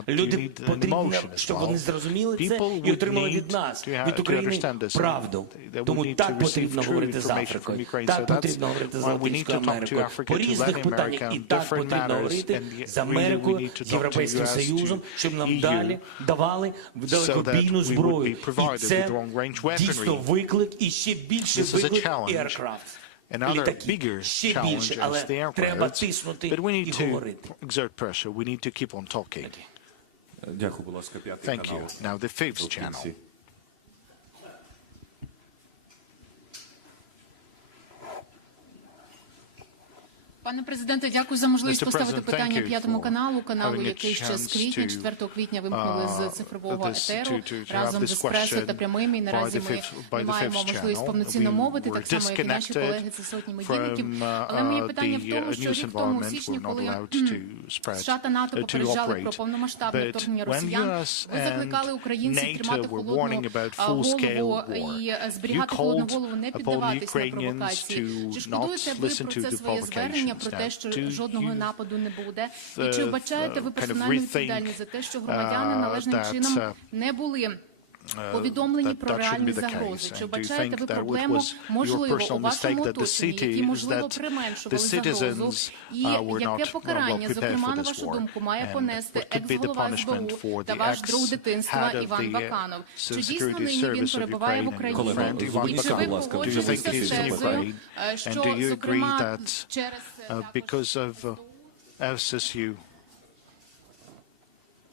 Люди потрібно, щоб вони зрозуміли це і отримали від нас, від України, правду. Тому так потрібно говорити з Африкою, так потрібно говорити з Латинською Америкою по різних питаннях, і так потрібно говорити з Америкою, з Європейським Союзом, щоб нам давали далекобійну зброю. І це дійсно виклик, і ще більше виклик Aircraft. Літаки, ще більше, але треба тиснути і говорити. Дякую, будь ласка, п'ятий канал. Пане президенте, дякую за можливість поставити питання П'ятому каналу, який ще з квітня, 4 квітня вимкнули з цифрового етеру разом з еспресо та прямими. І наразі ми не маємо можливість повноцінно мовити, так само, як і наші колеги, це сотні медійників. Але моє питання в тому, що рік тому, в січні, коли США та НАТО попереджали про повномасштабне вторгнення росіян, ви закликали українців тримати холодну голову і зберігати холодну голову, не піддаватись на провокації. Чи шкодуєте ви про це своє звернення, про те, що жодного нападу не буде? І чи вбачаєте ви персональну відповідальність за те, що громадяни належним чином не були повідомлені про реальні загрози? Чи вбачаєте ви проблему, можливо, у вашому оточенні, які, можливо, применшували загрозу? І яке покарання, зокрема, на вашу думку, має понести екс-голова СБУ та ваш друг дитинства Іван Баканов? Чи дійсно нині він перебуває в Україні? І чи ви погоджуєтеся з тезою, що, зокрема, через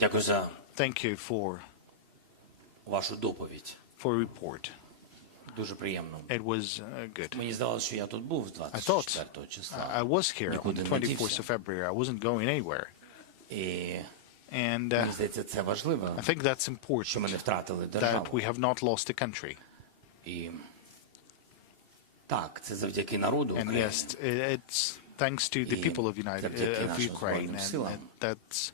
Thank you for вашу доповідь. your report. Дуже приємно. It was good. Мені здалося, що я тут був I thought 24 числа. I was here on the 24th of February. I wasn't going anywhere. And мені здається, це важливо, I think that's important, що ми не втратили державу. that we have not lost the country. І так, це завдяки народу And України. yes, it's thanks to the people of Ukraine, and that's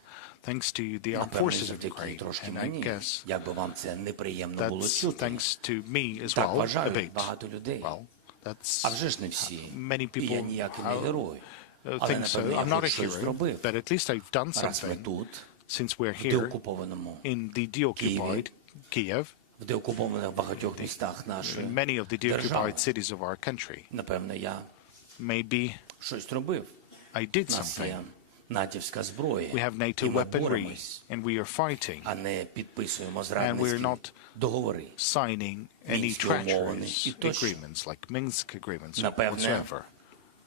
thanks to the armed forces of Ukraine. And I guess як би вам це неприємно було that's чути. thanks to me as Так well, a вважають bit. багато людей. Well, that's А вже ж не всі. many І я people ніякий не герой. Але, think so. напевно, I'm я not a хоч щось hero, зробив. but at least I've done Раз ми something тут, since we're в here деокупованому in the deoccupied Kiev, в деокупованих багатьох містах нашої many of the держави. deoccupied cities of our country. Напевно, я Maybe щось робив. I did У нас something. є натівська зброя, We have і NATO ми weaponry, боремось, and we are fighting, а не підписуємо and we're зрадницькі not договори. signing any Мінські умови treacherous і тощо. agreements like Minsk agreements or Напевне, whatsoever.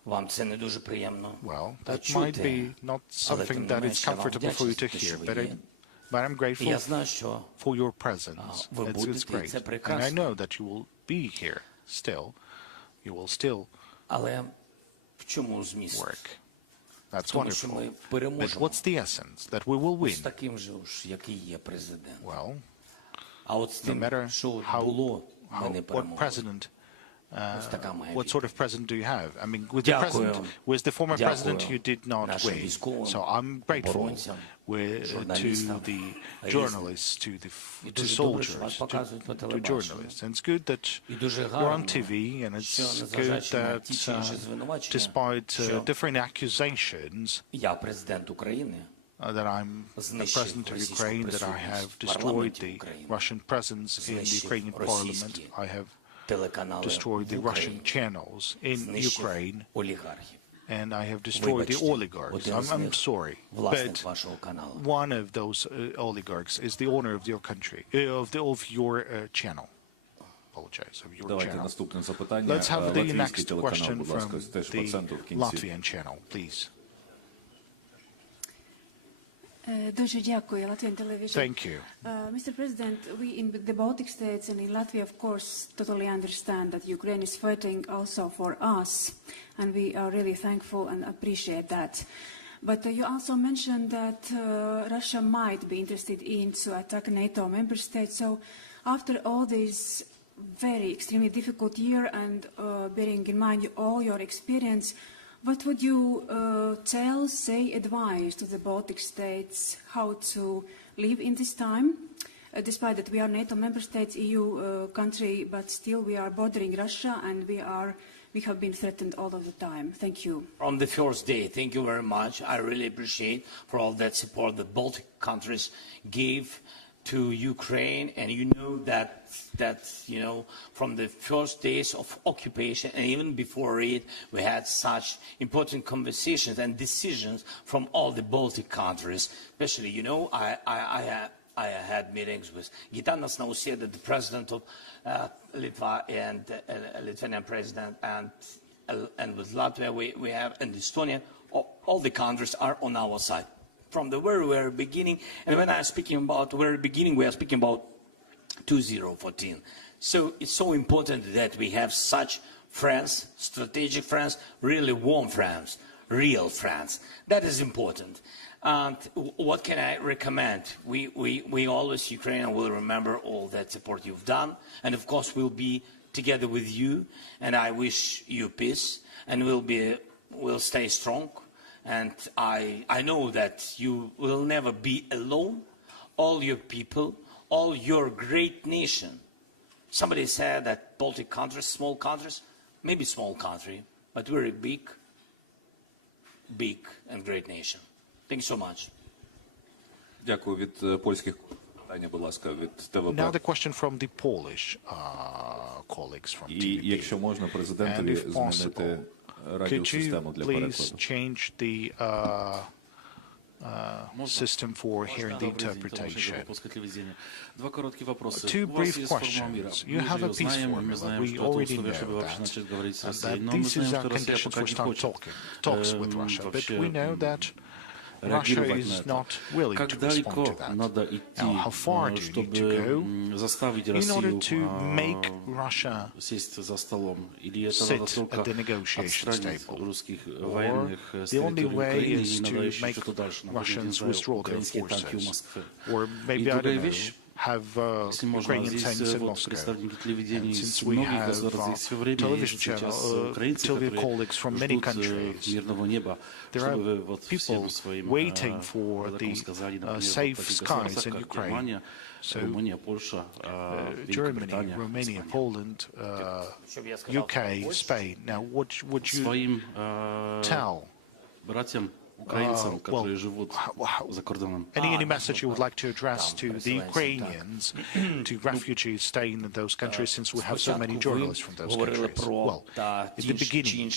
вам це не дуже приємно Well, that might почути, be not але something тим that не is менше я вам comfortable for you to вдячний, hear, що ви є. but I'm І grateful я знаю, що for your presence. ви It's будете, і great. це And I прекрасно. know that you will be here still. You will still Але в чому зміст? work. That's Тому що wonderful. ми But переможемо what's the essence? That we will з win. таким же, який є президент. Well, А от з no тим, matter що how, було, ми не what переможемо. president, Ось така моя what sort of president do you have? I mean, with the Дякую. president, with the former president, Дякую you did not нашим win. військовим, So I'm grateful оборонцям, to журналістам, the різним. journalists, І to дуже добре, що soldiers, вас показують по to телебаченню. journalists. And it's good that І дуже you're on гарно, TV, and що it's good незважаючи на ті чи that інші звинувачення, despite що different accusations, я президент України, that I'm the знищив president of російську Ukraine, that I have присутність в destroyed парламенті the України, Russian presence in the знищив Ukrainian parliament. російські I have телеканали destroyed the в Russian Україні, channels in знищив Ukraine, олігархів. and I have destroyed the Вибачте, oligarchs. один з I'm них sorry, власник but вашого каналу. one of those oligarchs is the owner of your country, of your channel. Apologize, of your Давайте channel. наступне запитання. Let's have the Латвійський next телеканал, question будь from ласка, теж по the центру в кінці. Latvian channel, please. Дуже дякую, Latvian television. Thank you. Mr. President, we in the Baltic states and in Latvia, of course, totally understand that Ukraine is fighting also for us, and we are really thankful and appreciate that. But you also mentioned that Russia might be interested in to attack NATO member states. So after all this very extremely difficult year and bearing in mind all your experience, what would you advise to the Baltic states how to live in this time? Despite that we are NATO member states, EU country, but still we are bordering Russia and we have been threatened all of the time. Thank you. From the first day, thank you very much. I really appreciate for all that support the Baltic countries gave to Ukraine, and you know that from the first days of occupation and even before it, we had such important conversations and decisions from all the Baltic countries. Especially, I had meetings with Gitanas Nausėda, the president of Litva, and Lithuanian president, and with Latvia we have, and Estonia. All the countries are on our side from the very, very beginning. And when I'm speaking about the very beginning, we are speaking about 2014. So it's so important that we have such friends, strategic friends, really warm friends, real friends. That is important. And what can I recommend? We always, Ukraine will remember all that support you've done. And of course, we'll be together with you. And I wish you peace. And we'll stay strong. And I know that you will never be alone. All your people, all your great nation. Somebody said that Baltic countries, small countries, maybe small country, but very big and great nation. Thank you so much. Дякую. Від польських питання, будь ласка, від ТВП. Now the question from the Polish colleagues from TVP. І якщо можна, президентові змінити радіосистему для перекладу. Could you please change the system for hearing the interpretation? Two brief questions. You have a peace formula. We already know that this is our conditions for start talks with Russia. But we know that Russia is not willing to respond to that. Now, how far do you need to go in order to make Russia sit at the negotiations table? Or the only way is to make Russians withdraw their forces? Or maybe, I don't know, have Ukrainian tanks in Moscow. And since we have television colleagues from many countries, there are people waiting for the safe skies in Ukraine. So Germany, Romania, Poland, UK, Spain. Now, what would you tell any message you would like to address to the Ukrainians, to refugees staying in those countries, since we have so many journalists from those countries? Well, at the beginning,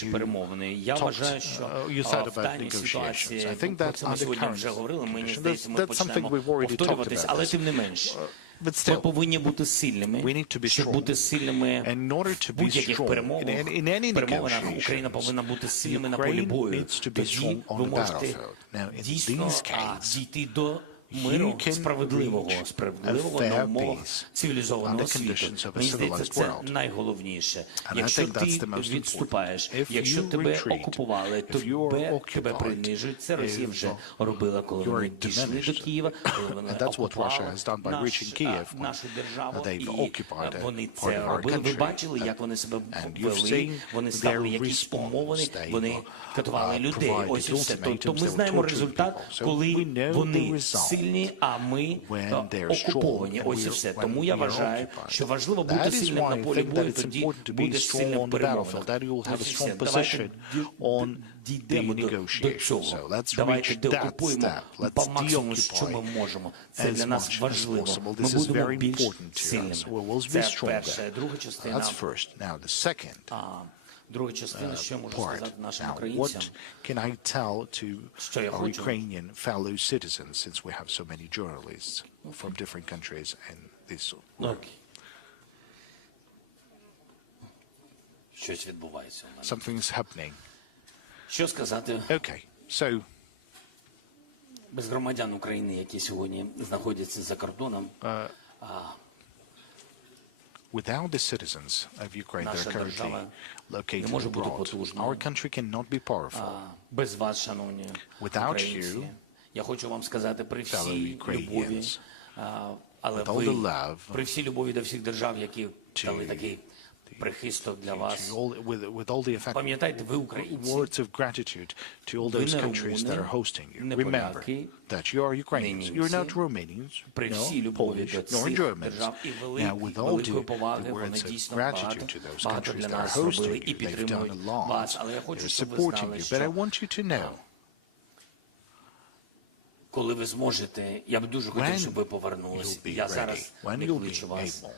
you said about negotiations. I think that's under current conditions. That's something we've already talked about. But still, we need to be strong. And in order to be strong in any negotiations, Ukraine needs to be strong on the battlefield. Now, in these cases, you can reach a fair peace under conditions of a civilized world. And I think that's the most important. If you retreat, if you are occupied, if you are diminished, and that's what Russia has done by reaching Kiev when they've occupied a part of our country. And you've seen their response. They provided ultimatums, they were torturing people. So we know the result. When they're strong and when we are occupied. That is why I think that it's important to be strong on the battlefield, that you will have a strong position on the negotiations. So let's reach that step. Let's deoccupy as much as possible. This is very important to us. We will be stronger. That's first. Now the second part. Now, what can I tell to our Ukrainian fellow citizens, since we have so many journalists from different countries in this room? Something's happening. Okay, so without the citizens of Ukraine that are currently located abroad, our country cannot be powerful. Without you, fellow Ukrainians, with all the love with all the words of gratitude to all those countries that are hosting you. Remember that you are Ukrainians. You're not Romanians, nor Polish, nor Germans. Now, with all the words of gratitude to those countries that are hosting you, they've done a lot. They're supporting you. But I want you to know, when you'll be ready, when you'll be able,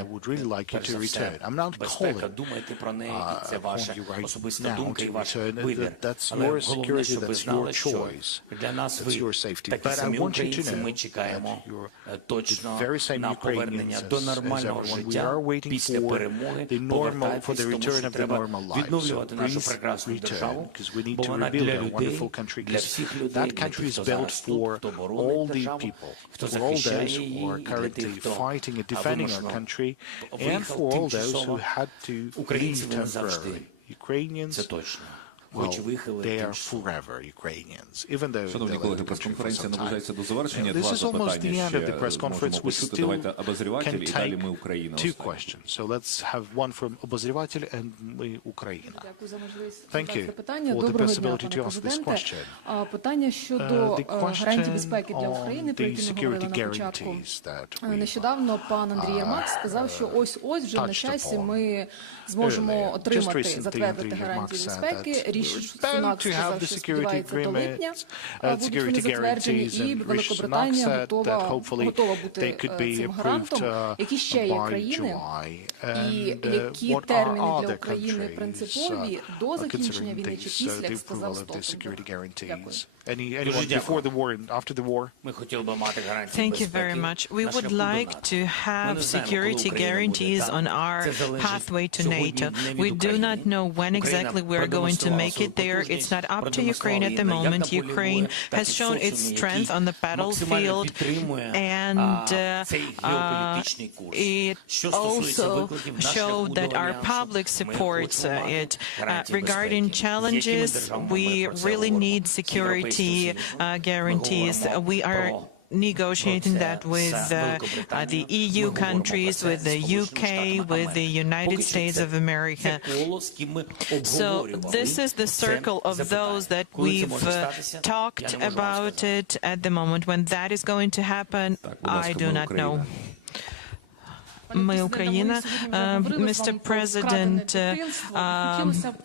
I would really like you to return. I'm not calling you right now to return. That's your security, that's your choice, that's your safety. But I want you to know that you're the very same Ukrainians as everyone. We are waiting for the return of the normal life. So please return, because we need to rebuild our wonderful country. That country is built for all the people, for all those who are currently fighting and defending our country, and for all those who had to leave temporarily. Ukrainians, well, they are forever Ukrainians, even though Шановні колеги, прес-конференція наближається до завершення. This is almost the end of the press conference. We still can take two questions. So let's have one from обозріватель and Україна. Thank you for the possibility to ask this question. Питання щодо гарантій безпеки для України, про які ми говорили на початку. Нещодавно пан Андрій Єрмак сказав, що ось вже на часі ми зможемо отримати, затвердити гарантії безпеки. Сунак сказав, що сподівається до липня будуть вони затверджені, і Великобританія готова бути цим гарантом. Які ще є країни, і які терміни для України принципові до закінчення війни чи після, як сказав Столтенберг? Дякую. Anyone before the war and after the war? Thank you very much. We would like to have security guarantees on our pathway to NATO. We do not know when exactly we are going to make make it there. It's not up to Ukraine at the moment. Ukraine has shown its strength on the battlefield, and it also showed that our public supports it. Regarding challenges, we really need security guarantees. We are negotiating that with the EU countries, with the UK, with the United States of America. So this is the circle of those that we've talked about it at the moment. When that is going to happen, I do not know. Mr. President,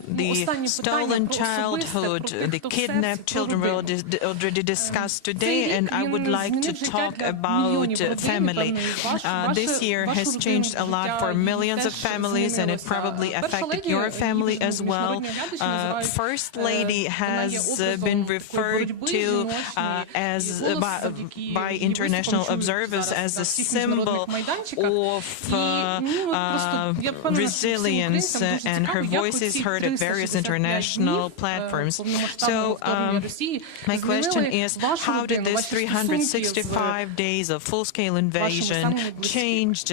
the stolen childhood, the kidnapped children were already discussed today, and I would like to talk about family. This year has changed a lot for millions of families, and it probably affected your family as well. First Lady has been referred to by international observers as a symbol of resilience, and her voice is heard at various international platforms. So my question is, how did this 365 days of full-scale invasion change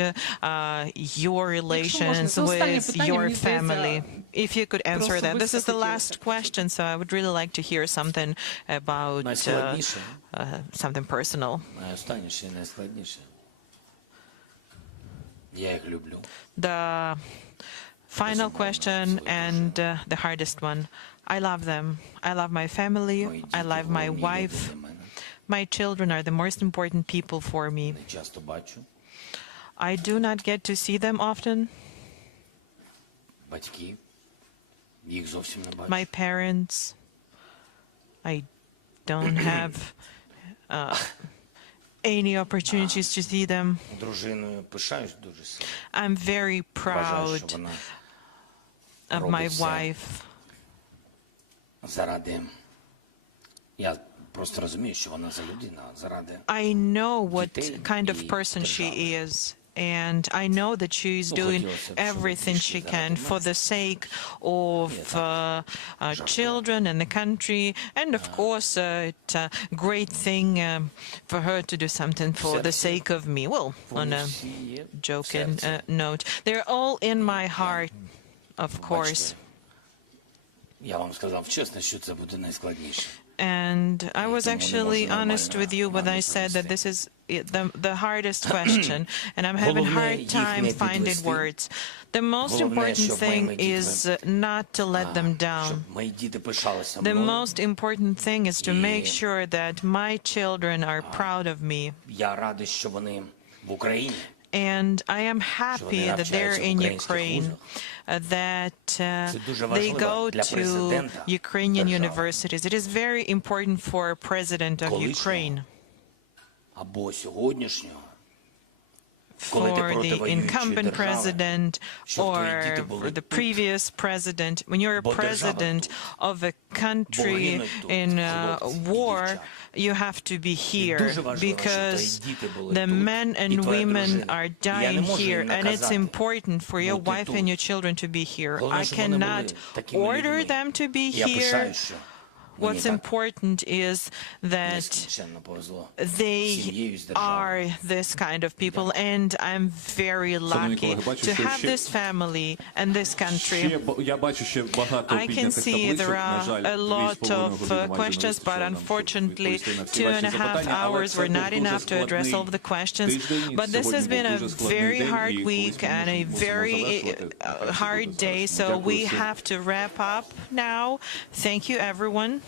your relations with your family? If you could answer that. This is the last question, so I would really like to hear something about something personal. The final question and the hardest one. I love them. I love my family. I love my wife. My children are the most important people for me. I do not get to see them often. My parents, I don't have any opportunities to see them. I'm very proud of my wife. I know what kind of person she is, and I know that she's doing everything she can for the sake of children and the country, and of course it's a great thing for her to do something for the sake of me. Well, on a joking note, they're all in my heart, of course. And I was actually honest with you when I said that this is the hardest question, and I'm having a hard time finding words. The most important thing is not to let them down. The most important thing is to make sure that my children are proud of me. And I am happy that they're in Ukraine, that they go to Ukrainian universities. It is very important for a president of Ukraine, for the incumbent president or for the previous president. When you're a president of a country in war, you have to be here because the men and women are dying here, and it's important for your wife and your children to be here. I cannot order them to be here. What's important is that they are this kind of people, and I'm very lucky to have this family and this country. I can see there are a lot of questions, but unfortunately 2.5 hours were not enough to address all of the questions. But this has been a very hard week and a very hard day, so we have to wrap up now. Thank you, everyone.